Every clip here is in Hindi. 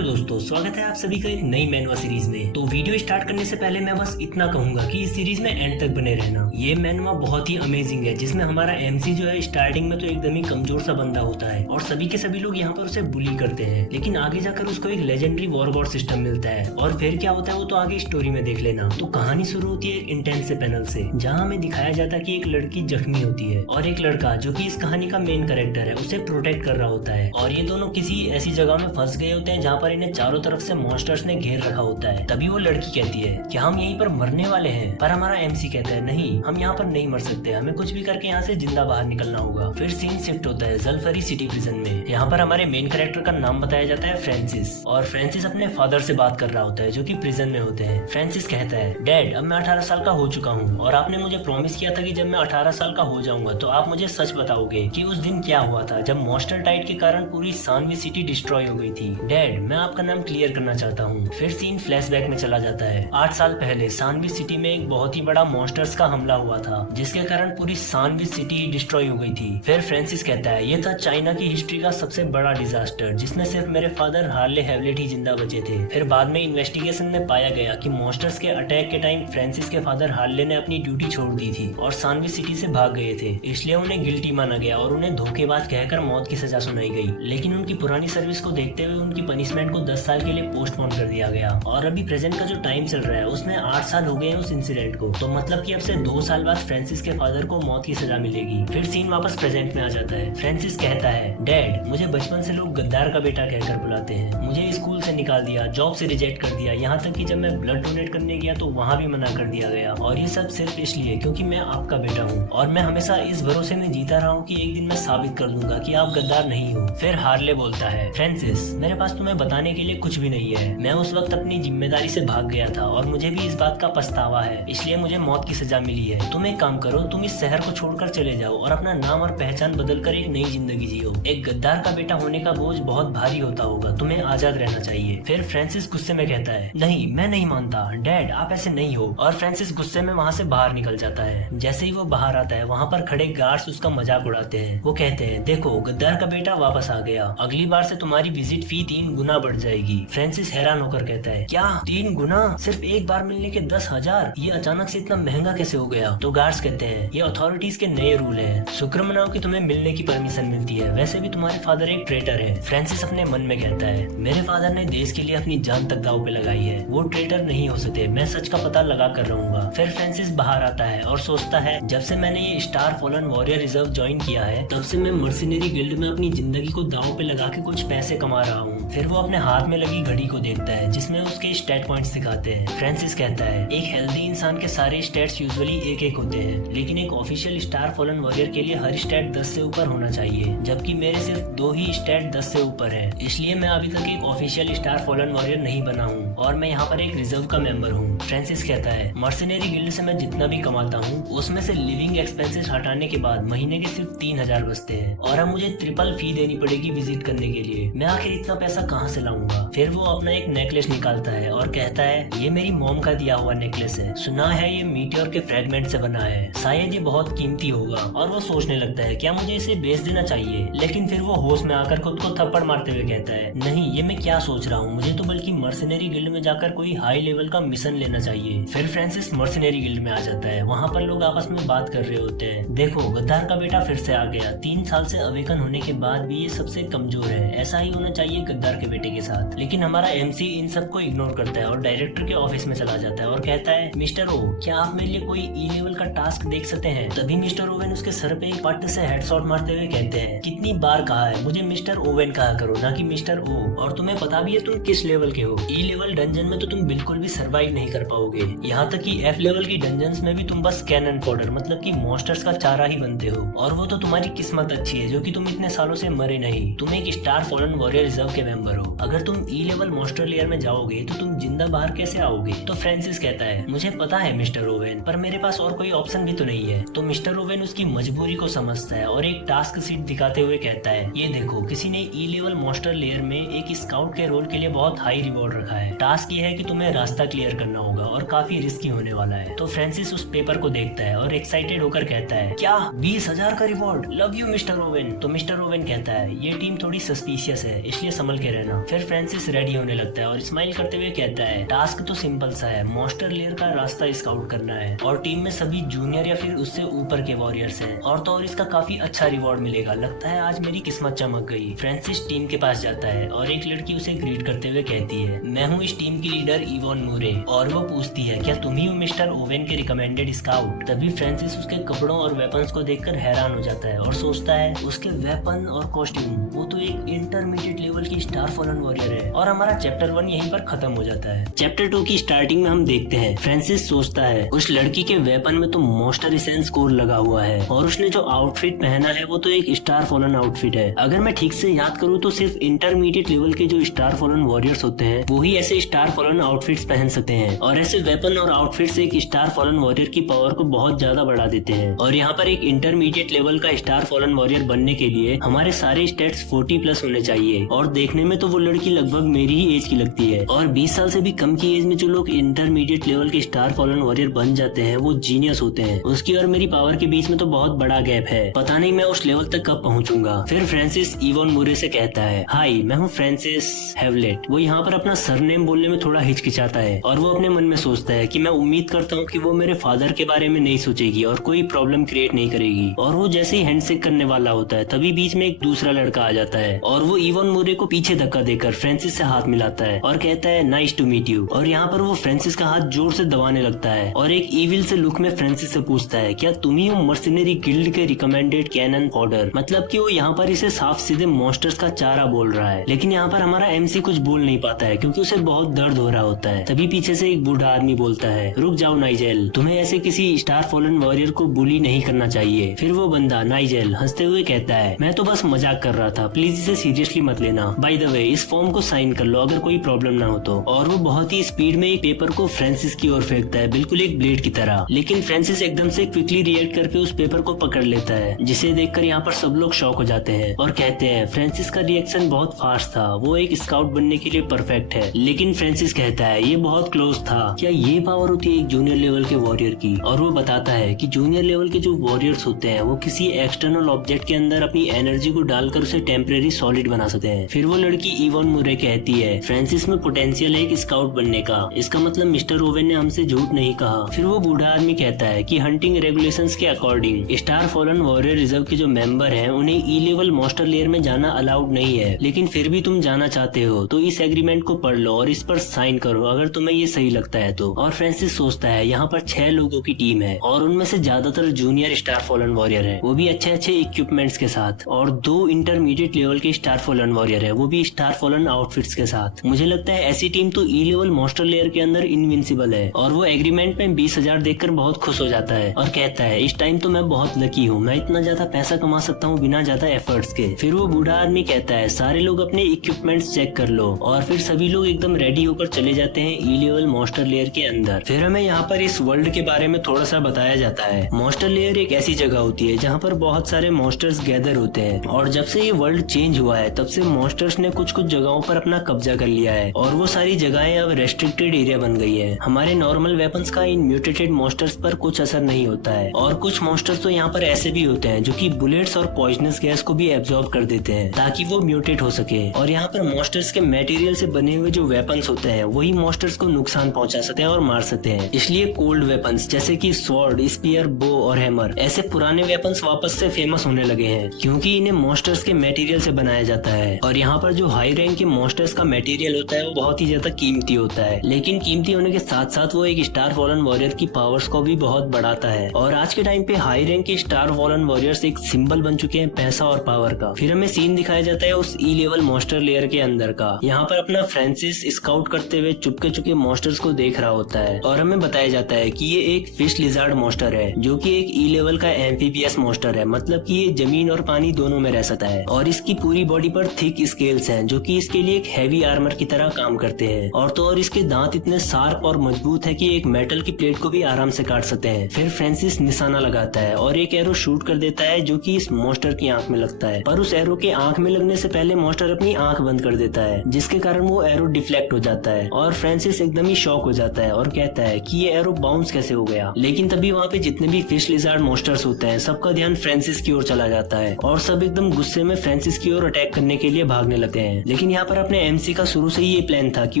हेलो दोस्तों, स्वागत है आप सभी का एक नई मैनुआ सीरीज में। तो वीडियो स्टार्ट करने से पहले मैं बस इतना कहूंगा कि इस सीरीज में एंड तक बने रहना। ये मैनुआ बहुत ही अमेजिंग है, जिसमें हमारा एमसी जो है स्टार्टिंग में तो एकदम ही कमजोर सा बंदा होता है और सभी के सभी लोग यहाँ पर उसे बुली करते हैं, लेकिन आगे जाकर उसको एक लेजेंडरी वॉर गॉड सिस्टम मिलता है। और फिर क्या होता है वो तो आगे स्टोरी में देख लेना। तो कहानी शुरू होती है एक इंटेंस से पैनल से, जहाँ हमें दिखाया जाता है कि एक लड़की जख्मी होती है और एक लड़का जो कि इस कहानी का मेन कैरेक्टर है उसे प्रोटेक्ट कर रहा होता है। और ये दोनों किसी ऐसी जगह में फंस गए होते हैं जहाँ पर इन्हें चारों तरफ से मॉन्स्टर्स ने घेर रखा होता है। तभी वो लड़की कहती है कि हम यहीं पर मरने वाले हैं, पर हमारा एमसी कहता है नहीं, हम यहाँ पर नहीं मर सकते, हमें कुछ भी करके यहाँ से जिंदा बाहर निकलना होगा। फिर सीन शिफ्ट होता है जलफरी सिटी प्रिजन में। यहाँ पर हमारे मेन कैरेक्टर का नाम बताया जाता है फ्रांसिस, और फ्रांसिस अपने फादर से बात कर रहा होता है जो कि प्रिजन में होते हैं। फ्रांसिस कहता है, डैड अब मैं 18 साल का हो चुका हूँ और आपने मुझे प्रॉमिस किया था कि जब मैं 18 साल का हो जाऊंगा तो आप मुझे सच बताओगे कि उस दिन क्या हुआ था जब मॉन्स्टर टाइड के कारण पूरी सानवी सिटी डिस्ट्रॉय हो गई थी। डैड मैं आपका नाम क्लियर करना चाहता हूँ। फिर सीन फ्लैशबैक में चला जाता है। 8 साल पहले सानवी सिटी में एक बहुत ही बड़ा मॉन्स्टर्स का हमला हुआ था, जिसके कारण पूरी सानवी सिटी डिस्ट्रॉय हो गई थी। फिर फ्रांसिस कहता है, ये था चाइना की हिस्ट्री का सबसे बड़ा डिजास्टर, जिसमें सिर्फ मेरे फादर हार्ले हेवलेट ही जिंदा बचे थे। फिर बाद में इन्वेस्टिगेशन में पाया गया कि मॉन्स्टर्स के अटैक के टाइम फ्रांसिस के फादर हार्ले ने अपनी ड्यूटी छोड़ दी थी और सानवी सिटी से भाग गए थे, इसलिए उन्हें गिल्टी माना गया और उन्हें धोखेबाज कहकर मौत की सजा सुनाई गई। लेकिन उनकी पुरानी सर्विस को देखते हुए उनकी पनिशमेंट को 10 साल के लिए पोस्टपोन कर दिया गया। और अभी प्रेजेंट का जो टाइम चल रहा है उसमें 8 साल हो गए हैं उस इंसिडेंट को, तो मतलब कि अब से 2 साल बाद फ्रांसिस के फादर को मौत की सजा मिलेगी। फिर सीन वापस प्रेजेंट में आ जाता है। फ्रांसिस कहता है, डैड मुझे बचपन से लोग गद्दार का बेटा कहकर बुलाते हैं, मुझे स्कूल से निकाल दिया, जॉब से रिजेक्ट कर दिया, यहाँ तक कि जब मैं ब्लड डोनेट करने गया तो वहाँ भी मना कर दिया गया। और ये सब सिर्फ इसलिए क्योंकि मैं आपका बेटा हूँ और मैं हमेशा इस भरोसे में जीता रहा हूँ कि एक दिन मैं साबित कर दूंगा कि आप गद्दार नहीं हो। फिर हार्ले बोलता है, फ्रांसिस मेरे पास तुम्हें बताने के लिए कुछ भी नहीं है, मैं उस वक्त अपनी जिम्मेदारी से भाग गया था और मुझे भी इस बात का पछतावा है, इसलिए मुझे मौत की सजा मिली है। तुम एक काम करो, तुम इस शहर को छोड़कर चले जाओ और अपना नाम और पहचान बदलकर एक नई जिंदगी जियो। एक गद्दार का बेटा होने का बोझ बहुत भारी होता होगा, तुम्हें आजाद रहना चाहिए। फिर फ्रांसिस गुस्से में कहता है, नहीं मैं नहीं मानता, डैड आप ऐसे नहीं हो। और फ्रांसिस गुस्से में वहाँ से बाहर निकल जाता है। जैसे ही वो बाहर आता है वहाँ पर खड़े गार्ड्स उसका मजाक उड़ाते हैं। वो कहते हैं, देखो गद्दार का बेटा वापस आ गया, अगली बार से तुम्हारी विजिट फी 3 गुना बढ़ जाएगी। फ्रांसिस हैरान होकर कहता है, क्या 3 गुना? सिर्फ एक बार मिलने के 10,000? ये अचानक से इतना महंगा कैसे हो गया? तो गार्ड्स कहते हैं, ये अथॉरिटीज के नए रूल हैं, शुक्र मनाओ कि तुम्हें मिलने की परमिशन मिलती है, वैसे भी तुम्हारे फादर एक ट्रेटर है। फ्रांसिस अपने मन में कहता है, मेरे फादर ने देश के लिए अपनी जान तक दांव पे लगाई है, वो ट्रेटर नहीं हो सकते, मैं सच का पता लगा कर रहूंगा। फिर फ्रांसिस बाहर आता है और सोचता है, जब से मैंने ये star fallen warrior reserve join किया है तब से मैं मर्सिनरी गिल्ड में अपनी जिंदगी को दांव पे लगा के कुछ पैसे कमा रहा हूँ। फिर वो अपने हाथ में लगी घड़ी को देखता है जिसमें उसके स्टैट पॉइंट्स दिखाते हैं। फ्रांसिस कहता है, एक हेल्दी इंसान के सारे स्टैट्स यूजुअली एक होते हैं, लेकिन एक ऑफिशियल स्टार फॉलन वॉरियर के लिए हर स्टैट 10 से ऊपर होना चाहिए, जबकि मेरे सिर्फ 2 ही स्टैट 10 से ऊपर है, इसलिए मैं अभी तक एक ऑफिशियल स्टार फॉलन वॉरियर नहीं बना हूँ और मैं यहाँ पर एक रिजर्व का मेंबर हूँ। फ्रांसिस कहता है, मर्सिनरी गिल्ड से मैं जितना भी कमाता हूँ उसमें से लिविंग एक्सपेंसेस हटाने के बाद महीने के सिर्फ 3,000 बचते हैं और अब मुझे ट्रिपल फी देनी पड़ेगी विजिट करने के लिए, मैं आखिर इतना पैसा कहाँ से लाऊंगा? फिर वो अपना एक नेकलेस निकालता है और कहता है, ये मेरी मॉम का दिया हुआ नेकलेस है, सुना है ये मीटियोर के फ्रेगमेंट से बना है, शायद ये बहुत कीमती होगा। और वो सोचने लगता है, क्या मुझे इसे बेच देना चाहिए? लेकिन फिर वो होश में आकर खुद को थप्पड़ मारते हुए कहता है, नहीं ये मैं क्या सोच रहा हूँ, मुझे तो बल्कि मर्सिनरी गिल्ड में जाकर कोई हाई लेवल का मिशन लेना चाहिए। फिर फ्रांसिस मर्सिनरी गिल्ड में आ जाता है। वहाँ पर लोग आपस में बात कर रहे होते हैं, देखो गद्दार का बेटा फिर से आ गया, 3 साल से अवेकन होने के बाद भी ये सबसे कमजोर है, ऐसा ही होना चाहिए गद्दार के बेटे के साथ। लेकिन हमारा एमसी इन सबको इग्नोर करता है और डायरेक्टर के ऑफिस में चला जाता है और कहता है, मिस्टर ओ क्या आप मेरे लिए कोई ई लेवल का टास्क देख सकते हैं? तभी मिस्टर ओवेन उसके सर पे एक पट्ट से हेडशॉट मारते हुए कहते हैं, कितनी बार कहा है मुझे मिस्टर ओवेन कहा करो, ना कि मिस्टर ओ, और तुम्हें पता भी है तुम किस लेवल के हो। ई लेवल डंजन में तो तुम बिल्कुल भी सर्वाइव नहीं कर पाओगे, यहाँ तक कि एफ लेवल की डंजन्स में भी तुम बस कैनन फॉडर मतलब कि मॉन्स्टर्स का चारा ही बनते हो। और वो तो तुम्हारी किस्मत अच्छी है जो कि तुम इतने सालों से मरे नहीं, तुम एक स्टार फॉलन वॉरियर रिजर्व के मेंबर हो, अगर तुम ई लेवल मॉन्स्टर लेयर में जाओगे तो तुम जिंदा बाहर कैसे आओगे? तो फ्रांसिस कहता है, मुझे पता है मिस्टर ओवेन, पर मेरे पास और कोई ऑप्शन भी तो नहीं है। तो मिस्टर ओवेन उसकी मजबूरी को समझता है और एक टास्क सीट दिखाते हुए कहता है, ये देखो किसी ने ई लेवल मॉन्स्टर लेयर में एक स्काउट के रोल के लिए बहुत हाई रिवॉर्ड रखा है, टास्क ये है कि तुम्हें रास्ता क्लियर करना होगा और काफी रिस्की होने वाला है। तो फ्रांसिस उस पेपर को देखता है और एक्साइटेड होकर कहता है, क्या 20,000 का reward? Love you mister Owen. तो मिस्टर ओवेन कहता है, ये टीम थोड़ी सस्पिशियस है इसलिए संभल के रहना। फिर फ्रांसिस रेडी होने लगता है और स्माइल करते हुए कहता है टास्क तो सिंपल सा है, मॉन्स्टर लेयर का रास्ता स्काउट करना है और टीम में सभी जूनियर या फिर उससे ऊपर के वॉरियर्स हैं और तो और इसका काफी अच्छा रिवॉर्ड मिलेगा। लगता है आज मेरी किस्मत चमक गई। फ्रांसिस टीम के पास जाता है और एक लड़की उसे ग्रीट करते हुए कहती है मैं हूँ इस टीम की लीडर इवॉन मूरे। और वो पूछती है क्या तुम ही हो मिस्टर ओवेन के रिकमेंडेड स्काउट। तभी फ्रांसिस उसके कपड़ों और वेपन्स को देखकर हैरान हो जाता है और सोचता है उसके वेपन और कॉस्ट्यूम वो तो एक इंटरमीडिएट लेवल की स्टार फॉलन वॉरियर है। और हमारा चैप्टर 1 यहीं पर खत्म हो जाता है। चैप्टर 2 की स्टार्टिंग में हम देखते हैं फ्रांसिस सोचता है उस लड़की के वेपन में तो मॉन्स्टर एसेंस कोर लगा हुआ है और उसने जो आउटफिट पहना है वो तो एक स्टार फॉलन आउटफिट है। अगर मैं ठीक से याद करूँ तो सिर्फ इंटरमीडिएट लेवल के जो स्टार फॉलन वॉरियर्स होते हैं वो ही ऐसे स्टार फॉलन आउटफिट्स पहन सकते हैं और ऐसे वेपन और आउटफिट्स एक स्टार फॉलन वॉरियर की पावर को बहुत ज्यादा बढ़ा देते हैं। और यहाँ पर एक इंटरमीडिएट लेवल का स्टार फॉलन वॉरियर बनने के लिए हमारे सारे स्टेट्स 40+ होने चाहिए और देखने में तो वो लड़की लगभग मेरी ही एज की लगती है। और 20 साल से भी कम की एज में जो लोग इंटरमीडिएट लेवल के स्टार फॉलन वॉरियर बन जाते हैं वो जीनियस होते हैं। उसकी और मेरी पावर के बीच में तो बहुत बड़ा गैप है, पता नहीं मैं उस लेवल तक कब पहुंचूंगा। फिर फ्रांसिस इवॉन मूरे से कहता है हाय मैं हूँ फ्रांसिस हैवलेट। वो यहाँ पर अपना सरनेम बोलने में थोड़ा हिचकिचाता है और वो अपने मन में सोचता है कि मैं उम्मीद करता हूँ कि वो मेरे फादर के बारे में नहीं सोचेगी और कोई प्रॉब्लम क्रिएट नहीं करेगी। और वो जैसे ही हैंडशेक करने वाला होता है तभी बीच में एक दूसरा लड़का आ जाता है और वो इवॉन मूरे को पीछे धक्का देकर फ्रांसिस से हाथ मिलाता है और कहता है नाइस टू मीट यू। और यहाँ पर वो फ्रांसिस का हाथ जोर से दबाने लगता है और एक इविल से लुक में फ्रांसिस से पूछता है क्या तुम ही हो मर्सिनरी गिल्ड के रिकमेंडेड कैनन फॉडर। मतलब कि वो यहाँ पर इसे साफ सीधे मॉन्स्टर्स का चारा बोल रहा है। लेकिन यहाँ पर हमारा एमसी कुछ बोल नहीं पाता है क्योंकि उसे बहुत दर्द हो रहा होता है। तभी पीछे से एक बूढ़ा आदमी बोलता है रुक जाओ नाइजेल, तुम्हें ऐसे किसी स्टार फॉलन वॉरियर को बुली नहीं करना चाहिए। फिर वो बंदा नाइजेल हंसते हुए कहता है मैं तो बस मजाक कर रहा था, प्लीज इसे सीरियसली मत लेना। बाय द वे इस फॉर्म को साइन कर लो अगर कोई प्रॉब्लम ना हो तो। और वो बहुत ही स्पीड में एक पेपर को फ्रांसिस की ओर फेंकता है बिल्कुल एक ब्लेड की तरह। लेकिन फ्रांसिस एकदम से क्विकली रिएक्ट करके उस पेपर को पकड़ लेता है जिसे देखकर यहाँ पर सब लोग शॉक हो जाते हैं और कहते हैं फ्रांसिस का रिएक्शन बहुत फास्ट था, वो एक स्काउट बनने के लिए परफेक्ट है। लेकिन फ्रांसिस कहता है ये बहुत क्लोज था, क्या ये पावर होती है एक जूनियर लेवल के वॉरियर की। और वो बताता है कि जूनियर लेवल के जो वॉरियर्स होते हैं वो किसी एक्सटर्नल ऑब्जेक्ट के अंदर अपनी एनर्जी को डालकर उसे टेम्परेरी सॉलिड बना सकते हैं। फिर वो लड़की इवॉन मूरे कहती है फ्रांसिस में पोटेंशियल है एक स्काउट बनने का, इसका मतलब मिस्टर ओवेन ने हमसे झूठ नहीं कहा। फिर वो बूढ़ा आदमी कहता है कि हंटिंग रेगुलेशंस के according star fallen warrior reserve के जो मेंबर हैं उन्हें ई लेवल मॉन्स्टर लेयर में जाना अलाउड नहीं है। लेकिन फिर भी तुम जाना चाहते हो तो इस एग्रीमेंट को पढ़ लो और इस पर साइन करो अगर तुम्हें ये सही लगता है तो। और फ्रांसिस सोचता है यहाँ पर 6 लोगों की टीम है और उनमें से ज्यादातर जूनियर स्टार फॉलन वॉरियर है, वो भी अच्छे अच्छे इक्विपमेंट्स के साथ। और 2 इंटरमीडिएट लेवल के स्टार फॉलन वॉरियर है, वो भी स्टार फॉलन आउटफिट्स के साथ। मुझे लगता है ऐसी टीम तो ई लेवल मॉन्स्टर लेयर के अंदर इनविंसिबल है। और वो एग्रीमेंट में 20,000 देखकर बहुत खुश हो जाता है और कहता है इस टाइम तो मैं बहुत लकी हूँ, मैं इतना ज्यादा पैसा कमा सकता हूँ बिना ज्यादा एफर्ट्स के। फिर वो बूढ़ा आदमी कहता है सारे लोग अपने इक्विपमेंट्स चेक कर लो। और फिर सभी लोग एकदम रेडी होकर चले जाते हैं ई लेवल मॉन्स्टर लेयर के अंदर। फिर हमें यहाँ पर इस वर्ल्ड के बारे में थोड़ा सा बताया जाता है। मॉन्स्टर लेयर एक ऐसी जगह होती है जहाँ पर बहुत सारे मॉन्स्टर्स गैदर होते हैं और जब से ये वर्ल्ड चेंज हुआ है तब से मॉन्स्टर्स ने कुछ कुछ जगहों पर अपना कब्जा कर लिया है और वो सारी जगहें अब रेस्ट्रिक्टेड एरिया बन गई है। हमारे नॉर्मल वेपन्स का इन म्यूटेटेड मॉन्स्टर्स पर कुछ असर नहीं होता है और कुछ मॉन्स्टर्स तो यहाँ पर ऐसे भी होते हैं जो कि बुलेट्स और पॉइजनस गैस को भी एब्जॉर्ब कर देते हैं ताकि वो म्यूटेट हो सके। और यहाँ पर मॉन्स्टर्स के मटेरियल से बने हुए जो वेपन्स होते हैं वही मॉन्स्टर्स को नुकसान पहुंचा सकते हैं और मार सकते हैं। इसलिए कोल्ड वेपन्स जैसे कि स्वॉर्ड, स्पीयर, बो और हैमर ऐसे पुराने वेपन्स वापस से फेमस होने लगे हैं क्योंकि इन्हें मॉन्स्टर्स के मटेरियल से बनाया जाता है। और यहाँ पर जो हाई रैंक के मॉन्स्टर्स का मटेरियल होता है वो बहुत ही ज्यादा कीमती होता है, लेकिन कीमती होने के साथ साथ वो एक स्टार फॉलन वॉरियर की पावर्स को भी बहुत बढ़ाता है। और आज के टाइम पे हाई रैंक के स्टार फॉलन वॉरियर्स एक सिंबल बन चुके हैं पैसा और पावर का। फिर हमें सीन दिखाया जाता है उस ई लेवल मॉन्स्टर लेयर के अंदर का। यहाँ पर अपना फ्रांसिस स्काउट करते हुए चुपके चुपके मॉन्स्टर्स को देख रहा होता है और हमें बताया जाता है कि ये एक फिश लिजार्ड मॉन्स्टर है जो कि एक ई लेवल का एम्फीबियस मॉन्स्टर है, मतलब कि ये जमीन और पानी दोनों में रह सकता है। और इसकी पूरी बॉडी पर थिक स्केल्स हैं जो कि इसके लिए एक हैवी आर्मर की तरह काम करते हैं। और तो और इसके दांत इतने शार्प और मजबूत है कि एक मेटल की प्लेट को भी आराम से काट सकते हैं। फिर फ्रांसिस निशाना लगाता है और एक एरो शूट कर देता है जो कि इस मॉन्स्टर की आंख में लगता है, पर उस एरो के आंख में लगने से पहले मॉन्स्टर अपनी आंख बंद कर देता है जिसके कारण वो एरो डिफ्लेक्ट हो जाता है। और फ्रांसिस एकदम ही शॉक हो जाता है और कहता है कि ये एरो बाउंस कैसे हो गया। लेकिन तभी वहाँ पे जितने भी फिश लिजार्ड मॉन्स्टर्स होते हैं सबका ध्यान फ्रांसिस की ओर चला जाता है और सब एकदम गुस्से में फ्रांसिस की ओर अटैक करने के लिए भागने लगते जाते हैं। लेकिन यहाँ पर अपने एमसी का शुरू से ही ये प्लान था कि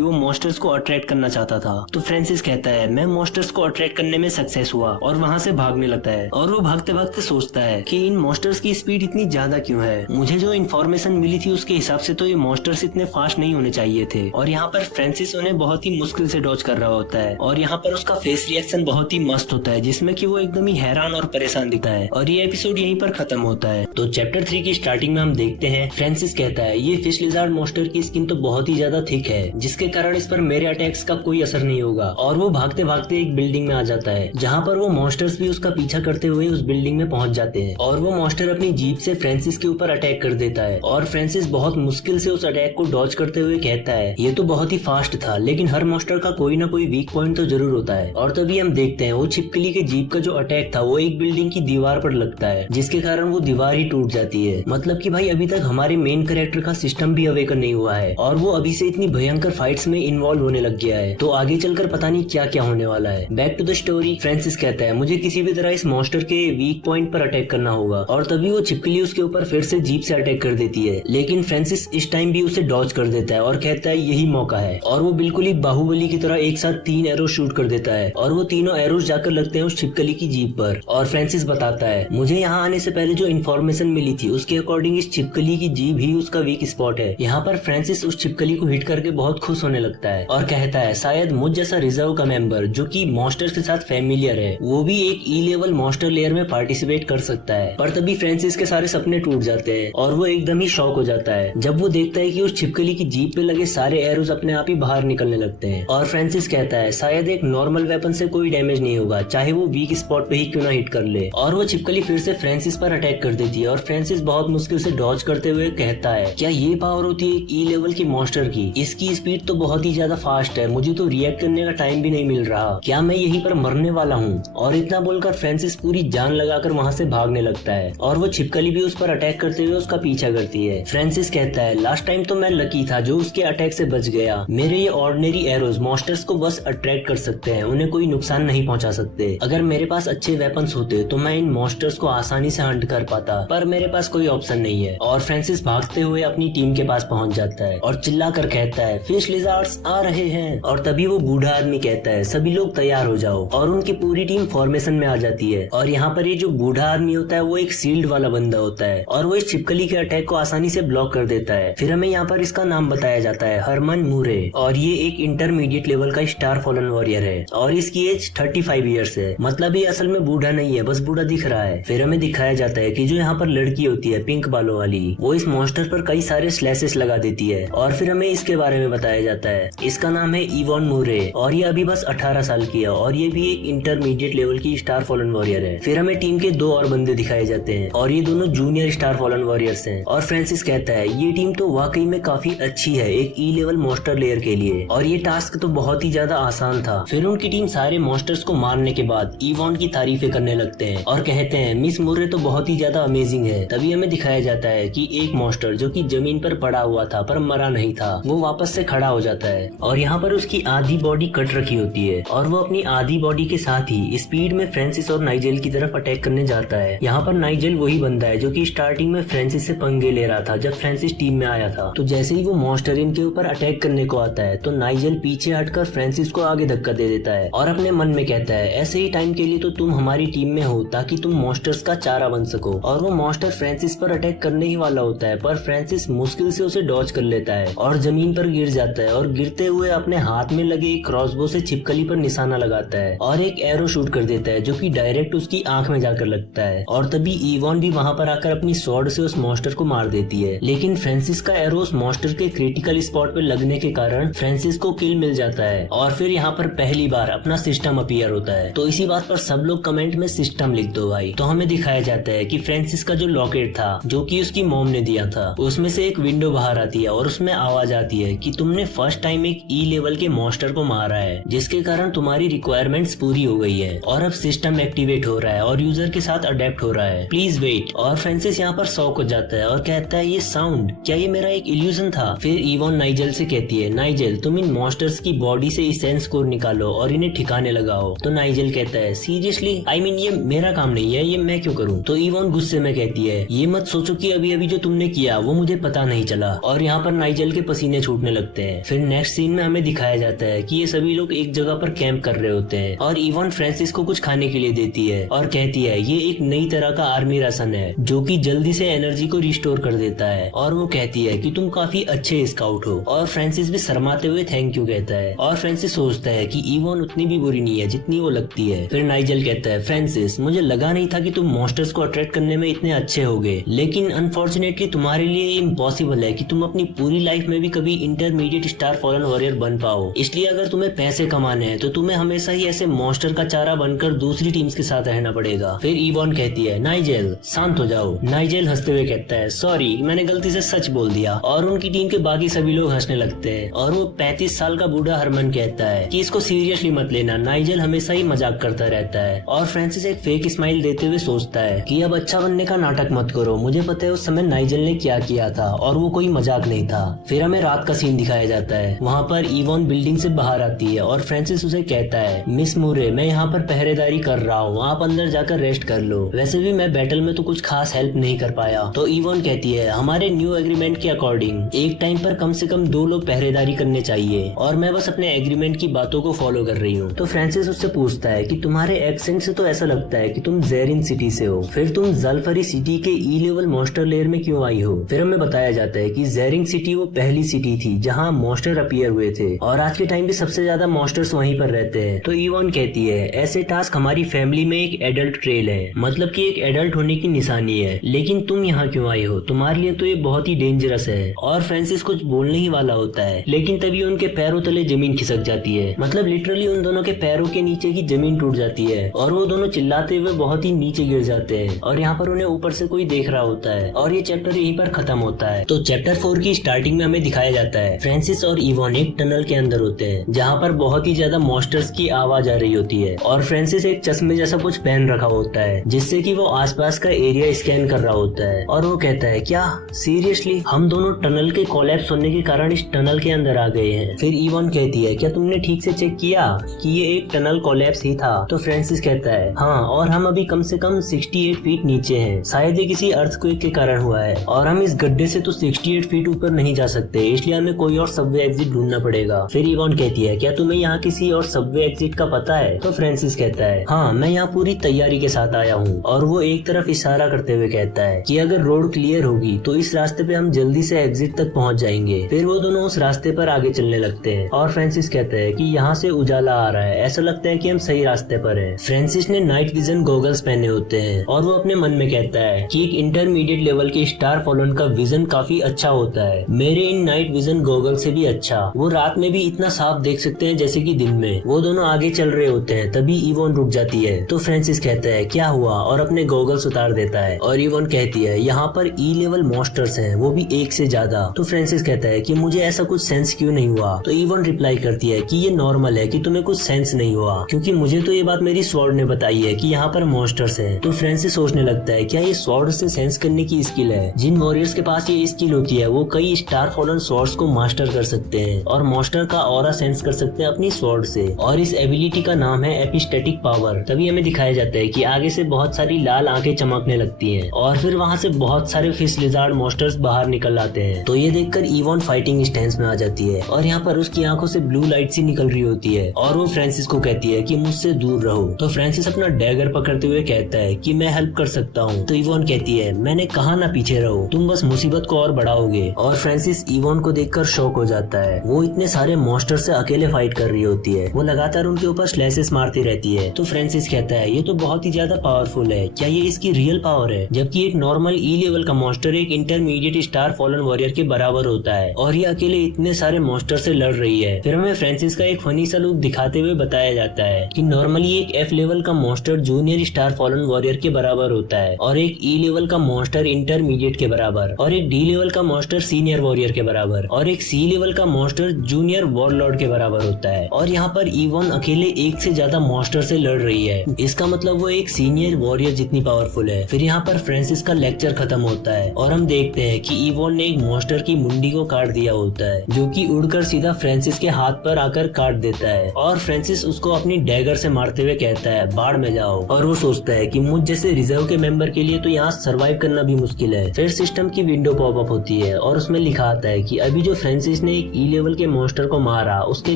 वो मॉन्स्टर्स को अट्रैक्ट करना चाहता था। तो फ्रांसिस कहता है मैं मॉन्स्टर्स को अट्रैक्ट करने में सक्सेस हुआ, और वहाँ से भागने लगता है। और वो भागते भागते सोचता है कि इन मॉन्स्टर्स की स्पीड इतनी ज्यादा क्यों है। मुझे जो इन्फॉर्मेशन मिली थी उसके हिसाब से तो ये मॉन्स्टर्स इतने फास्ट नहीं होने चाहिए थे। और यहाँ पर फ्रांसिस उन्हें बहुत ही मुश्किल से डॉज कर रहा होता है। और यहाँ पर उसका फेस रिएक्शन बहुत ही मस्त होता है, जिसमें कि वो एकदम ही हैरान और परेशान दिखता है। और ये एपिसोड यहीं पर खत्म होता है। तो चैप्टर 3 की स्टार्टिंग में हम देखते हैं फ्रांसिस कहता है ये फिश लिजार्ड मॉन्स्टर की स्किन तो बहुत ही ज्यादा थिक है, जिसके कारण इस पर मेरे अटैक्स का कोई असर नहीं होगा। और वो भागते भागते एक बिल्डिंग में आ जाता है, जहाँ पर वो मॉन्स्टर्स भी उसका पीछा करते हुए उस बिल्डिंग में पहुंच जाते हैं। और वो मॉन्स्टर अपनी जीप से फ्रांसिस के ऊपर अटैक कर देता है। और फ्रांसिस बहुत मुश्किल से उस अटैक को डॉज करते हुए कहता है ये तो बहुत ही फास्ट था, लेकिन हर मॉन्स्टर का कोई ना कोई वीक पॉइंट तो जरूर होता है। और तभी हम देखते हैं वो छिपकली के जीप का जो अटैक था वो एक बिल्डिंग की दीवार पर लगता है, जिसके कारण वो दीवार ही टूट जाती है। मतलब कि भाई अभी तक हमारे मेन कैरेक्टर का सिस्टम भी अवेकन नहीं हुआ है, और वो अभी से इतनी भयंकर फाइट्स में इन्वॉल्व होने लग गया है। तो आगे चलकर पता नहीं क्या क्या होने वाला है। Back to the story, Francis कहता है मुझे किसी भी तरह इस मॉन्स्टर के वीक पॉइंट पर अटैक करना होगा। और तभी वो छिपकली उसके ऊपर फिर से जीप से अटैक कर देती है, लेकिन फ्रांसिस इस टाइम भी उसे डॉज कर देता है और कहता है यही मौका है। और वो बिल्कुल ही बाहुबली की तरह एक साथ 3 एरो शूट कर देता है, और वो तीनों एरोज जाकर लगते हैं उस छिपकली की जीप पर। और फ्रांसिस बताता है मुझे यहाँ आने से पहले जो इन्फॉर्मेशन मिली थी उसके अकॉर्डिंग इस छिपकली की जीप ही उसका वीक स्पॉट है। यहाँ पर फ्रांसिस उस छिपकली को हिट करके बहुत खुश होने लगता है और कहता है शायद मुझ जैसा रिजर्व का मेंबर जो कि मॉन्स्टर्स के साथ फेमिलियर है वो भी एक ई लेवल मॉन्स्टर लेयर में पार्टिसिपेट कर सकता है। पर तभी फ्रांसिस के सारे सपने टूट जाते हैं और वो एकदम ही शॉक हो जाता है जब वो देखता है कि उस छिपकली की जीप पे लगे सारे एरोज अपने आप ही बाहर निकलने लगते हैं। और फ्रांसिस कहता है शायद एक नॉर्मल वेपन से कोई डैमेज नहीं होगा, चाहे वो वीक स्पॉट पे ही क्यों ना हिट कर ले। और वो छिपकली फिर से फ्रांसिस पर अटैक कर देती है और फ्रांसिस बहुत मुश्किल से डॉज करते हुए कहता है क्या ये पावर होती है ई लेवल की मॉन्स्टर की? इसकी स्पीड तो बहुत ही ज्यादा फास्ट है, मुझे तो रिएक्ट करने का टाइम भी नहीं मिल रहा, क्या मैं यहीं पर मरने वाला हूँ? और इतना बोलकर फ्रांसिस पूरी जान लगाकर वहाँ से भागने लगता है और वो छिपकली भी उस पर अटैक करते हुए उसका पीछा करती है। फ्रांसिस कहता है लास्ट टाइम तो मैं लकी था जो उसके अटैक से बच गया, मेरे ये ऑर्डिनरी एरोज मॉन्स्टर्स को बस अट्रैक्ट कर सकते हैं, उन्हें कोई नुकसान नहीं पहुंचा सकते। अगर मेरे पास अच्छे वेपन्स होते तो मैं इन मॉन्स्टर्स को आसानी से हंट कर पाता, पर मेरे पास कोई ऑप्शन नहीं है। और फ्रांसिस भागते हुए अपनी टीम के पास पहुंच जाता है और चिल्लाकर कहता है फिश लिजार्ड्स आ रहे हैं। और तभी वो बूढ़ा आदमी कहता है सभी लोग तैयार हो जाओ, और उनकी पूरी टीम फॉर्मेशन में आ जाती है। और यहाँ पर ये जो बूढ़ा आदमी होता है वो एक सील्ड वाला बंदा होता है और वो इस छिपकली के अटैक को आसानी से ब्लॉक कर देता है। फिर हमें यहाँ पर इसका नाम बताया जाता है हरमन मूरे, और ये एक इंटरमीडिएट लेवल का स्टार फॉलन वॉरियर है और इसकी एज 35 ईयर्स है। मतलब ये असल में बूढ़ा नहीं है, बस बूढ़ा दिख रहा है। फिर हमें दिखाया जाता है कि जो यहाँ पर लड़की होती है पिंक बालों वाली, वो इस मॉन्स्टर पर कई सारे स्लैशेस लगा देती है। और फिर हमें इसके बारे में बताया जाता है इसका नाम है इवॉन मूरे और ये अभी बस 18 साल की है और ये भी एक इंटरमीडिएट लेवल की स्टार फॉलन वॉरियर है। फिर हमें टीम के 2 और बंदे दिखाए जाते हैं और ये दोनों जूनियर स्टार फॉलन वॉरियर्स हैं। और फ्रांसिस कहता है ये टीम तो वाकई में काफी अच्छी है एक ई लेवल मॉन्स्टर लेयर के लिए, और ये टास्क तो बहुत ही ज्यादा आसान था। फिर उनकी टीम सारे मॉन्स्टर्स को मारने के बाद इवॉन की तारीफें करने लगते हैं और कहते हैं मिस मुर्रे तो बहुत ही ज्यादा अमेजिंग है। तभी हमें दिखाया जाता है कि एक मॉन्स्टर जो कि जमीन पर पड़ा हुआ था पर मरा नहीं था, वो वापस से खड़ा हो जाता है और यहाँ पर उसकी आधी बॉडी कट रखी होती है और वो अपनी आधी बॉडी के साथ ही स्पीड में फ्रांसिस और नाइजेल की तरफ अटैक करने जाता है। यहाँ पर नाइजेल वही बंदा है जो कि स्टार्टिंग में फ्रांसिस से पंगे ले रहा था जब फ्रांसिस टीम में आया था। तो जैसे ही वो मॉन्स्टर इनके ऊपर अटैक करने को आता है तो नाइजेल पीछे हटकर फ्रांसिस को आगे धक्का दे देता है और अपने मन में कहता है ऐसे ही टाइम के लिए तो तुम हमारी टीम में हो ताकि तुम मॉन्स्टर्स का चारा बन सको। और वो मॉन्स्टर फ्रांसिस पर अटैक करने ही वाला होता है पर फ्रांसिस मुश्किल से उसे डॉज कर लेता है और जमीन पर गिर जाता है और गिरते हुए अपने हाथ में लगे एक क्रॉसबो से छिपकली पर निशाना लगाता है और एक एरो शूट कर देता है जो कि डायरेक्ट उसकी आंख में जाकर लगता है। और तभी इवॉन भी वहां पर आकर अपनी स्वॉर्ड से उस मॉन्स्टर को मार देती है, लेकिन फ्रांसिस का एरो उस मॉन्स्टर के क्रिटिकल स्पॉट पर लगने के कारण फ्रांसिस को किल मिल जाता है। और फिर यहाँ पर पहली बार अपना सिस्टम अपीयर होता है। तो इसी बात पर सब लोग कमेंट में सिस्टम लिख दो भाई। तो हमें दिखाया जाता है कि फ्रांसिस का जो लॉकेट था जो कि उसकी मॉम ने दिया था उसमें से एक विंडो बाहर आती है और उसमें आवाज आती है कि तुमने फर्स्ट टाइम एक ई लेवल के मॉन्स्टर को मारा है जिसके कारण तुम्हारी रिक्वायरमेंट्स पूरी हो गई है और अब सिस्टम एक्टिवेट हो रहा है और यूजर के साथ अडेप्ट हो रहा है, प्लीज वेट। और फ्रांसिस यहाँ पर शॉक हो जाता है और कहता है ये साउंड क्या ये मेरा एक इल्यूजन था? फिर इवॉन नाइजेल से कहती है नाइजेल तुम इन मॉन्स्टर्स की बॉडी से इसेंस कोर निकालो और इन्हें ठिकाने लगाओ। तो नाइजेल कहता है सीरियसली आई मीन ये मेरा काम नहीं है, ये मैं क्यों करूँ? तो इवॉन गुस्से में कहती है ये मत सोचो कि अभी अभी जो तुमने किया वो मुझे पता नहीं ही चला और यहाँ पर नाइजेल के पसीने छूटने लगते हैं। फिर नेक्स्ट सीन में हमें दिखाया जाता है कि ये सभी लोग एक जगह पर कैंप कर रहे होते हैं और इवन फ्रांसिस को कुछ खाने के लिए देती है और कहती है ये एक नई तरह का आर्मी राशन है जो कि जल्दी से एनर्जी को रिस्टोर कर देता है। और वो कहती है कि तुम काफी अच्छे स्काउट हो और फ्रांसिस भी शर्माते हुए थैंक यू कहता है और फ्रांसिस सोचता है कि इवन उतनी भी बुरी नहीं है जितनी वो लगती है। फिर नाइजेल कहता है फ्रांसिस मुझे लगा नहीं था कि तुम मॉन्स्टर्स को अट्रैक्ट करने में इतने अच्छे होगे, लेकिन अनफॉर्चुनेटली तुम्हारे लिए इम्पॉसिबल है कि तुम अपनी पूरी लाइफ में भी कभी इंटरमीडिएट स्टार फॉलन वॉरियर बन पाओ। इसलिए अगर तुम्हें पैसे कमाने हैं तो तुम्हें हमेशा ही ऐसे मॉन्स्टर का चारा बनकर दूसरी टीम्स के साथ रहना पड़ेगा। फिर इवॉन कहती है नाइजेल शांत हो जाओ। नाइजेल हंसते हुए कहता है सॉरी मैंने गलती से सच बोल दिया और उनकी टीम के बाकी सभी लोग हंसने लगते हैं और वो 35 साल का बूढ़ा हरमन कहता है कि इसको सीरियसली मत लेना, नाइजेल हमेशा ही मजाक करता रहता है। और फ्रांसिस एक फेक स्माइल देते हुए सोचता है कि अब अच्छा बनने का नाटक मत करो, मुझे पता है उस समय नाइजेल ने क्या किया था और वो कोई मजाक नहीं था। फिर हमें रात का सीन दिखाया जाता है। वहाँ पर इवॉन बिल्डिंग से बाहर आती है और फ्रांसिस उसे कहता है मिस मूरे मैं यहाँ पर पहरेदारी कर रहा हूँ, आप अंदर जाकर रेस्ट कर लो, वैसे भी मैं बैटल में तो कुछ खास हेल्प नहीं कर पाया। तो इवॉन कहती है हमारे न्यू एग्रीमेंट के अकॉर्डिंग एक टाइम पर कम से कम 2 लोग पहरेदारी करने चाहिए और मैं बस अपने एग्रीमेंट की बातों को फॉलो कर रही हूँ। तो फ्रांसिस उससे पूछता है कि तुम्हारे एक्सेंट से तो ऐसा लगता है कि तुम जेरिन सिटी से हो, फिर तुम जलफरी सिटी के ई लेवल मॉन्स्टर लेयर में क्यों आई हो। फिर हमें बताया जाता है कि जेरिन सिटी वो पहली सिटी थी जहाँ मॉन्स्टर अपीयर हुए थे और आज के टाइम भी सबसे ज्यादा मॉन्स्टर्स वहीं पर रहते हैं। तो इवॉन कहती है ऐसे टास्क हमारी फैमिली में एक एडल्ट ट्रेल है, मतलब कि एक एडल्ट होने की निशानी है, लेकिन तुम यहाँ क्यों आई हो, तुम्हारे लिए तो ये बहुत ही डेंजरस है। और फ्रांसिस कुछ बोलने ही वाला होता है लेकिन तभी उनके पैरों तले जमीन खिसक जाती है, मतलब लिटरली उन दोनों के पैरों के नीचे की जमीन टूट जाती है और वो दोनों चिल्लाते हुए बहुत ही नीचे गिर जाते हैं और यहाँ पर उन्हें ऊपर से कोई देख रहा होता है और ये चैप्टर यहीं पर खत्म होता है। तो चैप्टर 4 की स्टार्टिंग में हमें दिखाया जाता है फ्रांसिस और इवॉन एक टनल के अंदर होते हैं जहाँ पर बहुत ही ज्यादा मॉन्स्टर्स की आवाज आ रही होती है और फ्रांसिस एक चश्मे जैसा कुछ पहन रखा होता है जिससे कि वो आसपास का एरिया स्कैन कर रहा होता है और वो कहता है क्या सीरियसली हम दोनों टनल के कोलैप्स होने के कारण इस टनल के अंदर आ गए हैं। फिर इवॉन कहती है क्या तुमने ठीक से चेक किया कि ये एक टनल कोलैप्स ही था। तो फ्रांसिस कहता है हाँ और हम अभी कम से कम 68 फीट नीचे हैं, शायद ये किसी अर्थक्वेक के कारण हुआ है और हम इस गड्ढे से तो 68 फीट ऊपर नहीं जा सकते, इसलिए हमें कोई और सबवे एग्जिट ढूंढना पड़ेगा। फिर इवॉन कहती है क्या तुम्हें यहाँ किसी और सबवे एग्जिट का पता है। तो फ्रांसिस कहता है हाँ मैं यहाँ पूरी तैयारी के साथ आया हूँ और वो एक तरफ इशारा करते हुए कहता है कि अगर रोड क्लियर होगी तो इस रास्ते पे हम जल्दी से एग्जिट तक पहुँच जाएंगे। फिर वो दोनों उस रास्ते पर आगे चलने लगते हैं और फ्रांसिस कहता है कि यहाँ से उजाला आ रहा है, ऐसा लगता है कि हम सही रास्ते पर हैं। फ्रांसिस ने नाइट विजन गॉगल्स पहने होते हैं और वो अपने मन में कहता है कि एक इंटरमीडिएट लेवल के स्टार फॉलोन का विजन काफी अच्छा होता है, मेरे इन नाइट विजन गॉगल से भी अच्छा। वो रात में भी इतना साफ देख सकते हैं जैसे कि दिन में। वो दोनों आगे चल रहे होते हैं तभी इवॉन रुक जाती है। तो फ्रांसिस कहता है क्या हुआ और अपने गॉगल्स उतार देता है और इवॉन कहती है यहाँ पर ई लेवल मॉन्स्टर्स हैं, वो भी एक से ज्यादा। तो फ्रांसिस कहता है कि मुझे ऐसा कुछ सेंस क्यों नहीं हुआ। तो इवॉन रिप्लाई करती है कि ये नॉर्मल है कि तुम्हें कुछ सेंस नहीं हुआ क्योंकि मुझे तो ये बात मेरी स्वॉर्ड ने बताई है कि यहाँ पर मॉन्स्टर्स हैं। तो फ्रांसिस सोचने लगता है क्या ये स्वॉर्ड से सेंस करने की स्किल है। जिन वॉरियर्स के पास ये स्किल होती है वो कई स्टार फॉलन स्वॉर्ड्स को मास्टर कर सकते हैं और मॉन्स्टर का ऑरा सेंस कर सकते हैं अपनी स्वॉर्ड से और इस एबिलिटी का नाम है एपिस्टेटिक पावर। तभी हमें दिखाया जाता है कि आगे से बहुत सारी लाल आंखें चमकने लगती हैं और फिर वहाँ से बहुत सारे फिश लिजार्ड मॉन्स्टर्स बाहर निकल आते हैं। तो ये देखकर इवॉन फाइटिंग स्टैंस में आ जाती है और यहाँ पर उसकी आंखों से ब्लू लाइट सी निकल रही होती है और वो फ्रांसिस को कहती है कि मुझसे दूर रहो। तो फ्रांसिस अपना डैगर पकड़ते हुए कहता है कि मैं हेल्प कर सकता हूँ। तो इवॉन कहती है मैंने कहा ना पीछे रहो, तुम बस मुसीबत को और बढ़ाओगे। और फ्रांसिस इवॉन को देखकर शॉक हो जाता है, वो इतने सारे मॉन्स्टर से अकेले फाइट कर रही होती है, वो लगातार उनके ऊपर स्लैशेस मारती रहती है। तो फ्रांसिस कहता है ये तो बहुत ही ज्यादा पावरफुल है, क्या ये इसकी रियल पावर है। जबकि एक नॉर्मल ई लेवल का मॉन्स्टर एक इंटरमीडिएट स्टार फॉलन वॉरियर के बराबर होता है और ये अकेले इतने सारे मॉन्स्टर से लड़ रही है। फिर हमें फ्रांसिस का एक फनी सा लुक दिखाते हुए बताया जाता है कि नॉर्मली एक एफ लेवल का monster junior star fallen warrior के बराबर होता है और एक ई लेवल का मॉन्स्टर इंटरमीडिएट के बराबर और एक डी लेवल का मॉन्स्टर सीनियर वॉरियर के बराबर और एक सी लेवल का मॉन्स्टर जूनियर वॉरलॉर्ड के बराबर होता है। और यहाँ पर इवॉन अकेले एक से ज्यादा मॉन्स्टर से लड़ रही है, इसका मतलब वो एक सीनियर वॉरियर जितनी पावरफुल है। फिर यहाँ पर फ्रांसिस का लेक्चर खत्म होता है और हम देखते हैं कि इवॉन ने एक मॉन्स्टर की मुंडी को काट दिया होता है जो कि उड़कर सीधा फ्रांसिस के हाथ पर आकर काट देता है और फ्रांसिस उसको अपनी डैगर से मारते हुए कहता है बाढ़ में जाओ। और वो सोचता है कि मुझ जैसे रिजर्व के मेंबर के लिए तो यहाँ सरवाइव करना भी मुश्किल है। फिर सिस्टम की विंडो पॉपअप ड्रॉप होती है और उसमें लिखा आता है कि अभी जो फ्रांसिस ने एक ई लेवल के मॉन्स्टर को मारा उसके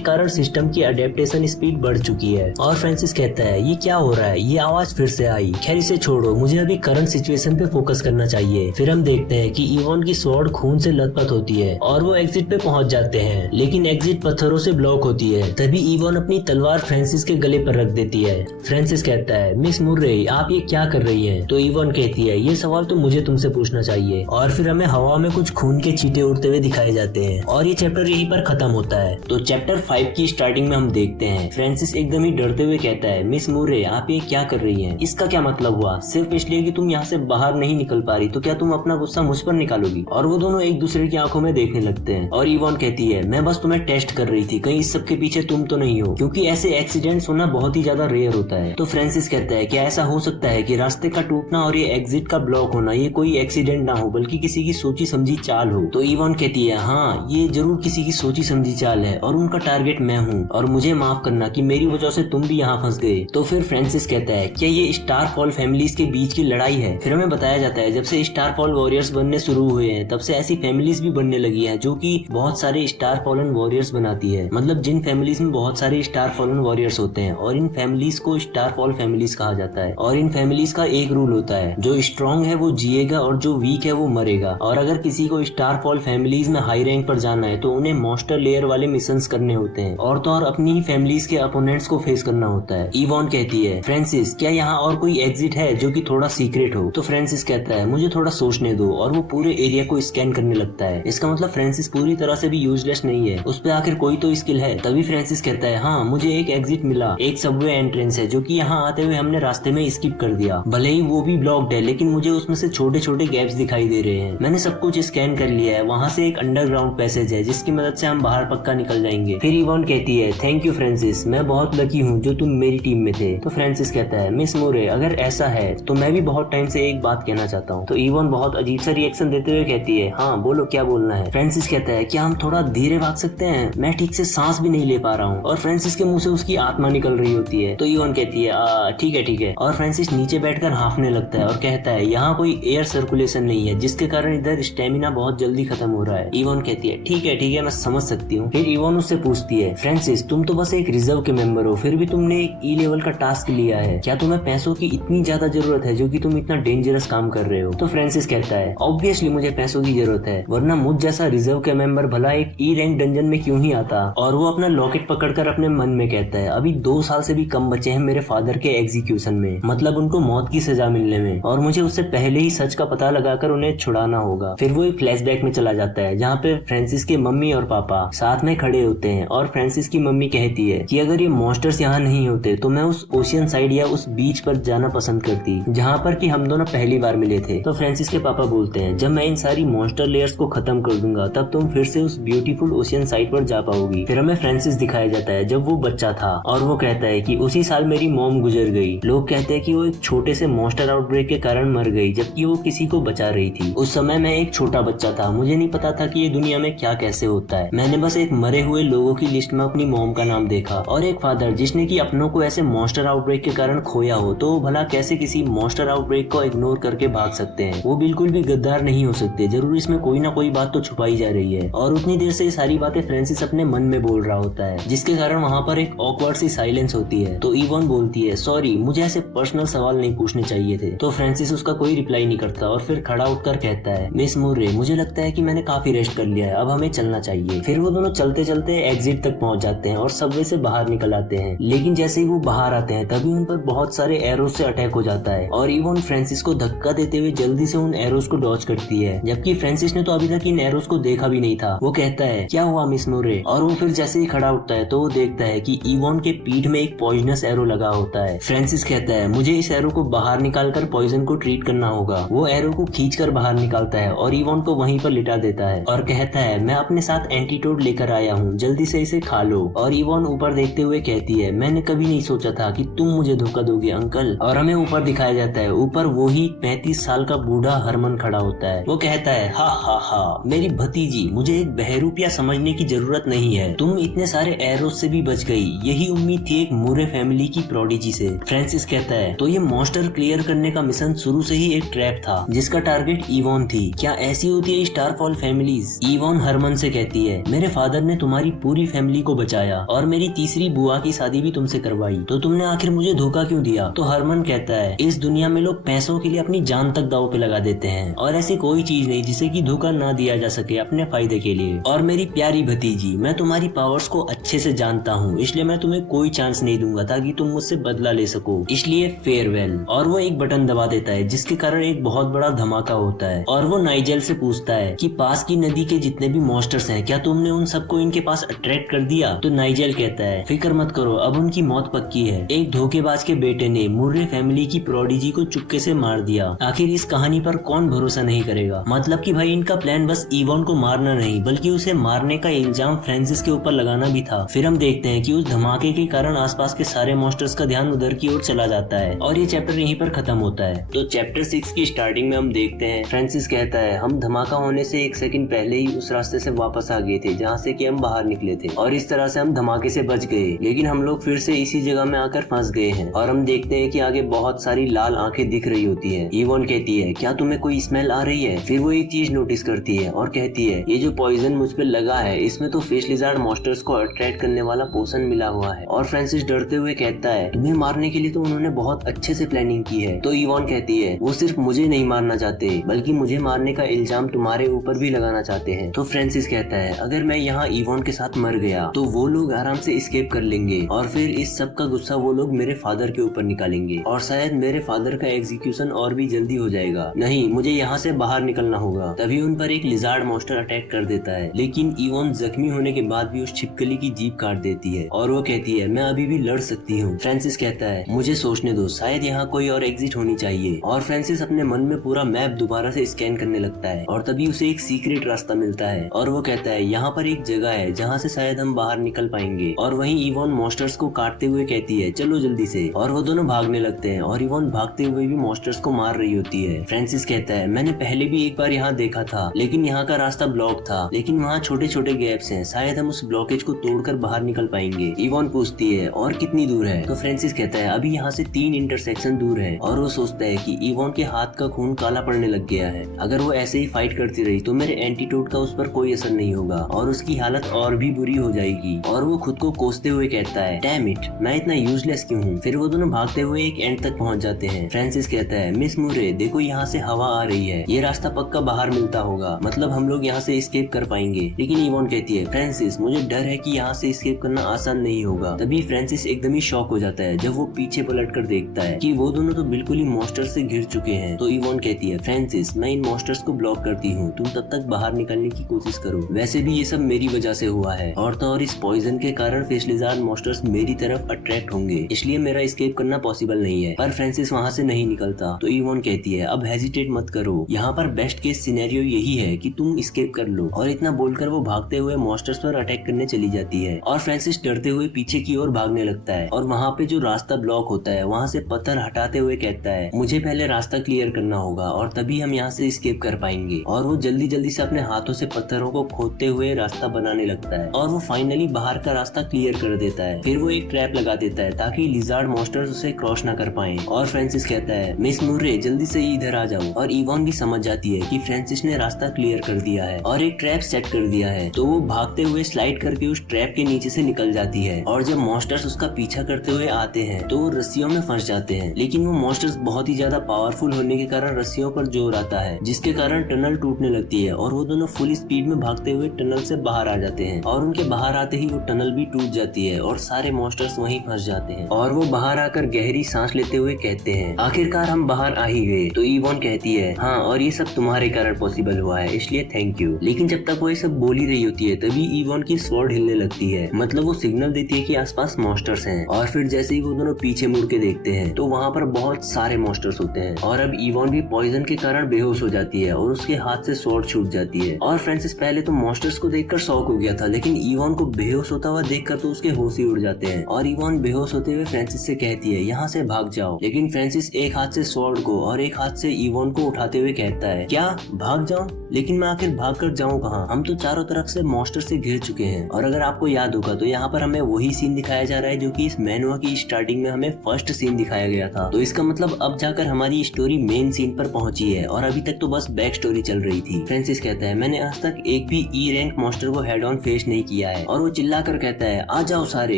कारण सिस्टम की अडेप्टेशन स्पीड बढ़ चुकी है। और फ्रांसिस कहता है ये क्या हो रहा है, ये आवाज फिर से आई, खैर इसे छोड़ो, मुझे अभी करंट सिचुएशन पे फोकस करना चाहिए। फिर हम देखते हैं कि इवॉन की स्वॉर्ड खून से लथपथ होती है और वो एग्जिट पे पहुंच जाते हैं, लेकिन एग्जिट पत्थरों से ब्लॉक होती है। तभी इवॉन अपनी तलवार फ्रांसिस के गले पर रख देती है। फ्रांसिस कहता है मिस मुर्रे आप ये क्या कर रही हैं? तो इवॉन कहती है ये सवाल तो मुझे तुमसे पूछना चाहिए। और फिर हमें हवा में कुछ खून के छींटे उड़ते हुए दिखाए जाते हैं और ये चैप्टर यहीं पर खत्म होता है। तो चैप्टर 5 की स्टार्टिंग में हम देखते हैं फ्रांसिस एकदम ही डरते हुए कहता है मिस मुर्रे आप ये क्या कर रही हैं? इसका क्या मतलब हुआ? सिर्फ इसलिए कि तुम यहाँ से बाहर नहीं निकल पा रही तो क्या तुम अपना गुस्सा मुझ पर निकालोगी? और वो दोनों एक दूसरे की आंखों में देखने लगते हैं और इवॉन कहती है मैं बस तुम्हें टेस्ट कर रही थी, कहीं इस सब के पीछे तुम तो नहीं हो, क्योंकि ऐसे एक्सीडेंट्स होना बहुत ही ज्यादा रेयर होता है। तो फ्रांसिस कहता है क्या ऐसा हो सकता है कि रास्ते का टूटना और ये एग्जिट का ब्लॉक होना ये कोई एक्सीडेंट ना हो बल्कि किसी की सोची समझी चाल हो? तो इवॉन कहती है हाँ ये जरूर किसी की सोची समझी चाल है और उनका टारगेट मैं हूँ और मुझे माफ करना कि मेरी वजह से तुम भी यहाँ फंस गए। तो फिर फ्रांसिस कहता है क्या ये स्टारफॉल फैमिलीज के बीच की लड़ाई है? फिर हमें बताया जाता है जब से स्टारफॉल वॉरियर्स बनने शुरू हुए हैं तब से ऐसी फैमिलीज भी बनने लगी हैं जो कि बहुत सारे स्टारफॉलन वॉरियर्स बनाती है। मतलब जिन फैमिलीज में बहुत सारे स्टारफॉलन वॉरियर्स होते हैं और इन फैमिलीज को स्टारफॉल फैमिलीज कहा जाता है। और इन फैमिलीज का एक रूल होता है जो स्ट्रॉन्ग है वो जिएगा और जो वीक है वो मरेगा। और अगर किसी को स्टारफॉल फैमिलीज में हाई रैंक पर जाना है तो उन्हें मॉन्स्टर लेयर वाले मिशंस करने होते हैं और तो और अपनी ही फैमिलीज के अपोनेंट्स को फेस करना होता है। इवॉन कहती है फ्रांसिस क्या यहाँ और कोई एग्जिट है जो कि थोड़ा सीक्रेट हो? तो फ्रांसिस कहता है मुझे थोड़ा सोचने दो और वो पूरे एरिया को स्कैन करने लगता है। इसका मतलब फ्रांसिस पूरी तरह से भी यूजलेस नहीं है, उस पर आखिर कोई तो स्किल है। तभी फ्रांसिस कहता है हाँ मुझे एक एग्जिट मिला, एक सबवे एंट्रेंस है जो कि यहाँ आते हुए हमने रास्ते में स्किप कर दिया। भले ही वो भी ब्लॉक्ड है लेकिन मुझे उसमें से छोटे छोटे गैप्स दिखाई दे रहे हैं। मैंने सब कुछ स्कैन कर लिया है, वहाँ से एक अंडरग्राउंड पैसेज है जिसकी मदद से हम बाहर पक्का निकल जाएंगे। फिर इवॉन कहती है थैंक यू फ्रांसिस, मैं बहुत लकी हूँ जो तुम मेरी टीम में थे। तो फ्रांसिस कहता है मिस मोरे अगर ऐसा है तो मैं भी बहुत टाइम से एक बात कहना चाहता हूँ। तो इवॉन बहुत अजीब सा रिएक्शन देते हुए कहती है हाँ बोलो क्या बोलना है? फ्रांसिस कहता है क्या हम थोड़ा धीरे भाग सकते हैं, मैं ठीक से सांस भी नहीं ले पा रहा हूँ। और फ्रांसिस के मुंह से उसकी आत्मा निकल रही होती है। तो इवॉन कहती है ठीक है ठीक है। और फ्रांसिस नीचे बैठकर हांफने लगता है और कहता है यहाँ कोई एयर सर्कुलेशन नहीं है जिसके कारण इधर स्टेमिना बहुत जल्दी खत्म हो रहा है। इवॉन कहती है ठीक है मैं समझ सकती हूँ। फिर इवॉन उससे पूछती है फ्रांसिस तुम तो बस एक रिजर्व के मेंबर हो, फिर भी तुमने एक ई लेवल का टास्क लिया है, क्या तुम्हें पैसों की इतनी ज्यादा जरूरत है जो कि तुम इतना डेंजरस काम कर रहे हो? तो फ्रांसिस कहता है ऑब्वियसली मुझे पैसों की जरूरत है, वरना मुझ जैसा रिजर्व के मेंबर भला एक ई रैंक डंजन में क्यों ही आता? और वो अपना लॉकेट पकड़कर अपने मन में कहता है अभी 2 साल से भी कम बचे हैं मेरे फादर के एग्जीक्यूशन में, मतलब उनको मौत की सजा मिलने में, और मुझे उससे पहले ही सच का पता लगाकर उन्हें छुड़ाना होगा। फिर वो एक फ्लैशबैक में चला जाता है जहाँ पे फ्रांसिस के मम्मी और पापा साथ में खड़े होते हैं और फ्रांसिस की मम्मी कहती है कि अगर ये मॉन्स्टर्स यहाँ नहीं होते तो मैं उस ओशियन साइड या उस बीच पर जाना पसंद करती जहाँ पर कि हम दोनों पहली बार मिले थे। तो फ्रांसिस के पापा बोलते हैं जब मैं इन सारी मॉन्स्टर लेयर्स को खत्म कर दूंगा तब तुम फिर से उस ब्यूटीफुल ओशियन साइड पर जा पाओगी। फिर हमें फ्रांसिस दिखाया जाता है जब वो बच्चा था और वो कहता है कि उसी साल मेरी मॉम गुजर गई। लोग कहते हैं कि वो एक छोटे से मॉन्स्टर आउटब्रेक के कारण मर गई जबकि वो किसी को बचा रही थी। उस समय मैं एक छोटा बच्चा था, मुझे नहीं पता था कि ये दुनिया में क्या कैसे होता है। मैंने बस एक मरे हुए लोगों की लिस्ट में अपनी मॉम का नाम देखा और एक फादर जिसने कि अपनों को ऐसे मॉन्स्टर आउटब्रेक के कारण खोया हो तो भला कैसे किसी मॉन्स्टर आउटब्रेक को इग्नोर करके भाग सकते हैं? वो बिल्कुल भी गद्दार नहीं हो सकते, जरूर इसमें कोई ना कोई बात तो छुपाई जा रही है। और उतनी देर से ये सारी बातें फ्रांसिस अपने मन में बोल रहा होता है जिसके कारण वहाँ पर एक ऑकवर्ड सी साइलेंस होती है। तो इवॉन बोलती है सॉरी मुझे ऐसे पर्सनल सवाल नहीं पूछने चाहिए थे। तो फ्रांसिस उसका कोई रिप्लाई नहीं करता और फिर खड़ा उठकर कहता है मिस मुर्रे मुझे लगता है कि मैंने काफी रेस्ट कर लिया है, अब हमें चलना चाहिए। फिर वो दोनों चलते चलते एग्जिट तक पहुंच जाते हैं और सबवे से बाहर निकल आते हैं। लेकिन जैसे ही वो बाहर आते हैं तभी उन पर बहुत सारे एरोज से अटैक हो जाता है और इवॉन फ्रांसिस को धक्का देते हुए जल्दी से उन एरोज को डॉज करती है, जबकि फ्रांसिस ने तो अभी तक इन एरोज को देखा भी नहीं था। वो कहता है क्या हुआ मिस मुर्रे? और वो फिर जैसे ही खड़ा उठता है तो वो देखता है कि इवॉन के पीठ में एक पॉइजनस एरो लगा होता है। फ्रांसिस कहता है मुझे इस एरो को बाहर निकालकर पॉइजन को ट्रीट करना होगा। वो एरो को खींचकर बाहर निकालता है और इवॉन को वहीं पर लिटा देता है और कहता है मैं अपने साथ एंटीटोड लेकर आया हूँ, जल्दी से इसे खा लो। और इवॉन ऊपर देखते हुए कहती है मैंने कभी नहीं सोचा था कि तुम मुझे धोखा दोगे अंकल। और हमें ऊपर दिखाया जाता है ऊपर वो ही 35 साल का बूढ़ा हरमन खड़ा होता है। वो कहता है हा मेरी भतीजी, मुझे एक बहरूपिया समझने की जरूरत नहीं है, तुम इतने सारे एरोज से भी बच गई, यही उम्मीद थी एक मुरे फैमिली की प्रोडिजी से। फ्रांसिस कहता है तो ये मॉन्स्टर क्लियर करने का मिशन शुरू से ही एक ट्रैप था जिसका टारगेट इवॉन थी, क्या ऐसी होती है स्टारफॉल फैमिलीज। इवॉन हरमन से कहती है, मेरे फादर ने तुम्हारी पूरी फैमिली को बचाया और मेरी तीसरी बुआ की शादी भी तुमसे करवाई, तो तुमने आखिर मुझे धोखा क्यों दिया? तो हरमन कहता है, इस दुनिया में लोग पैसों के लिए अपनी जान तक दांव पे लगा देते हैं और ऐसी कोई चीज नहीं जिसे कि धोखा ना दिया जा सके अपने फायदे के लिए। और मेरी प्यारी भतीजी, मैं तुम्हारी पावर्स को अच्छे से जानता हूँ, इसलिए मैं तुम्हें कोई चांस नहीं दूंगा ताकि तुम मुझसे बदला ले सको, इसलिए फेयरवेल। और वो एक बटन दबा देता है जिसके कारण एक बहुत बड़ा धमाका होता है और वो नाइजेल से पूछता है कि पास की नदी के जितने भी मॉन्स्टर्स हैं, क्या तुमने उन सबको इनके पास अट्रैक्ट कर दिया? तो नाइजेल कहता है, फिक्र मत करो, अब उनकी मौत पक्की है। एक धोखेबाज के बेटे ने मुर्रे फैमिली की प्रोडिजी को चुपके से मार दिया। आखिर इस कहानी पर कौन भरोसा नहीं करेगा? मतलब कि भाई इनका प्लान बस इवॉन को मारना नहीं बल्कि उसे मारने का इल्जाम फ्रांसिस के ऊपर लगाना भी था। फिर हम देखते हैं कि उस धमाके के कारण आसपास के सारे मॉन्स्टर्स का ध्यान उधर की ओर चला जाता है और ये चैप्टर यहीं पर खत्म होता है। तो चैप्टर 6 की स्टार्टिंग में हम देखते हैं फ्रांसिस कहता है, हम धमाका होने से 1 सेकंड पहले ही उस रास्ते से वापस आ गए थे जहाँ से कि हम बाहर निकले थे और इस तरह से हम धमाके से बच गए, लेकिन हम लोग फिर से इसी जगह में आकर फंस गए हैं। और हम देखते हैं कि आगे बहुत सारी लाल आंखें दिख रही होती है। इवॉन कहती है, क्या तुम्हें कोई स्मेल आ रही है? फिर वो एक चीज नोटिस करती है और कहती है, ये जो पॉइजन मुझ पे लगा है इसमें तो फिश लिजार्ड मॉन्स्टर्स को अट्रैक्ट करने वाला पोषण मिला हुआ है। और फ्रांसिस डरते हुए कहता है, तुम्हें मारने के लिए तो उन्होंने बहुत अच्छे से प्लानिंग की है। तो इवॉन कहती है, वो सिर्फ मुझे नहीं मारना चाहते बल्कि मुझे मारने का इल्जाम तुम्हारे ऊपर भी लगाना चाहते हैं। तो फ्रांसिस कहता है, अगर मैं यहाँ इवॉन के साथ मर गया तो वो लोग आराम से एस्केप कर लेंगे और फिर इस सब का गुस्सा वो लोग मेरे फादर के ऊपर निकालेंगे और शायद मेरे फादर का एग्जीक्यूशन और भी जल्दी हो जाएगा। नहीं, मुझे यहाँ से बाहर निकलना होगा। तभी उन पर एक लिजार्ड मॉन्स्टर अटैक कर देता है, लेकिन इवॉन जख्मी होने के बाद भी उस छिपकली की जीभ काट देती है और वो कहती है, मैं अभी भी लड़ सकती हूँ। फ्रांसिस कहता है, मुझे सोचने दो, शायद यहाँ कोई और एग्जिट होनी चाहिए। और फ्रांसिस अपने मन में पूरा मैप दोबारा से स्कैन करने लगता है और तभी उसे एक सीक्रेट रास्ता मिलता है और वो कहता है, यहाँ पर एक जगह है जहाँ से शायद हम बाहर निकल पाएंगे। और वहीं इवॉन मॉन्स्टर्स को काटते हुए कहती है, चलो जल्दी से। और वो दोनों भागने लगते हैं और इवॉन भागते हुए भी मॉन्स्टर्स को मार रही होती है। फ्रांसिस कहता है, मैंने पहले भी एक बार यहाँ देखा था लेकिन यहाँ का रास्ता ब्लॉक था, लेकिन वहाँ छोटे छोटे गैप्स हैं, शायद हम उस ब्लॉकेज को तोड़कर बाहर निकल पाएंगे। इवॉन पूछती है, और कितनी दूर है? तो फ्रांसिस कहता है, अभी यहाँ से 3 इंटरसेक्शन दूर है। और वो सोचता है कि इवॉन के हाथ का खून काला पड़ने लग गया है, अगर वो ऐसे ही फाइट करती रही तो मेरे एंटीटोड का उस पर कोई असर नहीं होगा और उसकी हालत और भी बुरी हो जाएगी। और वो खुद को कोसते हुए कहता है, डैम इट, मैं इतना यूजलेस क्यों हूँ? फिर वो दोनों भागते हुए एक एंड तक पहुँच जाते हैं। फ्रांसिस कहता है, मिस मुरे देखो, यहाँ से हवा आ रही है, ये रास्ता पक्का बाहर मिलता होगा, मतलब हम लोग यहाँ से एस्केप कर पाएंगे। लेकिन इवॉन कहती है, फ्रांसिस मुझे डर है कि यहाँ से एस्केप करना आसान नहीं होगा। तभी फ्रांसिस एकदम ही शॉक हो जाता है जब वो पीछे पलट कर देखता है कि वो दोनों तो बिल्कुल ही मॉन्स्टर से घिर चुके हैं। तो इवॉन कहती है, फ्रांसिस मैं इन मॉन्स्टर्स को ब्लॉक करती हूँ, तुम तब तक बाहर निकलने की कोशिश करो, वैसे भी ये सब मेरी वजह से हुआ है और तो और इस पॉइजन के कारण फिश लिजार्ड मॉन्स्टर्स मेरी तरफ अट्रैक्ट होंगे, इसलिए मेरा एस्केप करना पॉसिबल नहीं है। पर फ्रांसिस वहाँ से नहीं निकलता। तो इवॉन कहती है, अब हेजिटेट मत करो, यहाँ पर बेस्ट केस सिनेरियो यही है कि तुम एस्केप कर लो। और इतना बोलकर वो भागते हुए मॉन्स्टर्स पर अटैक करने चली जाती है और फ्रांसिस डरते हुए पीछे की ओर भागने लगता है और वहाँ पे जो रास्ता ब्लॉक होता है वहाँ से पत्थर हटाते हुए कहता है, मुझे पहले रास्ता क्लियर करना होगा और तभी हम यहाँ से एस्केप कर पाएंगे। और वो जल्दी जल्दी से अपने हाथों से पत्थरों को खोदते हुए रास्ता बनाने लगता है और वो फाइनली बाहर का रास्ता क्लियर कर देता है। फिर वो एक ट्रैप लगा देता है ताकि लिजार्ड मॉन्स्टर्स उसे क्रॉस ना कर पाए। और फ्रांसिस कहता है, मिस मुर्रे जल्दी से इधर आ जाओ। और इवॉन भी समझ जाती है कि फ्रांसिस ने रास्ता क्लियर कर दिया है और एक ट्रैप सेट कर दिया है। तो वो भागते हुए स्लाइड करके उस ट्रैप के नीचे से निकल जाती है और जब मॉन्स्टर्स उसका पीछा करते हुए आते हैं तो वो रस्सियों में फंस जाते हैं। लेकिन वो मॉन्स्टर्स बहुत ही ज्यादा पावरफुल होने के कारण रस्सियों पर जोर आता है, जिसके कारण टनल टूटने लगती है और वो दोनों फुल स्पीड में भागते हुए टनल से बाहर आ जाते हैं। और उनके बाहर आते ही वो टनल भी टूट जाती है और सारे मॉन्स्टर्स वहीं फंस जाते हैं। और वो बाहर आकर गहरी सांस लेते हुए कहते हैं, आखिरकार हम बाहर आ ही गए। तो इवॉन कहती है, हाँ, और ये सब तुम्हारे कारण पॉसिबल हुआ है, इसलिए थैंक यू। लेकिन जब तक वो ये सब बोल ही रही होती है तभी इवॉन की स्वॉर्ड हिलने लगती है, मतलब वो सिग्नल देती है कि आसपास मॉन्स्टर्स हैं। और फिर जैसे ही वो दोनों पीछे मुड़ के देखते हैं तो वहाँ पर बहुत सारे मॉन्स्टर्स होते हैं और अब इवॉन भी पॉइजन के कारण बेहोश हो जाती है और उसके हाथ से स्वॉर्ड छूट जाती है। और फ्रांसिस पहले तो मॉन्स्टर्स को देखकर शॉक हो गया था, लेकिन इवॉन को बेहोश होता हुआ देखकर तो उसके होश ही उड़ जाते हैं। और इवॉन बेहोश होते हुए फ्रांसिस से कहती है, यहाँ से भाग जाओ। लेकिन फ्रांसिस एक हाथ से स्वॉर्ड को और एक हाथ से इवॉन को उठाते हुए कहता है, क्या भाग जाऊं? लेकिन मैं आखिर भाग कर जाऊं कहाँ? हम तो चारों तरफ से मॉन्स्टर से घिर चुके हैं। और अगर आपको याद होगा तो यहाँ पर हमें वही सीन दिखाया जा रहा है जो कि इस मैनुआ की स्टार्टिंग में हमें फर्स्ट सीन दिखाया गया था। तो इसका मतलब अब जाकर हमारी स्टोरी मेन सीन पर पहुंची है और अभी तक तो बस बैक स्टोरी चल रही थी। फ्रांसिस कहता है मैंने आज तक एक भी ई रैंक मॉन्स्टर को हेड ऑन फेस नहीं किया है, और वो चिल्लाकर कहता है आ जाओ सारे,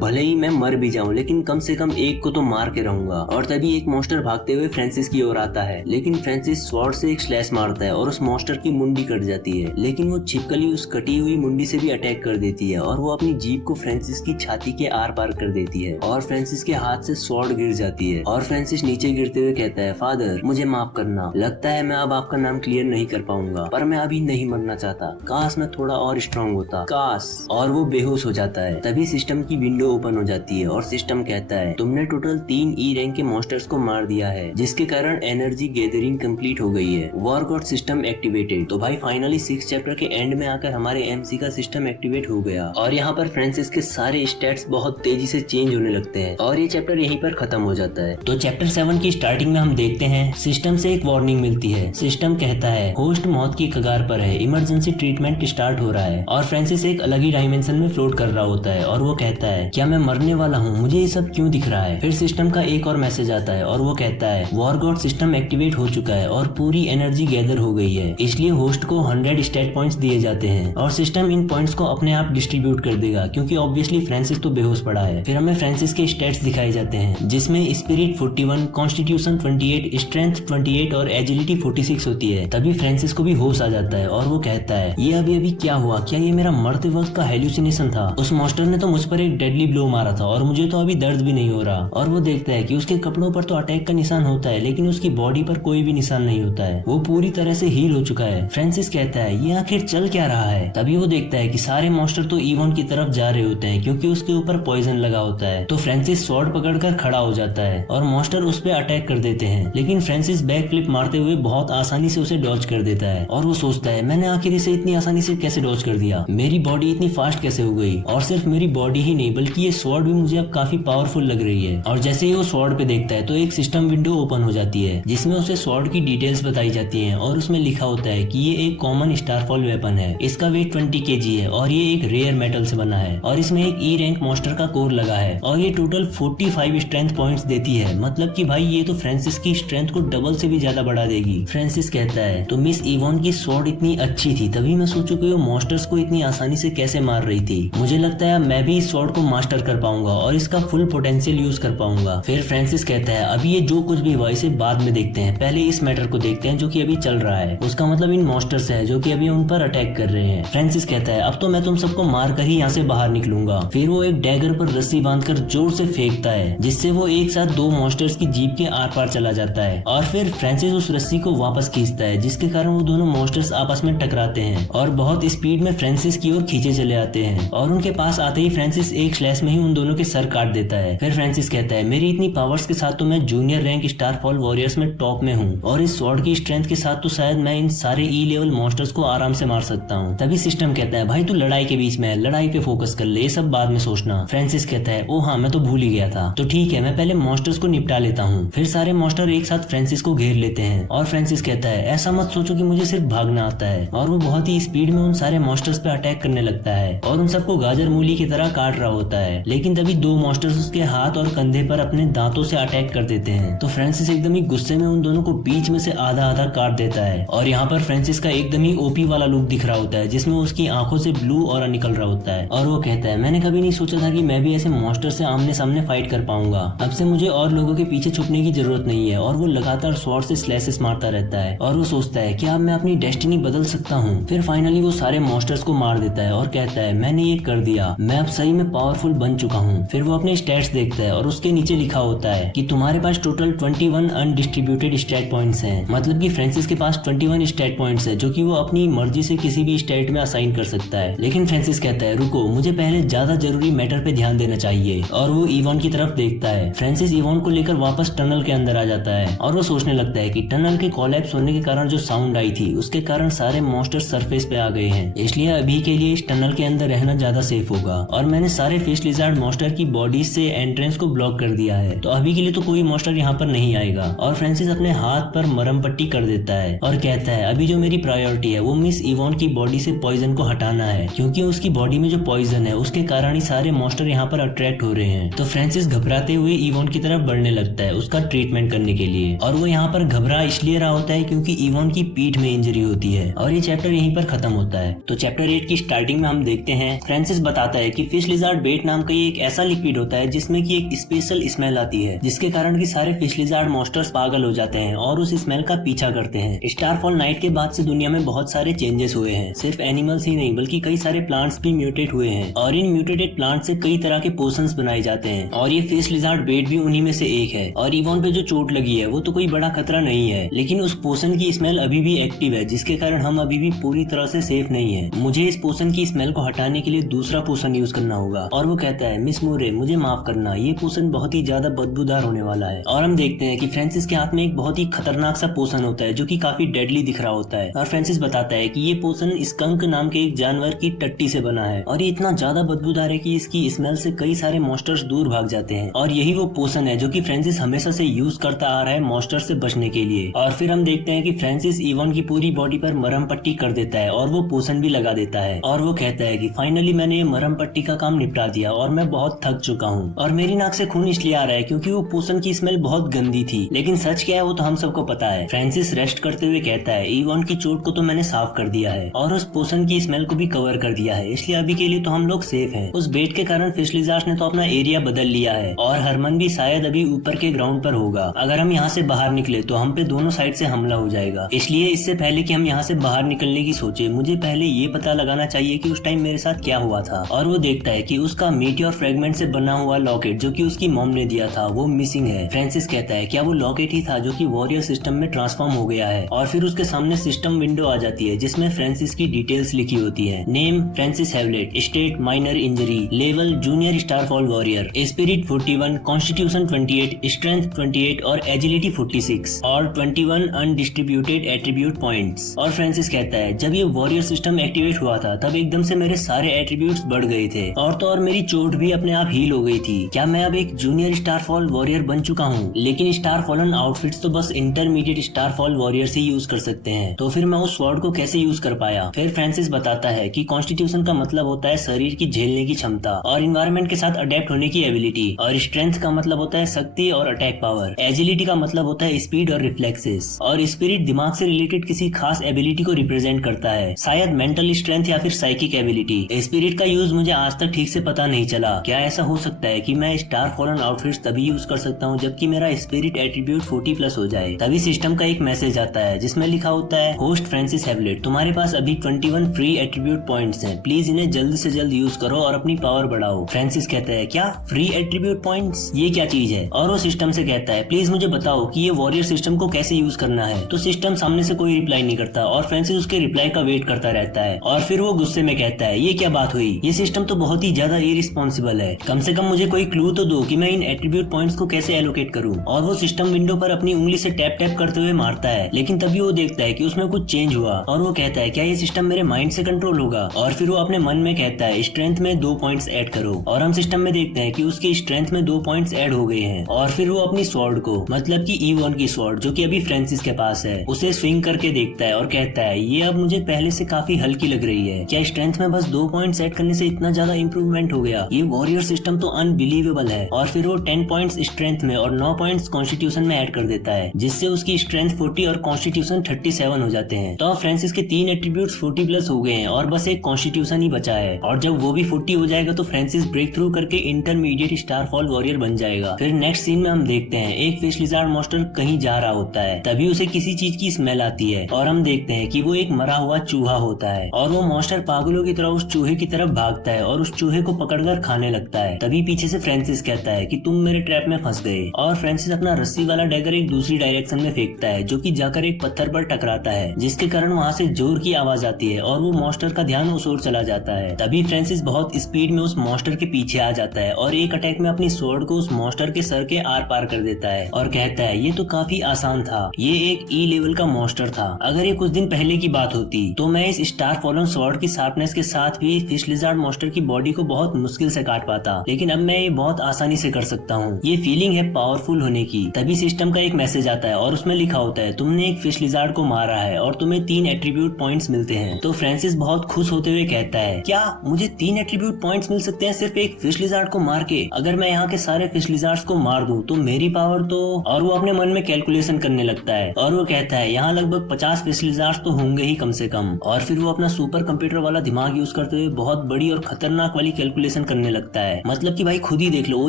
भले ही मैं मर भी जाऊं लेकिन कम से कम एक को तो मार के रहूंगा। और तभी एक मॉन्स्टर भागते हुए फ्रांसिस की ओर आता है, लेकिन फ्रांसिस स्वॉर्ड से एक स्लैश मारता है और उस मॉन्स्टर की मुंडी कट जाती है, लेकिन वो छिपकली उस कटी हुई मुंडी से भी अटैक कर देती है और वो अपनी जीभ को फ्रांसिस की छाती के आर पार कर देती है और फ्रांसिस के हाथ से स्वॉर्ड गिर जाती है। और फ्रांसिस नीचे गिरते हुए कहता है फादर मुझे माफ करना, लगता है मैं अब आपका नाम क्लियर नहीं कर पाऊंगा, पर मैं अभी नहीं मरना चाहता, काश मैं थोड़ा और स्ट्रांग होता, काश। और वो बेहोश हो जाता है। तभी सिस्टम की विंडो ओपन हो जाती है और सिस्टम कहता है तुमने टोटल 3 ई रैंक के मॉन्स्टर्स को मार दिया है, जिसके कारण एनर्जी गैदरिंग कंप्लीट हो गई है। War God system activated. तो भाई फाइनली 6 चैप्टर के एंड में आकर हमारे एमसी का सिस्टम एक्टिवेट हो गया और यहाँ पर फ्रांसिस के सारे स्टैट्स बहुत तेजी से चेंज होने लगते हैं और ये चैप्टर यहीं पर खत्म हो जाता है। तो चैप्टर 7 की स्टार्टिंग में हम देखते हैं सिस्टम से एक वार्निंग मिलती है। सिस्टम कहता है होस्ट मौत की कगार पर है, इमरजेंसी ट्रीटमेंट स्टार्ट हो रहा है। और फ्रांसिस एक अलग ही डायमेंशन में फ्लोट कर रहा होता है और वो कहता है क्या मैं मरने वाला हूँ, मुझे ये सब क्यों दिख रहा है। फिर सिस्टम का एक और मैसेज आता है और वो कहता है वॉर गॉड सिस्टम एक्टिवेट हो चुका है और पूरी एनर्जी गैदर हो गई है, इसलिए होस्ट को 100 स्टैट पॉइंट्स दिए जाते हैं और सिस्टम इन पॉइंट्स को अपने आप डिस्ट्रीब्यूट कर देगा, क्योंकि ऑब्वियसली फ्रांसिस तो बेहोश पड़ा है। फिर हमें फ्रांसिस के स्टैट्स दिखाए जाते हैं, जिसमें स्पिरिट 41, कॉन्स्टिट्यूशन 28, स्ट्रेंथ 28 और एजिलिटी 46 होती है। तभी फ्रांसिस को भी होश आ जाता है और वो कहता है ये अभी क्या हुआ, क्या ये मेरा मरते वक्त का हेल्यूसिनेशन था। उस मॉन्स्टर ने तो मुझ पर एक डेडली ब्लो मारा था और मुझे तो अभी दर्द भी नहीं हो रहा। और वो देखता है कि उसके कपड़ों पर तो अटैक का निशान होता है, लेकिन उसकी बॉडी पर कोई भी निशान नहीं होता है, वो पूरी तरह से हील हो चुका है। फ्रांसिस कहता है ये आखिर चल क्या रहा है। तभी वो देखता है कि सारे मॉन्स्टर तो इवॉन की तरफ जा रहे होते हैं, क्योंकि उसके ऊपर पॉइजन लगा होता है। तो फ्रांसिस स्वॉर्ड पकड़कर खड़ा हो जाता है और मॉन्स्टर उस पर अटैक कर देते हैं, लेकिन फ्रांसिस बैक फ्लिप मारते हुए बहुत आसानी से उसे डॉज कर देता है। और वो सोचता है मैंने आखिर इसे इतनी आसानी से कैसे डॉज कर दिया, मेरी बॉडी इतनी फास्ट कैसे हो गई। और सिर्फ मेरी बॉडी ही नहीं बल्कि ये स्वॉर्ड भी मुझे अब काफी पावरफुल लग रही है। और जैसे ही वो स्वॉर्ड पे देखता है तो एक सिस्टम विंडो ओपन हो जाती है, जिसमें उसे स्वॉर्ड की डिटेल्स बताई जाती हैं और उसमें लिखा होता है कि ये एक कॉमन स्टारफॉल वेपन है, इसका वेट 20 kg है और ये एक रेयर मेटल से बना है और इसमें एक ई रैंक मॉन्स्टर का कोर लगा है और ये टोटल 45 स्ट्रेंथ पॉइंट्स देती है। मतलब कि भाई ये तो फ्रांसिस की स्ट्रेंथ को डबल से भी ज्यादा बढ़ा देगी। फ्रांसिस कहता है तो मिस इवॉन की स्वॉर्ड इतनी अच्छी थी, तभी मैं सोचूं कि वो मॉन्स्टर्स को इतनी आसानी से कैसे मार रही थी। मुझे लगता है मैं भी इस स्वॉर्ड को मास्टर कर पाऊंगा और इसका फुल पोटेंशियल यूज कर पाऊंगा। फिर फ्रांसिस कहता है अभी ये जो कुछ भी हुआ इसे बाद में देखते हैं, पहले इस मैटर को देखते हैं जो कि अभी चल रहा है। उसका मतलब इन मॉन्स्टर्स है जो कि अभी उन पर अटैक कर रहे हैं। फ्रांसिस कहता है अब तो मैं तुम सबको मार कर ही यहाँ से बाहर निकलूंगा। फिर वो एक डैगर पर रस्सी बांधकर जोर से फेंकता है, जिससे वो एक साथ 2 मॉन्स्टर्स की जीभ के आर पार चला जाता है और फिर फ्रांसिस उस रस्सी को वापस खींचता है, जिसके कारण वो दोनों मॉन्स्टर्स आपस में टकराते हैं और बहुत स्पीड में फ्रांसिस की ओर खींचे चले आते हैं। और उनके पास आते ही फ्रांसिस एक स्लैश में ही उन दोनों के सर काट देता है। फिर फ्रांसिस कहता है मेरी इतनी पावर्स के साथ तो मैं जूनियर रैंक स्टारफॉल वॉरियर्स में टॉप में हूँ और इस स्वॉर्ड की स्ट्रेंथ के साथ तो शायद मैं इन सारे ई लेवल मॉन्स्टर्स को आराम से मार सकता हूँ। तभी सिस्टम कहता है भाई तू लड़ाई के बीच में है, लड़ाई पे फोकस कर ले, ये सब बाद में सोचना। फ्रांसिस कहता है ओ हाँ मैं तो भूल ही गया था, तो ठीक है मैं पहले मॉन्स्टर्स को निपटा लेता हूँ। फिर सारे मॉन्स्टर एक साथ फ्रांसिस को घेर लेते हैं और फ्रांसिस कहता है ऐसा मत सोचो कि मुझे सिर्फ भागना आता है। और वो बहुत ही स्पीड में उन सारे मॉन्स्टर्स पे अटैक करने लगता है और उन सबको गाजर मूली की तरह काट रहा होता है। लेकिन तभी 2 मॉन्स्टर्स उसके हाथ और कंधे पर अपने दांतों से अटैक कर देते हैं। तो फ्रांसिस एकदम ही गुस्से में उन दोनों को बीच में से आधा आधा काट देता है और यहाँ पर फ्रांसिस का एकदम ही ओपी वाला लुक दिख रहा होता है, जिसमें उसकी आंखों से ब्लू ऑरा निकल रहा होता है। और वो कहता है मैंने कभी नहीं सोचा था कि मैं भी ऐसे मॉन्स्टर से आमने सामने फाइट कर पाऊंगा। अब से मुझे और लोगों के पीछे छुपने की जरूरत नहीं है। और वो लगातार स्वॉर्ड से स्लैशेस मारता रहता है और वो सोचता है कि अब मैं अपनी डेस्टिनी बदल सकता हूँ। फिर फाइनली वो सारे मॉन्स्टर्स को मार देता है और कहता है मैंने ये कर दिया, मैं अब सही में पावरफुल बन चुका हूँ। फिर वो अपने स्टैट्स देखता है और उसके नीचे लिखा होता है कि तुम्हारे पास टोटल 21 अनडिस्ट्रीब्यूटेड स्टैट पॉइंट्स हैं। मतलब कि फ्रांसिस के पास 21 स्टैट पॉइंट्स है जो कि वो अपनी मर्जी से किसी भी स्टैट में असाइन कर सकता है। लेकिन फ्रांसिस कहता है रुको, मुझे पहले ज्यादा जरूरी मैटर पे ध्यान देना चाहिए। और वो इवॉन की तरफ देखता है। फ्रांसिस इवॉन को लेकर वापस टनल के अंदर आ जाता है और वो सोचने लगता है कि टनल के कोलैप्स होने के कारण जो साउंड आई थी उसके कारण सारे मॉन्स्टर सरफेस पे आ गए हैं, इसलिए अभी के लिए इस टनल के अंदर रहना ज्यादा सेफ होगा। और मैंने सारे फिश लिजार्ड मॉन्स्टर की बॉडीज से एंट्रेंस को ब्लॉक कर दिया है, तो अभी के लिए तो कोई मॉन्स्टर यहाँ पर नहीं आएगा। और फ्रांसिस अपने हाथ पर मरहम पट्टी कर देता है और कहता है अभी जो मेरी प्रायोरिटी है वो मिस इवॉन की बॉडी से पॉइजन को हटाना है, क्योंकि उसकी बॉडी में जो पॉइजन है उसके कारण ही सारे मॉन्स्टर यहाँ पर अट्रैक्ट हो रहे हैं। तो फ्रांसिस घबराते हुए इवॉन की तरफ बढ़ने लगता है उसका ट्रीटमेंट करने के लिए। और वो यहाँ पर घबरा इसलिए रहा होता है क्योंकि इवॉन की पीठ में इंजरी होती है और ये चैप्टर यहीं पर खत्म होता है। तो चैप्टर 8 की स्टार्टिंग में हम देखते हैं फ्रांसिस बताता है कि फिश लिजार्ड बेट नाम का ये एक ऐसा लिक्विड होता है जिसमें की एक स्पेशल स्मेल आती है, जिसके कारण की सारे फिश लिजार्ड मॉन्स्टर्स पागल हो जाते हैं और उस स्मेल का पीछा करते हैं। स्टारफॉल नाइट के बाद से दुनिया में बहुत सारे चेंजेस हुए हैं, सिर्फ एनिमल्स ही नहीं बल्कि कई सारे प्लांट्स भी म्यूटेट हुए हैं और इन म्यूटेटेड प्लांट से कई तरह के पोशंस बनाए जाते हैं और ये फिश लिजार्ड बेट भी उन्हीं में से एक है। और इवॉन पे जो चोट लगी है वो तो कोई बड़ा खतरा नहीं है, लेकिन उस पोशन की स्मेल अभी भी एक्टिव है, जिसके कारण हम अभी भी पूरी तरह से सेफ नहीं है। मुझे इस पोशन की स्मेल को हटाने के लिए दूसरा पोशन यूज करना होगा। और वो कहता है मिस मोरे मुझे माफ करना, ये पोशन बहुत ही ज्यादा बदबूदार होने वाला है। और हम देखते हैं कि फ्रांसिस के हाथ में एक बहुत ही खतरनाक सा पोशन होता है जो कि काफी डेडली दिख रहा होता है। और फ्रांसिस बताता है कि ये पोशन स्कंक नाम के एक जानवर की टट्टी से बना है और ये इतना ज्यादा बदबूदार है कि इसकी स्मेल से कई सारे मॉन्स्टर्स दूर भाग जाते हैं। और यही वो पोशन है जो कि फ्रांसिस हमेशा से यूज करता आ रहा है मॉन्स्टर से बचने के लिए। और फिर हम देखते हैं कि फ्रांसिस इवॉन की पूरी बॉडी पर मरहम पट्टी कर देता है और वो पोशन भी लगा देता है और वो कहता है कि फाइनली मैंने ये मरहम पट्टी का काम निपटा दिया और मैं बहुत थक चुका हूँ। और मेरी नाक से खून इसलिए आ रहा है क्योंकि वो पोशन की स्मेल बहुत गंदी थी, लेकिन सच क्या है वो तो हम सबको पता है। फ्रांसिस रेस्ट करते हुए कहता है इवॉन की चोट को तो मैंने साफ कर दिया है और उस पोशन की स्मेल को भी कवर कर दिया है, इसलिए अभी के लिए तो हम लोग सेफ हैं। उस बेट के कारण फिश लिजार्ड्स ने तो अपना एरिया बदल लिया है और हरमन भी शायद अभी ऊपर के ग्राउंड पर होगा। अगर हम यहाँ से बाहर निकले तो हम पे दोनों साइड से हमला हो जाएगा, इसलिए इससे पहले कि हम यहाँ से बाहर निकलने की सोचे मुझे पहले ये पता लगाना चाहिए कि उस टाइम मेरे साथ क्या हुआ था। और वो देखता है कि उसका मीटियोर फ्रेगमेंट से बना हुआ लॉकेट जो कि उसकी मॉम ने दिया था वो मिसिंग है। फ्रांसिस कहता है क्या वो लॉकेट ही था जो कि वॉरियर सिस्टम में ट्रांसफॉर्म हो गया है। और फिर उसके सामने सिस्टम विंडो आ जाती है जिसमें फ्रांसिस की डिटेल्स लिखी होती है। Name Francis Hewlett, state minor injury, level junior Starfall warrior, spirit 41, constitution 28, strength 28 और एजिलिटी 46 और 21 अनडिस्ट्रीब्यूटेड एट्रीब्यूट पॉइंट्स। और फ्रांसिस कहता है जब ये वॉरियर सिस्टम एक्टिवेट हुआ था तब एकदम से मेरे सारे एट्रीब्यूट्स बढ़ गए थे और तो और मेरी चोट भी अपने आप हील हो गई थी। क्या मैं अब एक जूनियर स्टारफॉल वॉरियर बन चुका हूँ? लेकिन स्टारफॉलन आउटफिट्स तो बस इंटरमीडिएट स्टारफॉल वॉरियर से यूज कर सकते हैं, तो फिर मैं उस स्वॉर्ड को कैसे यूज कर पाया? फिर फ्रांसिस बताता है कि कॉन्स्टिट्यूशन का मतलब होता है शरीर की झेलने की क्षमता और इन्वायरमेंट के साथ अडेप्ट होने की एबिलिटी, और स्ट्रेंथ का मतलब होता है शक्ति और अटैक पावर, एजिलिटी का मतलब होता है स्पीड और रिफ्लेक्सेस, और स्पिरिट दिमाग से रिलेटेड किसी खास एबिलिटी को रिप्रेजेंट करता है, शायद मेंटल स्ट्रेंथ या फिर साइकिक एबिलिटी। स्पिरिट का यूज मुझे आज तक ठीक से पता नहीं चला। क्या ऐसा हो सकता है कि मैं स्टार फॉलन आउटफिट्स तभी यूज कर सकता हूँ जबकि मेरा स्पिरिट एट्रीब्यूट 40+ हो जाए? तभी सिस्टम का एक मैसेज आता है जिसमें लिखा होता है होस्ट फ्रांसिस हैवलेट, तुम्हारे पास अभी 21 फ्री एट्रीब्यूट पॉइंट्स हैं, प्लीज इन्हें जल्द से जल्द यूज करो और अपनी पावर बढ़ाओ। फ्रांसिस कहता है क्या फ्री एट्रीब्यूट पॉइंट्स, ये क्या चीज है? और वो सिस्टम से कहता है प्लीज मुझे बताओ कि ये वॉरियर सिस्टम को कैसे यूज करना है। तो सिस्टम सामने से कोई रिप्लाई नहीं करता और फ्रांसिस उसके रिप्लाई का वेट करता रहता है और फिर वो गुस्से में कहता है ये क्या बात हुई, ये सिस्टम तो बहुत ही ज्यादा इररिस्पॉन्सिबल है, कम से कम मुझे कोई क्लू तो दो कि मैं इन एट्रीब्यूट पॉइंट्स को कैसे एलोकेट करूं। और वो सिस्टम विंडो पर अपनी उंगली से टैप टैप करते हुए मारता है, लेकिन तभी वो देखता है कि उसमें कुछ चेंज हुआ और वो कहता है क्या ये सिस्टम मेरे माइंड से कंट्रोल होगा? और फिर वो अपने मन में कहता है स्ट्रेंथ में 2 पॉइंट्स ऐड करो, और हम सिस्टम में देखते हैं कि उसकी स्ट्रेंथ में 2 पॉइंट्स ऐड हो गए हैं। और फिर वो अपनी स्वॉर्ड को, मतलब कि इवॉन की स्वॉर्ड जो कि अभी फ्रांसिस के पास है, उसे स्विंग करके देखता है और कहता है ये अब मुझे पहले से काफी हल्की लग रही है। क्या स्ट्रेंथ में बस 2 पॉइंट्स ऐड करने से इतना ज्यादा इंप्रूवमेंट हो गया? ये वॉरियर सिस्टम तो अनबिलीवेबल है। और फिर वो 10 पॉइंट्स स्ट्रेंथ में और 9 पॉइंट्स कॉन्स्टिट्यूशन में ऐड कर देता है, जिससे उसकी स्ट्रेंथ 40 और कॉन्स्टिट्यूशन 37 हो जाते हैं। तो फ्रांसिस के 3 एट्रीब्यूट्स 40+ हो गए हैं और बस एक कॉन्स्टिट्यूशन ही बचा है, और जब वो भी 40 हो जाएगा तो फ्रांसिस ब्रेक थ्रू करके इंटरमीडिएट स्टारफॉल वॉरियर बन जाएगा। फिर नेक्स्ट सीन में हम देखते हैं एक फिश लिजार्ड मॉन्स्टर कहीं जा रहा होता है, तभी उसे किसी चीज की स्मेल आती है और हम देखते हैं कि वो एक मरा हुआ चूहा होता है और वो मॉन्स्टर पागलों की तरह उस चूहे की तरफ भागता है और उस चूहे को पकड़कर खाने लगता है। तभी पीछे से फ्रांसिस कहता है कि तुम मेरे ट्रैप में फंस गए, और फ्रांसिस अपना रस्सी वाला डैगर एक दूसरी डायरेक्शन में फेंकता है जो कि जाकर एक पत्थर पर टकराता है, जिसके कारण वहाँ से जोर की आवाज आती है और वो मॉन्स्टर का ध्यान उस ओर चला जाता है। तभी फ्रांसिस बहुत स्पीड में उस मॉन्स्टर के पीछे आ जाता है और एक अटैक में अपनी स्वॉर्ड को उस मॉन्स्टर के सर के आर पार कर देता है और कहता है ये तो काफी आसान था, ये एक ई लेवल का मॉन्स्टर था, अगर ये कुछ दिन पहले की बात होती तो मैं इस स्टार फॉलन स्वॉर्ड की शार्पनेस के साथ भी फिश लिजार्ड मॉन्स्टर की बॉडी को बहुत मुश्किल से काट पाता, लेकिन अब मैं ये बहुत आसानी से कर सकता हूँ। ये फीलिंग है पावरफुल होने की। तभी सिस्टम का एक मैसेज आता है और उसमें लिखा होता है तुमने एक फिश लिजार्ड को मारा है और तुम्हें 3 एट्रीब्यूट पॉइंट्स मिलते हैं। तो फ्रांसिस बहुत खुश होते हुए कहता है क्या मुझे 3 एट्रीब्यूट पॉइंट्स मिल सकते हैं सिर्फ एक फिश लिजार्ड को मार के? अगर मैं यहाँ के सारे फिश लिजार्ड्स को मार दूं तो मेरी पावर तो, और वो अपने मन में कैलकुलेशन करने लगता है और वो कहता कहता है यहाँ लगभग 50 फिश लिजार्ड्स तो होंगे ही कम से कम। और फिर वो अपना सुपर कंप्यूटर वाला दिमाग यूज करते हुए बहुत बड़ी और खतरनाक वाली कैलकुलेशन करने लगता है। मतलब कि भाई खुद ही देख लो, वो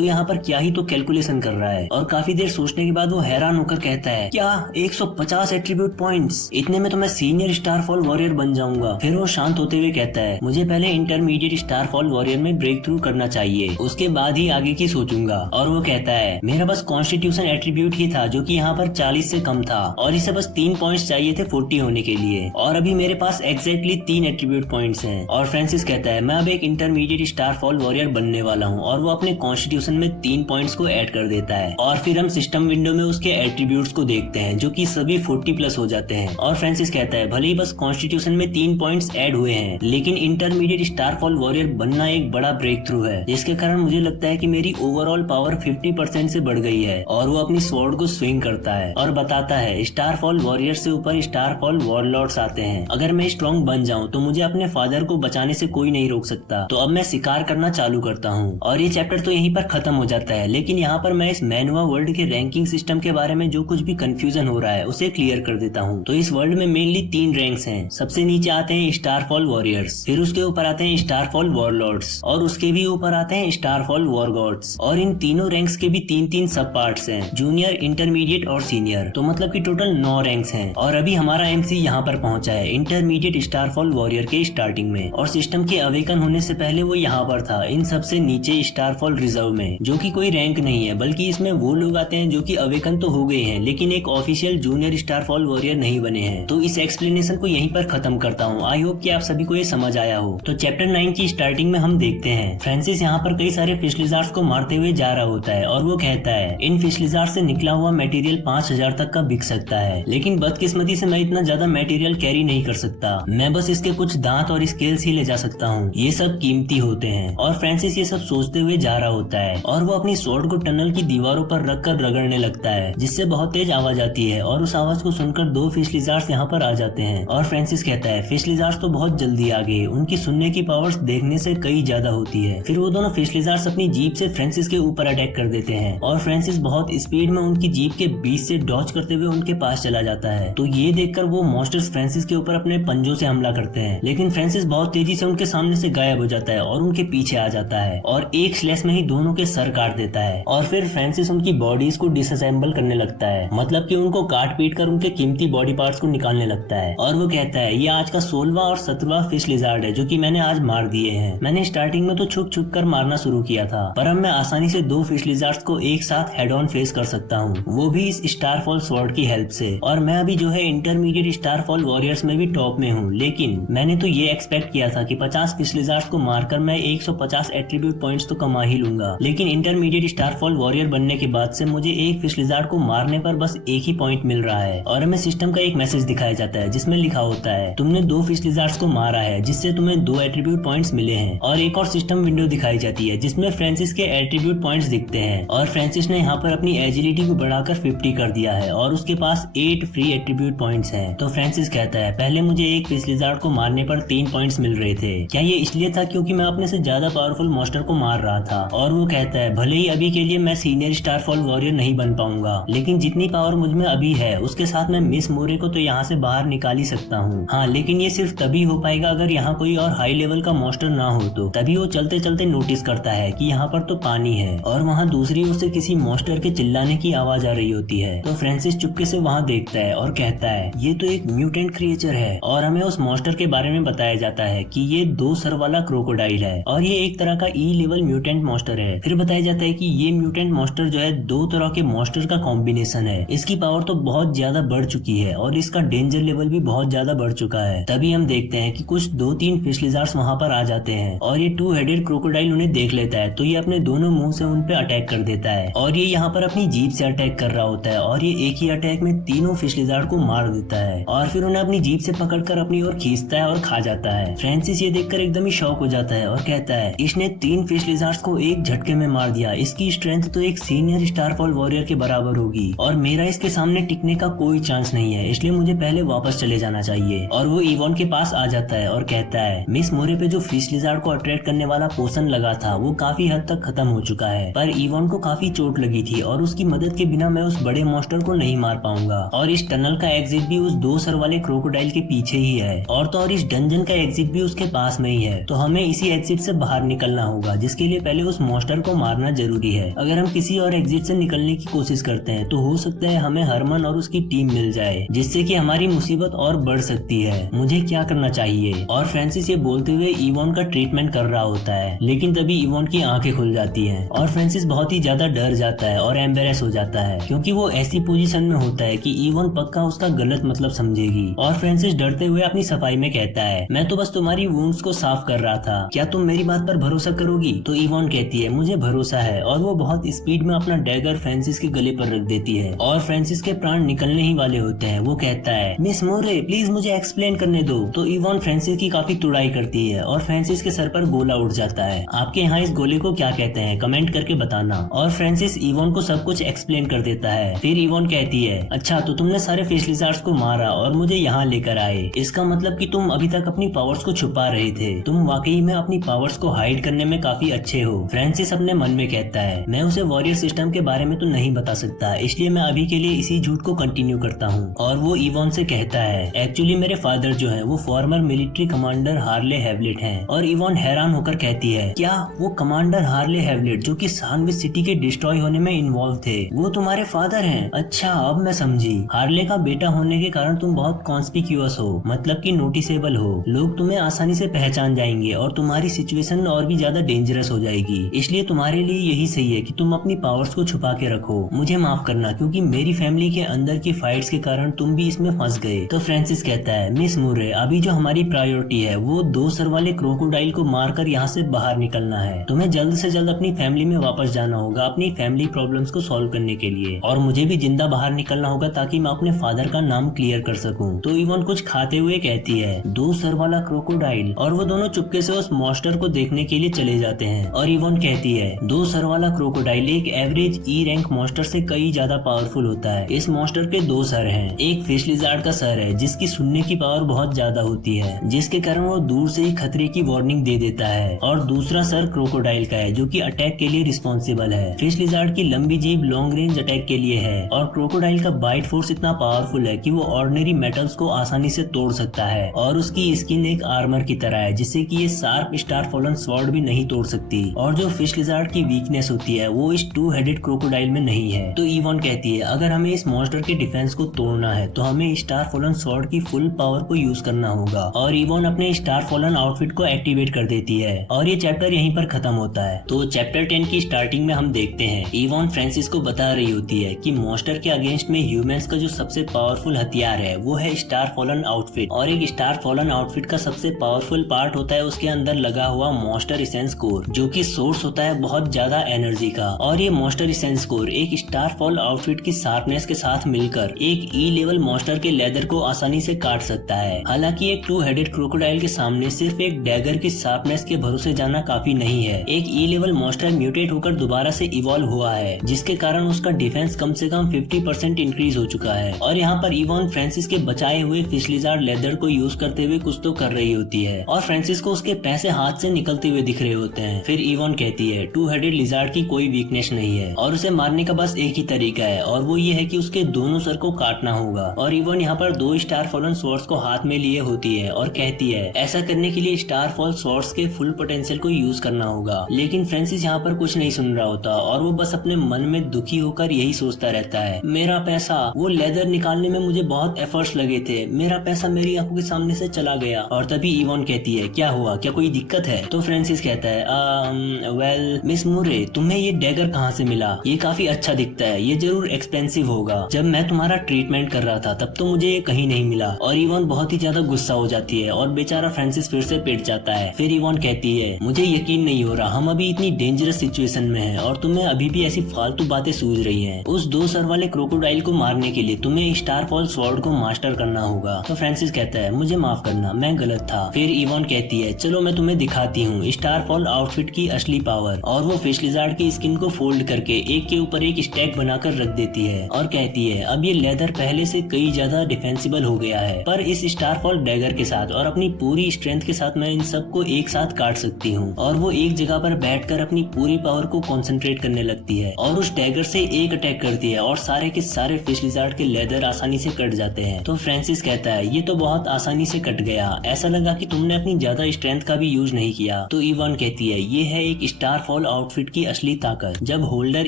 यहाँ पर क्या ही तो कैलकुलेशन कर रहा है। और काफी देर सोचने के बाद वो हैरान होकर कहता है, क्या 150 एट्रीब्यूट पॉइंट्स, इतने में तो मैं सीनियर स्टारफॉल वॉरियर बन जाऊंगा। फिर वो शांत होते हुए कहता है, मुझे पहले इंटरमीडिएट स्टारफॉल वॉरियर में ब्रेक थ्रू करना चाहिए, उसके बाद ही आगे की सोचूंगा। और वो कहता है, मेरा बस कॉन्स्टिट्यूशन एट्रीब्यूट ही था जो कि यहाँ पर 40 से कम था और इसे बस 3 पॉइंट्स चाहिए थे 40 होने के लिए, और अभी मेरे पास एग्जैक्टली 3 एट्रीब्यूट पॉइंट्स हैं। और फ्रांसिस कहता है, मैं अब एक इंटरमीडिएट स्टारफॉल वॉरियर बनने वाला हूँ, और वो अपने कॉन्स्टिट्यूशन में 3 पॉइंट्स को ऐड कर देता है। और फिर हम सिस्टम विंडो में उसके एट्रीब्यूट्स को देखते हैं जो कि सभी 40 प्लस हो जाते हैं। और फ्रांसिस कहता है, भले ही बस कॉन्स्टिट्यूशन में 3 पॉइंट्स ऐड हुए हैं, लेकिन इंटरमीडिएट स्टारफॉल वॉरियर बनना एक बड़ा ब्रेक थ्रू है, जिसके कारण मुझे लगता है कि मेरी ओवरऑल पावर 50% से बढ़ गई है। और वो अपनी स्वॉर्ड को स्विंग करता है और बताता है, स्टारफॉल वॉरियर से ऊपर स्टारफॉल वॉरलॉर्ड्स आते हैं। अगर मैं स्ट्रॉन्ग बन जाऊं तो मुझे अपने फादर को बचाने से कोई नहीं रोक सकता। तो अब मैं शिकार करना चालू करता हूं। और ये चैप्टर तो यहीं पर खत्म हो जाता है, लेकिन यहाँ पर मैं इस मैनवा वर्ल्ड के रैंकिंग सिस्टम के बारे में जो कुछ भी कंफ्यूजन हो रहा है उसे क्लियर कर देता हूँ। तो इस वर्ल्ड में मेनली 3 रैंक्स हैं। सबसे नीचे आते हैं स्टारफॉल वॉरियर्स, फिर उसके ऊपर आते हैं स्टारफॉल वॉरलॉर्ड्स, और उसके भी ऊपर आते हैं स्टारफॉल वॉरगॉड्स। और इन तीनों रैंक्स के भी 3-3 सब पार्ट्स हैं, जूनियर, इंटरमीडिएट और सीनियर। तो मतलब कि टोटल 9 रैंक्स हैं। और अभी हमारा एमसी यहाँ पर पहुंचा है इंटरमीडिएट स्टारफॉल वॉरियर के स्टार्टिंग में, और सिस्टम के अवेकन होने से पहले वो यहाँ पर था इन सबसे नीचे स्टारफॉल रिजर्व में, जो कि कोई रैंक नहीं है, बल्कि इसमें वो लोग आते हैं जो कि अवेकन तो हो गए हैं लेकिन एक ऑफिशियल जूनियर स्टारफॉल वॉरियर नहीं बने हैं। तो इस एक्सप्लेनेशन को यहीं पर खत्म करता हूँ। आई होप कि आप सभी को ये समझ आया हो। तो चैप्टर 9 की स्टार्टिंग में हम देखते हैं फ्रांसिस यहाँ पर कई सारे फिश लिजार्ड्स को मारते हुए जा रहा होता है, और वो कहता है, इन फिश लिजार्ड से निकला हुआ मटेरियल 5000 तक का बिक सकता है, लेकिन बदकिस्मती से मैं इतना ज्यादा मटेरियल कैरी नहीं कर सकता। मैं बस इसके कुछ दांत और स्केल्स ही ले जा सकता हूँ, ये सब कीमती होते हैं। और फ्रांसिस ये सब सोचते हुए जा रहा होता है, और वो अपनी स्वॉर्ड को टनल की दीवारों पर रखकर रगड़ने लगता है, जिससे बहुत तेज आवाज आती है। और उस आवाज को सुनकर 2 फिश लिजार्ड्स यहाँ पर आ जाते हैं। और फ्रांसिस कहता है, फिश लिजार्ड्स तो बहुत जल्दी आ गए, उनकी सुनने की पावर्स देखने से कई ज्यादा होती है। फिर वो दोनों फिश लिजार्ड्स अपनी जीप से फ्रांसिस के ऊपर अटैक कर देते हैं, और फ्रांसिस बहुत स्पीड में उनकी जीप के बीच से डॉज करते हुए उनके पास चला जाता है। तो ये देखकर वो मॉन्स्टर्स फ्रांसिस के ऊपर अपने पंजों से हमला करते हैं, लेकिन फ्रांसिस बहुत तेजी से उनके सामने से गायब हो जाता है और उनके पीछे आ जाता है, और एक स्लैश में ही दोनों के सर काट देता है। और फिर फ्रांसिस उनकी बॉडीज को डिसअसेंबल करने लगता है, मतलब कि उनको काट पीट कर उनके कीमती बॉडी पार्ट्स को निकालने लगता है। और वो कहता है, ये आज का 16वां और 17वां फिश लिजार्ड है जो कि मैंने आज मार दिए हैं। मैंने स्टार्टिंग में तो छुप छुप कर मारना शुरू किया था, पर अब मैं आसानी से 2 फिश लिजार्ड्स को एक साथ हेड ऑन फेस कर सकता हूँ, वो भी इस स्टारफॉल स्वॉर्ड की हेल्प से। और मैं अभी जो है इंटरमीडिएट स्टारफॉल वॉरियर्स में भी टॉप में हूँ, लेकिन मैंने तो ये एक्सपेक्ट किया था कि 50 फिश लिजार्ड्स को मारकर मैं 150 एट्रीब्यूट पॉइंट्स तो कमा ही लूंगा, लेकिन इंटरमीडिएट स्टारफॉल वॉरियर बनने के बाद से मुझे एक फिश लिजार्ड को मारने पर बस एक ही पॉइंट मिल रहा है। और हमें सिस्टम का एक मैसेज दिखाया जाता है जिसमें लिखा होता है, तुमने 2 फिश लिजार्ड्स को मारा है जिससे तुम्हें 2 एट्रीब्यूट पॉइंट्स मिले हैं। और एक और सिस्टम विंडो दिखाई जाती है जिसमें फ्रांसिस के एट्रीब्यूट पॉइंट्स दिखते हैं, और फ्रांसिस ने यहाँ पर अपनी एजिलिटी को बढ़ाकर 50 कर दिया है, और उसके पास 8 फ्री एट्रीब्यूट पॉइंट्स हैं। तो फ्रांसिस कहता है, पहले मुझे एक फिश लिजार्ड को मारने पर 3 पॉइंट्स मिल रहे थे, क्या ये इसलिए था क्योंकि मैं अपने से ज्यादा पावरफुल मॉन्स्टर को मार रहा था? और वो कहता है, भले ही अभी के लिए मैं सीनियर स्टारफॉल वॉरियर नहीं बन पाऊंगा, लेकिन जितनी पावर मुझ में अभी है उसके साथ मैं मिस मोरे को तो यहाँ से बाहर निकाल ही सकता हूँ। हाँ, लेकिन ये सिर्फ तभी हो पाएगा अगर यहाँ कोई और हाई लेवल का मॉन्स्टर ना हो। तो तभी वो चलते चलते नोटिस करता है कि यहाँ पर तो पानी है, और वहाँ दूसरी ओर से किसी मॉन्स्टर के चिल्लाने की आवाज आ रही होती है। तो फ्रांसिस चुपके से वहाँ देखता है और कहता है, ये तो एक म्यूटेंट क्रिएचर है। और हमें उस मॉन्स्टर के बारे में बताया जाता है कि ये 2 सर वाला क्रोकोडाइल है, और ये एक तरह का ई लेवल म्यूटेंट मॉन्स्टर है। फिर बताया जाता है कि ये म्यूटेंट मॉन्स्टर जो है 2 तरह के मॉन्स्टर का कॉम्बिनेशन है। इसकी पावर तो बहुत ज्यादा बढ़ चुकी है और इसका डेंजर लेवल भी बहुत ज्यादा बढ़ चुका है। तभी हम देखते हैं कि कुछ 2-3 फिश लिजार्ड्स वहाँ पर आ जाते हैं, और ये 2 हेडेड क्रोकोडाइल उन्हें देख लेता है। तो ये अपने दोनों मुंह से उन पे अटैक कर देता है, और ये यहाँ पर अपनी जीप से अटैक कर रहा होता है, और ये एक ही अटैक में तीनों फिश लिजार्ड को मार देता है, और फिर उन्हें अपनी जीप से पकड़कर अपनी ओर खींचता है और खा जाता है। फ्रांसिस ये देखकर एकदम ही शॉक हो जाता है और कहता है, इसने 3 फिश लिजार्ड्स को एक झटके में मार दिया। इसकी स्ट्रेंथ तो एक सीनियर स्टारफॉल वॉरियर के बराबर होगी, और मेरा इसके सामने टिकने का कोई चांस नहीं है, इसलिए मुझे पहले वापस चले जाना चाहिए। और वो इवॉन के पास आ जाता है और कहता है, मिस मोरे पे जो फिश लिजार्ड को अट्रैक्ट करने वाला पोशन लगा था वो काफी हद तक खत्म हो चुका है, पर इवॉन को काफी चोट लगी थी और उसकी मदद के बिना मैं उस बड़े मॉन्स्टर को नहीं मार पाऊंगा। और इस टनल का एग्जिट भी उस 2 सर वाले क्रोकोडाइल के पीछे ही है, और तो और इस डंजन का एग्जिट भी उसके पास में ही है। तो हमें इसी एग्जिट से बाहर निकलना होगा, जिसके लिए पहले उस मॉन्स्टर को मारना जरूरी है। अगर हम किसी और एग्जिट से निकलने की कोशिश करते हैं तो हो सकता है हमें हरमन और उसकी टीम मिल जाए, जिससे कि हमारी मुसीबत और बढ़ सकती है। मुझे क्या करना चाहिए? और फ्रांसिस ये बोलते हुए इवॉन का ट्रीटमेंट कर रहा होता है, लेकिन तभी इवॉन की आंखें खुल जाती हैं और फ्रांसिस बहुत ही ज्यादा डर जाता है और एम्बेरेस हो जाता है, क्योंकि वो ऐसी पोजीशन में होता है कि इवॉन पक्का उसका गलत मतलब समझेगी। और फ्रांसिस डरते हुए अपनी सफाई में कहता है, मैं तो बस तुम्हारी वुंड्स को साफ कर रहा था, क्या तुम मेरी बात पर भरोसा करोगी? तो इवॉन कहती है, मुझे भरोसा है, और वो बहुत स्पीड में अपना डैगर फ्रांसिस के गले पर रख देती है और फ्रांसिस के प्राण निकलने ही वाले होते हैं। वो कहता है, मिस मोरे प्लीज मुझे एक्सप्लेन करने दो। तो इवॉन फ्रांसिस की काफी तुड़ाई करती है और फ्रांसिस के सर पर गोला उड़ जाता है। आपके यहाँ इस गोले को क्या कहते हैं, कमेंट करके बताना। और फ्रांसिस इवॉन को सब कुछ एक्सप्लेन कर देता है। फिर इवॉन कहती है, अच्छा तो तुमने सारे फिश लिज़ार्ड्स को मारा और मुझे यहाँ लेकर आए, इसका मतलब कि तुम अभी तक अपनी पावर्स को छुपा रहे थे। तुम वाकई में अपनी पावर्स को हाइड करने में काफी अच्छे हो। फ्रांसिस अपने मन में कहता है, मैं उसे वॉरियर सिस्टम के बारे में तो नहीं बता सकता, इसलिए मैं अभी के लिए इसी झूठ को कंटिन्यू करता हूँ। और वो इवॉन से कहता है, एक्चुअली मेरे फादर जो है वो farmer military commander Harley Hewlett हैं। और इवॉन हैरान होकर कहती है, क्या वो कमांडर हार्ले हैवलेट जो कि सैंडविच सिटी के डिस्ट्रॉय होने में इन्वॉल्व थे, वो तुम्हारे फादर हैं? अच्छा अब मैं समझी, हार्ले का बेटा होने के कारण तुम बहुत कॉन्स्पिक्यूअस हो, मतलब कि नोटिसेबल हो। लोग तुम्हें आसानी से पहचान जाएंगे और तुम्हारी सिचुएशन और भी ज्यादा डेंजरस हो जाएगी, इसलिए तुम्हारे लिए यही सही है कि तुम अपनी पावर्स को छुपा के रखो। मुझे माफ करना, क्योंकि मेरी फैमिली के अंदर की फाइट्स के कारण तुम भी इसमें फंस गए। तो फ्रांसिस कहता है, मिस मुरे अभी जो हमारी प्रायोरिटी है वो 2 सर वाले क्रोकोडाइल को मारकर यहाँ से बाहर निकलना है। तुम्हें जल्द से जल्द अपनी फैमिली में वापस जाना होगा अपनी फैमिली प्रॉब्लम्स को सॉल्व करने के लिए, और मुझे भी जिंदा बाहर निकलना होगा ताकि मैं अपने फादर का नाम क्लियर कर सकूं। तो इवॉन कुछ खाते हुए कहती है, 2 सर वाला क्रोकोडाइल, और वो दोनों चुपके से उस मॉन्स्टर को देखने के लिए चले जाते हैं। और इवॉन कहती है, 2 सर वाला क्रोकोडाइल एक एवरेज ई रैंक मॉन्स्टर से कई ज्यादा पावरफुल होता है। इस मॉन्स्टर के 2 सर हैं, एक फिश लिज़ार्ड का सर है जिसकी सुनने की पावर बहुत ज्यादा होती है, जिसके कारण वो दूर से ही खतरे की वार्निंग दे देता है, और दूसरा सर क्रोकोडाइल का है जो कि अटैक के लिए रिस्पॉन्सिबल है। फिश लिज़ार्ड की लंबी जीभ लॉन्ग रेंज अटैक के लिए है, और क्रोकोडाइल का बाइट फोर्स इतना पावरफुल है कि वो ऑर्डिनरी मेटल्स को आसानी से तोड़ सकता है, और उसकी स्किन एक आर्मर की तरह है जिससे कि ये शार्प स्टार फॉलन स्वॉर्ड भी नहीं तोड़ सकती। और जो फिश लिज़ार्ड की वीकनेस होती है वो इस 2 हेडेड क्रोकोडाइल में नहीं है। तो इवॉन कहती है, अगर हमें इस मॉन्स्टर के डिफेंस को तोड़ना है तो हमें स्टार फॉलन स्वॉर्ड की फुल पावर को यूज करना होगा। और इवॉन अपने स्टार फॉलन आउटफिट को एक्टिवेट कर देती है, और ये चैप्टर यहीं पर खत्म होता है। तो चैप्टर 10 की स्टार्टिंग में हम देखते हैं इवॉन फ्रांसिस को बता रही होती है कि मॉन्स्टर के अगेंस्ट में ह्यूमंस का जो सबसे पावरफुल हथियार है वो है स्टार फॉलन आउटफिट, और एक स्टार फॉलन आउटफिट का सबसे पावरफुल पार्ट होता है उसके अंदर लगा हुआ मॉन्स्टर इसेंस कोर, जो कि सोर्स होता है बहुत ज्यादा एनर्जी का। और ये मॉन्स्टर इसेंस कोर एक स्टार फॉल आउटफिट की शार्पनेस के साथ मिलकर एक ई लेवल मॉन्स्टर के लेदर को आसानी से काट सकता है। हालांकि एक 2 हेडेड क्रोकोडाइल के सामने सिर्फ एक डैगर की शार्पनेस के भरोसे जाना काफी नहीं है। एक ई लेवल मॉन्स्टर म्यूटेट होकर दोबारा से इवॉल्व हुआ है, जिसके कारण उसका डिफेंस कम से कम 50% इंक्रीज हो चुका है। और यहाँ पर इवॉन फ्रांसिस के बचाए हुए फिश लिज़ार्ड लेदर को यूज करते हुए कुछ तो कर रही होती है, और फ्रांसिस को उसके पैसे हाथ से निकलते हुए दिख रहे होते हैं। फिर इवॉन कहती है, 2 हेडेड लिज़ार्ड की कोई वीकनेस नहीं है और उसे मारने का बस एक ही तरीका है, और वो ये है कि उसके दोनों सर को काटना होगा। और इवॉन यहाँ पर 2 स्टार फॉलन स्वॉर्ड्स को हाथ में लिए होती है और कहती है, ऐसा करने के लिए स्टार फॉल स्वॉर्ड्स के फुल पोटेंशियल को यूज करना होगा। लेकिन फ्रांसिस यहाँ पर कुछ नहीं सुन रहा होता, और वो बस अपने मन में दुखी होकर यही सोचता रहता है, मेरा पैसा, वो लेदर निकालने में मुझे बहुत एफर्ट्स लगे थे, मेरा पैसा मेरी आंखों के सामने से चला गया। और तभी इवॉन कहती है, क्या हुआ, क्या कोई दिक्कत है? तो फ्रांसिस कहता है, वेल मिस मुरे, तुम्हें ये डैगर कहाँ से मिला? ये काफी अच्छा दिखता है, ये जरूर एक्सपेंसिव होगा। जब मैं तुम्हारा ट्रीटमेंट कर रहा था तब तो मुझे ये कहीं नहीं मिला। और इवॉन बहुत ही ज्यादा गुस्सा हो जाती है और बेचारा फ्रांसिस फिर से पिट जाता है। फिर इवॉन कहती है, मुझे यकीन नहीं हो रहा, हम अभी इतनी डेंजरस सिचुएशन में हैं और तुम्हें अभी भी ऐसी फालतू बातें सूझ रही हैं। उस 2 सर वाले क्रोकोडाइल को मारने के लिए तुम्हें स्टार फॉल स्वॉर्ड को मास्टर करना होगा। तो फ्रांसिस कहता है, मुझे माफ करना, मैं गलत था। फिर इवॉन कहती है, चलो मैं तुम्हें दिखाती हूँ स्टार फॉल आउटफिट की असली पावर। और वो फिश लिज़ार्ड की स्किन को फोल्ड करके एक के ऊपर एक स्टैक बनाकर रख देती है और कहती है, अब ये लेदर पहले से कई ज्यादा डिफेंसिबल हो गया है, पर इस स्टार फॉल डैगर के साथ और अपनी पूरी स्ट्रेंथ के साथ मैं इन सबको एक साथ काट सकती हूँ। और वो एक जगह पर बैठकर अपनी पूरी पावर को कंसंट्रेट करने लगती है और उस डैगर से एक अटैक करती है और सारे के सारे फिश लिज़ार्ड के लेदर आसानी से कट जाते हैं। तो फ्रांसिस कहता है ये तो बहुत आसानी से कट गया, ऐसा लगा कि तुमने अपनी ज्यादा स्ट्रेंथ का भी यूज नहीं किया। तो इवान कहती है ये है एक स्टारफॉल आउटफिट की असली ताकत। जब होल्डर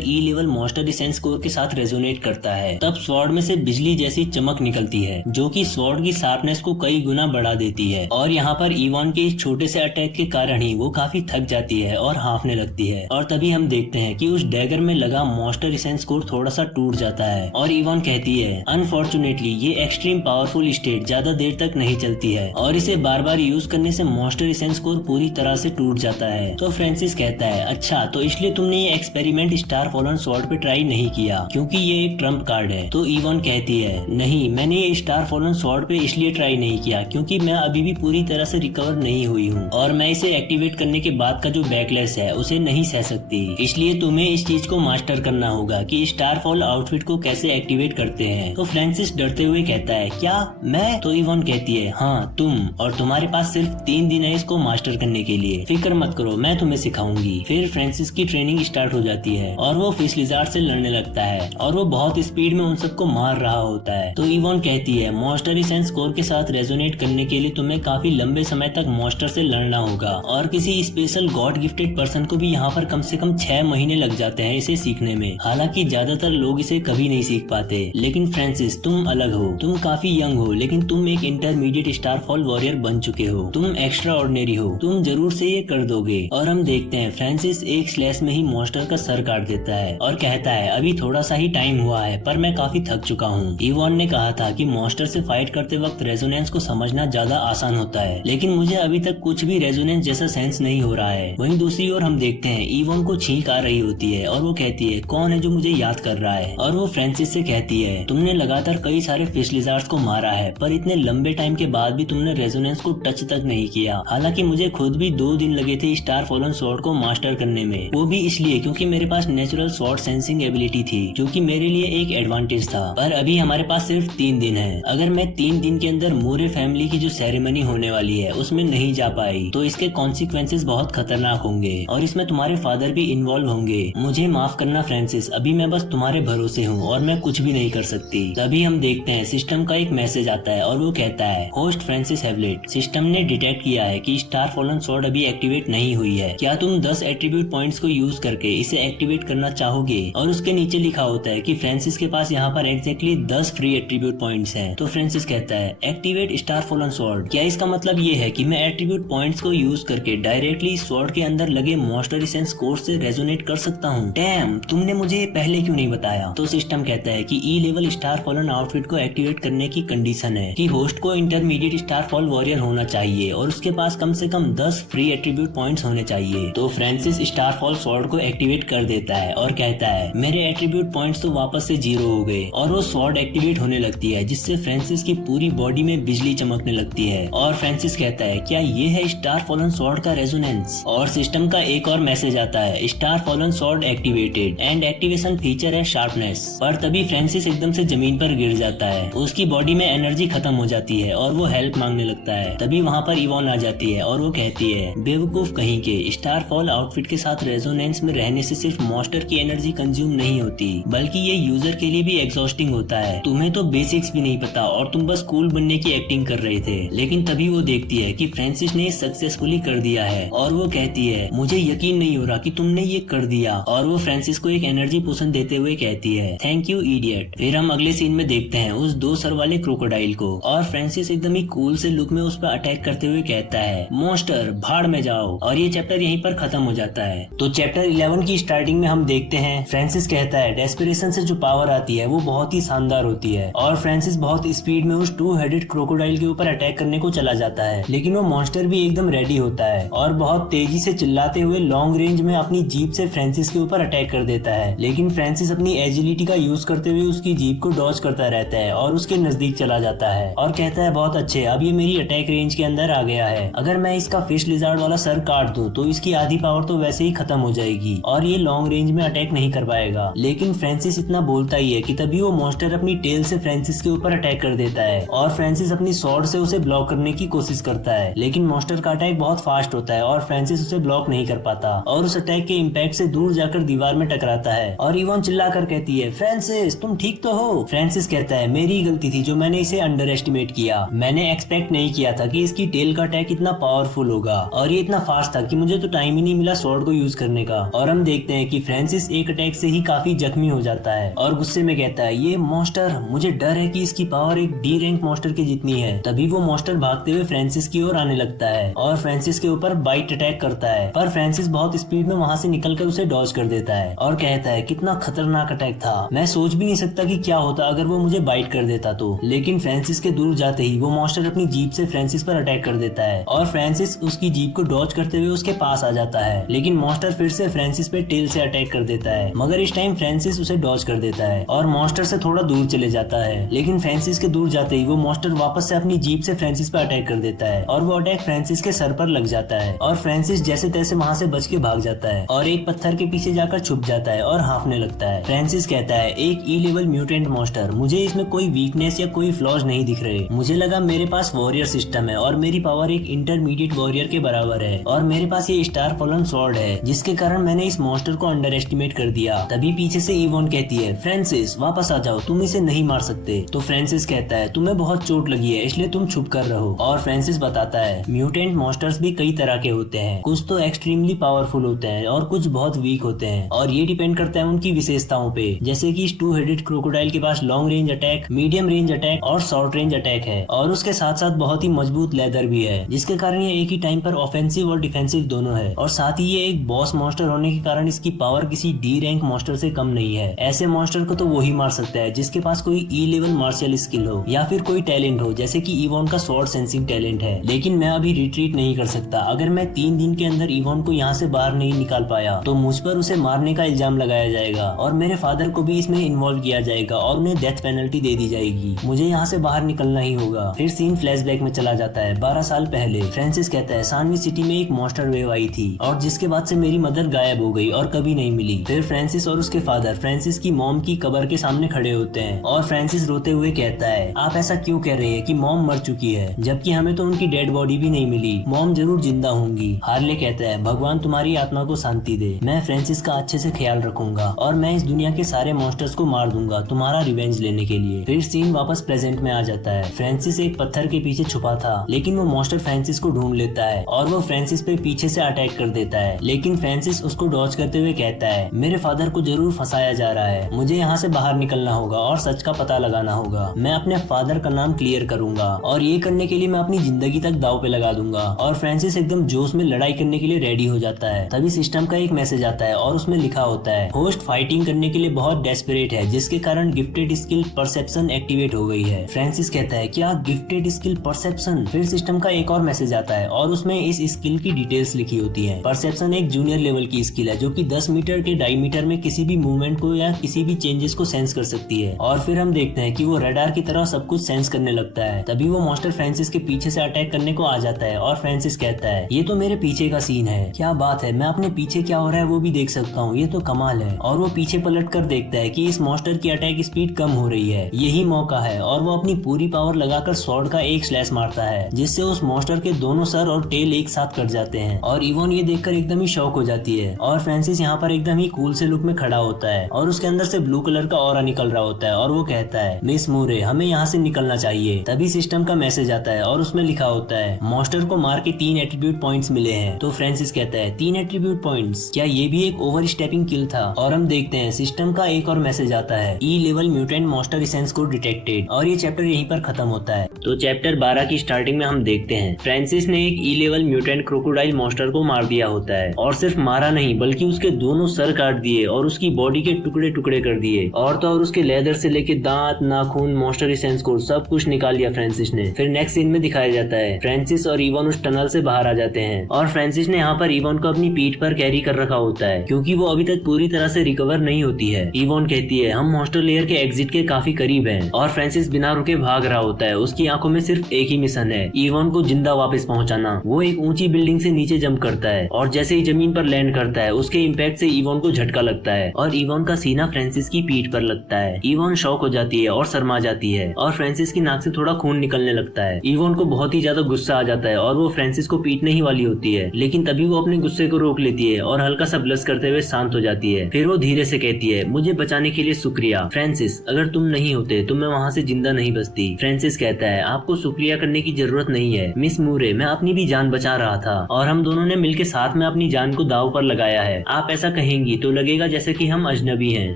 ई लेवल मॉन्स्टर एसेंस कोर के साथ रेजोनेट करता है तब स्वॉर्ड में से बिजली जैसी चमक निकलती है जो कि स्वॉर्ड की शार्पनेस को कई गुना बढ़ा देती है। और यहाँ पर इवान के इस छोटे से अटैक के कारण ही वो काफी थक जाती है और हांफने लगती है। और तभी हम देखते हैं कि उस डैगर में लगा मॉन्स्टर एसेंस कोर थोड़ा सा टूट जाता है और इवान कहती है अनफॉर्चुनेटली ये एक्सट्रीम पावरफुल स्टेट ज्यादा देर तक नहीं चलती है और इसे बार बार यूज करने से मॉन्स्टर एसेंस कोर पूरी तरह से टूट जाता है। तो फ्रांसिस कहता है अच्छा तो इसलिए तुमने ये एक्सपेरिमेंट स्टार फॉलन स्वॉर्ड पे ट्राई नहीं किया क्योंकि ये एक ट्रम्प कार्ड है। तो इवान कहती है नहीं, मैंने ये स्टार फॉलन स्वॉर्ड पे इसलिए ट्राई नहीं किया क्योंकि मैं अभी भी पूरी तरह से रिकवर नहीं हुई हूँ और मैं इसे एक्टिवेट करने के बाद का जो बैकलैश है उसे नहीं सह सकती। इसलिए तुम्हें इस चीज को मास्टर करना होगा कि स्टारफॉल आउटफिट को कैसे एक्टिवेट करते हैं। तो फ्रांसिस डरते हुए कहता है क्या मैं? तो इवान कहती है हाँ तुम, और तुम्हारे पास सिर्फ 3 दिन है इसको मास्टर करने के लिए। फिक्र मत करो, मैं तुम्हें सिखाऊंगी। फिर फ्रांसिस की ट्रेनिंग स्टार्ट हो जाती है और वो फिश लिजार्ड से लड़ने लगता है और वो बहुत स्पीड में उन सबको मार रहा होता है। तो इवान कहती है मॉन्स्टर एसेंस कोर के साथ रेजोनेट करने के लिए तुम्हें काफी लंबे समय तक मॉन्स्टर से लड़ना होगा और किसी स्पेशल गॉड गिफ्टेड पर्सन को भी यहाँ पर कम से कम 6 महीने लग जाते हैं इसे सीखने में। हालांकि ज्यादातर लोग इसे कभी नहीं सीख पाते, लेकिन फ्रांसिस तुम अलग हो। तुम काफी यंग हो लेकिन तुम एक इंटरमीडिएट स्टारफॉल वॉरियर बन चुके हो। तुम एक्स्ट्रा ऑर्डिनरी हो, तुम जरूर से ये कर दोगे। और हम देखते हैं फ्रांसिस एक स्लैश में ही मॉन्स्टर का सर काट देता है और कहता है अभी थोड़ा सा ही टाइम हुआ है पर मैं काफी थक चुका हूँ। इवान ने कहा था कि मॉन्स्टर से फाइट करते वक्त रेजोनेंस को समझना ज्यादा आसान होता है, लेकिन मुझे अभी तक कुछ भी रेजोनेंस जैसा सेंस नहीं हो रहा है। वहीं दूसरी ओर हम देखते हैं इवान को छींक आ रही होती है और वो कहती है कौन है जो मुझे याद कर रहा है। और वो फ्रांसिस से कहती है तुमने लगातार कई सारे फिश लिजार्ड्स को मारा है पर इतने लंबे टाइम के बाद भी तुमने रेजोनेंस को टच तक नहीं किया। हालांकि मुझे खुद भी 2 दिन लगे थे स्टार फॉलन स्वॉर्ड को मास्टर करने में, वो भी इसलिए क्योंकि मेरे पास नेचुरल स्वॉर्ड सेंसिंग एबिलिटी थी जो कि मेरे लिए एक एडवांटेज था। पर अभी हमारे पास सिर्फ 3 दिन है। अगर मैं 3 दिन के अंदर मोरे फैमिली की जो सेरेमनी होने वाली है उसमें नहीं जा पाई तो इसके कॉन्सिक्वेंसेस बहुत खतरनाक होंगे और इसमें तुम्हारे फादर भी इन्वॉल्व होंगे। मुझे माफ करना फ्रांसिस, अभी मैं बस तुम्हारे भरोसे हूँ और मैं कुछ भी नहीं कर सकती। तभी हम देखते हैं सिस्टम का एक मैसेज आता है और वो कहता है होस्ट फ्रांसिस हैवलेट, सिस्टम ने डिटेक्ट किया है कि स्टार फॉलन स्वॉर्ड अभी एक्टिवेट नहीं हुई है। क्या तुम 10 एट्रीब्यूट पॉइंट्स को यूज करके इसे एक्टिवेट करना चाहोगे? और उसके नीचे लिखा होता है कि फ्रांसिस के पास यहाँ पर एग्जैक्टली 10 फ्री एट्रीब्यूट पॉइंट्स हैं। तो फ्रांसिस कहता है एक्टिवेट स्टार फॉलन स्वॉर्ड, क्या इसका मतलब ये है कि मैं एट्रीब्यूट पॉइंट्स को यूज करके डायरेक्टली स्वॉर्ड के अंदर लगे मॉन्स्टर एसेंस कोर से रेजोनेट कर सकता हूँ? डैम, तुमने मुझे पहले क्यों नहीं बताया? तो सिस्टम कहता है कि ई लेवल स्टार फॉलन आउटफिट को एक्टिवेट करने की कंडीशन है कि होस्ट को इंटरमीडिएट स्टारफॉल वॉरियर होना चाहिए और उसके पास कम से कम 10 फ्री एट्रीब्यूट पॉइंट्स होने चाहिए। तो फ्रांसिस स्टारफॉल स्वॉर्ड को एक्टिवेट कर देता है और कहता है मेरे एट्रीब्यूट पॉइंट्स तो वापस से 0 हो गए और वो स्वॉर्ड एक्टिवेट होने लगती है जिससे फ्रांसिस की पूरी बॉडी में बिजली चमकने लगती है। और फ्रांसिस कहता है क्या ये है स्टार फॉलन स्वॉर्ड का रेजोनेंस? और सिस्टम का एक और मैसेज आता है star fallen sword activated and activation feature है शार्पनेस। पर तभी फ्रांसिस एकदम से जमीन पर गिर जाता है, उसकी बॉडी में एनर्जी खत्म हो जाती है और वो हेल्प मांगने लगता है। तभी वहाँ पर इवान आ जाती है और वो कहती है बेवकूफ कहीं के, स्टारफॉल आउटफिट के साथ रेजोनेंस में रहने से सिर्फ मॉन्स्टर की एनर्जी कंज्यूम नहीं होती बल्कि ये यूजर के लिए भी एग्जॉस्टिंग होता है। तुम्हें तो बेसिक्स भी नहीं पता और तुम बस कूल बनने की एक्टिंग कर रहे थे। लेकिन तभी वो देखती है कि फ्रांसिस ने सक्सेसफुली कर दिया है और वो कहती है मुझे यकीन नहीं हो रहा कि तुमने ये कर दिया। और वो फ्रांसिस को एक एनर्जी पोशन देते हुए कहती है थैंक यू इडियट। फिर हम अगले सीन में देखते हैं उस 2 सर वाले क्रोकोडाइल को और फ्रांसिस एकदम ही कूल से लुक में उस पर अटैक करते हुए कहता है मॉन्स्टर भाड़ में जाओ। और ये चैप्टर यहीं पर खत्म हो जाता है। तो चैप्टर 11 की स्टार्टिंग में हम देखते हैं फ्रांसिस कहता है डेस्पिरेशन से जो पावर आती है वो बहुत ही शानदार होती है और फ्रांसिस बहुत स्पीड में उस 2 हेडेड क्रोकोडाइल के ऊपर अटैक करने को चला जाता है। लेकिन वो मॉन्स्टर भी एकदम रेडी होता है और बहुत तेजी से चिल्लाते हुए लॉन्ग रेंज में अपनी जीप से फ्रांसिस के ऊपर अटैक कर देता है। लेकिन फ्रांसिस अपनी एजिलिटी का यूज करते हुए उसकी जीप को डॉज करता रहता है और उसके नजदीक चला जाता है और कहता है बहुत अच्छे, अब ये मेरी अटैक रेंज के अंदर आ गया है। अगर मैं इसका फिश लिजार्ड वाला सर काट दूं तो इसकी आधी पावर तो वैसे ही खत्म हो जाएगी और ये लॉन्ग रेंज में अटैक नहीं कर पाएगा। लेकिन फ्रांसिस इतना बोलता ही है कि तभी वो मॉन्स्टर अपनी टेल से फ्रांसिस के ऊपर अटैक कर देता है और फ्रांसिस अपनी स्वॉर्ड से उसे ब्लॉक करने की कोशिश करता है। लेकिन मॉन्स्टर का अटैक बहुत फास्ट होता है और फ्रांसिस उसे ब्लॉक नहीं कर पाता और उस अटैक के इम्पैक्ट से दूर जाकर दीवार में टकराता है। और इवान चिल्ला कर कहती है फ्रांसिस तुम ठीक तो ओह, फ्रांसिस कहता है मेरी गलती थी जो मैंने इसे अंडर एस्टिमेट किया। मैंने एक्सपेक्ट नहीं किया था कि इसकी टेल का अटैक इतना पावरफुल होगा और ये इतना फास्ट था कि मुझे तो टाइम ही नहीं मिला स्वॉर्ड को यूज करने का। और हम देखते हैं कि फ्रांसिस एक अटैक से ही काफी जख्मी हो जाता है और गुस्से में कहता है ये मॉन्स्टर, मुझे डर है कि इसकी पावर एक डी रैंक मॉन्स्टर के जितनी है। तभी वो मॉन्स्टर भागते हुए फ्रांसिस की ओर आने लगता है और फ्रांसिस के ऊपर बाइट अटैक करता है, पर फ्रांसिस बहुत स्पीड में वहां से निकलकर उसे डॉज कर देता है और कहता है कितना खतरनाक अटैक था, मैं सोच भी नहीं सकता कि क्या होता अगर वो मुझे बाइट कर देता तो। लेकिन फ्रांसिस के दूर जाते ही वो मॉन्स्टर अपनी जीप से फ्रांसिस पर अटैक कर देता है और फ्रांसिस उसकी जीप को डॉज करते हुए उसके पास आ जाता है। लेकिन मॉन्स्टर फिर से फ्रांसिस पे टेल से अटैक कर देता है, मगर इस टाइम फ्रांसिस उसे डॉज कर देता है और मॉन्स्टर से थोड़ा दूर चले जाता है। लेकिन फ्रांसिस के दूर जाते ही वो मॉन्स्टर वापस से अपनी जीप से फ्रांसिस पे अटैक कर देता है और वो अटैक फ्रांसिस के सर पर लग जाता है और फ्रांसिस जैसे तैसे वहां से बच के भाग जाता है और एक पत्थर के पीछे जाकर छुप जाता है और हाँफने लगता है। फ्रांसिस कहता है एक ई लेवल म्यूटेंट मॉन्स्टर, मुझे इसमें कोई वीकनेस या कोई फ्लॉज नहीं दिख रहे। मुझे लगा मेरे पास वॉरियर सिस्टम है और मेरी पावर एक इंटरमीडिएट वॉरियर के बराबर है और मेरे पास ये स्टार फॉलन स्वॉर्ड है, जिसके कारण मैंने इस मॉन्स्टर को अंडर एस्टिमेट कर दिया। तभी पीछे से इवोन कहती है फ्रांसिस वापस आ जाओ, तुम इसे नहीं मार सकते। तो फ्रांसिस कहता है तुम्हें बहुत चोट लगी है इसलिए तुम छुप कर रहो। और फ्रांसिस बताता है म्यूटेंट मॉन्स्टर्स भी कई तरह के होते हैं, कुछ तो एक्सट्रीमली पावरफुल होते हैं और कुछ बहुत वीक होते हैं और ये डिपेंड करता है उनकी विशेषताओं पे। जैसे कि इस टू हेडेड क्रोकोडाइल के पास long range attack, medium range attack और शॉर्ट रेंज अटैक है और उसके साथ साथ बहुत ही मजबूत लेदर भी है, जिसके कारण ये एक ही टाइम पर ऑफेंसिव और डिफेंसिव दोनों है। और साथ ही ये एक बॉस मॉन्स्टर होने के कारण इसकी पावर किसी डी रैंक मॉन्स्टर से कम नहीं है। ऐसे मॉन्स्टर को तो वही मार सकता है जिसके पास कोई ई लेवल मार्शियल स्किल हो या फिर कोई टैलेंट हो, जैसे कि इवोन का स्वॉर्ड सेंसिंग टैलेंट है। लेकिन मैं अभी रिट्रीट नहीं कर सकता, अगर मैं 3 दिन के अंदर इवोन को यहाँ से बाहर नहीं निकाल पाया तो मुझ पर उसे मारने का इल्जाम लगाया जाएगा और मेरे फादर को भी इसमें इन्वॉल्व किया जाएगा और उन्हें डेथ पेनल्टी दे दी जाएगी। मुझे यहाँ से बाहर निकलना ही होगा। फिर सीन फ्लैशबैक में चला जाता है 12 साल पहले। फ्रांसिस कहता है सानवी सिटी में एक मॉन्स्टर वेव आई थी और जिसके बाद से मेरी मदर गायब हो गई और कभी नहीं मिली। फिर फ्रांसिस और उसके फादर फ्रांसिस की मॉम की कब्र के सामने खड़े होते हैं और फ्रांसिस रोते हुए कहता है आप ऐसा क्यों कह रहे हैं कि मॉम मर चुकी है, जबकि हमें तो उनकी डेड बॉडी भी नहीं मिली, मॉम जरूर जिंदा होंगी। हार्ले कहता है भगवान तुम्हारी आत्मा को शांति दे, मैं फ्रांसिस का अच्छे से ख्याल रखूंगा और मैं इस दुनिया के सारे मॉन्स्टर्स को मार दूंगा तुम्हारा रिवेंज लेने के लिए। फिर सीन वापस प्रेजेंट में आ जाता है। फ्रांसिस एक पत्थर के पीछे छुपा था लेकिन वो मॉन्स्टर फ्रांसिस को ढूंढ लेता है और वो फ्रांसिस पे पीछे से अटैक कर देता है। लेकिन फ्रांसिस उसको डॉज करते हुए कहता है मेरे फादर को जरूर फंसाया जा रहा है, मुझे यहाँ से बाहर निकलना होगा और सच का पता लगाना होगा। मैं अपने फादर का नाम क्लियर करूंगा और ये करने के लिए मैं अपनी जिंदगी तक दाव पे लगा दूंगा। और फ्रांसिस एकदम जोश में लड़ाई करने के लिए रेडी हो जाता है। तभी सिस्टम का एक मैसेज आता है और उसमें लिखा होता है होस्ट फाइटिंग करने के लिए बहुत डेस्परेट है, जिसके कारण गिफ्टेड स्किल परसेप्शन एक्टिवेट हो गई है। फ्रांसिस कहता है क्या गिफ्टेड स्किल परसेप्शन? फिर सिस्टम का एक और मैसेज आता है और उसमें इस स्किल की डिटेल्स लिखी होती है। परसेप्शन एक जूनियर लेवल की स्किल है जो कि 10 मीटर के डायमीटर में किसी भी मूवमेंट को या किसी भी चेंजेस को सेंस कर सकती है। और फिर हम देखते हैं कि वो रडार की तरह सब कुछ सेंस करने लगता है। तभी वो मॉन्स्टर फ्रांसिस के पीछे से अटैक करने को आ जाता है और फ्रांसिस कहता है ये तो मेरे पीछे का सीन है, क्या बात है, मैं अपने पीछे क्या हो रहा है वो भी देख सकता हूँ, ये तो कमाल है। और वो पीछे पलट कर देखता है कि इस मॉन्स्टर की अटैक स्पीड कम हो रही है, यही मौका है। और वो अपनी पूरी पावर लगाकर स्वॉर्ड का एक स्लैश मारता है जिससे उस मॉन्स्टर के दोनों सर और टेल एक साथ कट जाते हैं। और इवोन ये देखकर एकदम ही शॉक हो जाती है और फ्रांसिस यहाँ पर एकदम ही कूल से लुक में खड़ा होता है और उसके अंदर से ब्लू कलर का ऑरा निकल रहा होता है और वो कहता है मिस मूरे हमें यहाँ से निकलना चाहिए। तभी सिस्टम का मैसेज आता है और उसमें लिखा होता है मॉन्स्टर को मार के 3 एट्रीब्यूट पॉइंट्स मिले हैं। तो फ्रांसिस कहता है 3 एट्रीब्यूट पॉइंट्स, क्या ये भी एक ओवर स्टेपिंग किल था? और हम देखते हैं सिस्टम का एक और मैसेज आता है ई लेवल म्यूटेंट मॉन्स्टर इसेंस को डिटेक्टेड। और ये चैप्टर यहीं पर खत्म होता है। तो चैप्टर 12 की स्टार्टिंग में हम देखते हैं फ्रांसिस ने एक ई लेवल म्यूटेंट क्रोकोडाइल मॉन्स्टर को मार दिया होता है और सिर्फ मारा नहीं बल्कि उसके दोनों सर काट दिए और उसकी बॉडी के टुकड़े टुकड़े कर दिए और तो और उसके लेदर से लेके दांत, नाखून, मॉन्स्टर इसेंस को सब कुछ निकाल लिया फ्रांसिस ने। फिर नेक्स्ट सीन में दिखाया जाता है फ्रांसिस और इवोन उस टनल से बाहर आ जाते हैं और फ्रांसिस ने यहाँ पर इवोन को अपनी पीठ पर कैरी कर रखा होता है क्योंकि वो अभी तक पूरी तरह से रिकवर नहीं होती है। इवोन कहती है हम मॉन्स्टर लेयर के एग्जिट के काफी करीब हैं और फ्रांसिस बिना रुके भाग रहा होता है। उसकी आंखों में सिर्फ एक ही मिशन है, इवोन को जिंदा वापस पहुंचाना। वो एक ऊंची बिल्डिंग से नीचे जंप करता है और जैसे ही जमीन पर लैंड करता है उसके इम्पैक्ट से इवोन को झटका लगता है और इवोन का सीना फ्रांसिस की पीठ पर लगता है। इवोन शॉक हो जाती है और शर्मा जाती है और फ्रांसिस की नाक से थोड़ा खून निकलने लगता है। इवोन को बहुत ही ज्यादा गुस्सा आ जाता है और वो फ्रांसिस को पीटने ही वाली होती है, लेकिन तभी वो अपने गुस्से को रोक लेती है और हल्का सा ब्लश करते हुए शांत हो जाती है। फिर वो धीरे से कहती है मुझे बचाने के लिए शुक्रिया। फ्रांसिस फ्रांसिस, अगर तुम नहीं होते तो मैं वहाँ से जिंदा नहीं बचती। फ्रांसिस कहता है, आपको शुक्रिया करने की जरूरत नहीं है मिस मूरे, मैं अपनी भी जान बचा रहा था और हम दोनों ने मिलकर साथ में अपनी जान को दांव पर लगाया है। आप ऐसा कहेंगी तो लगेगा जैसे कि हम अजनबी हैं।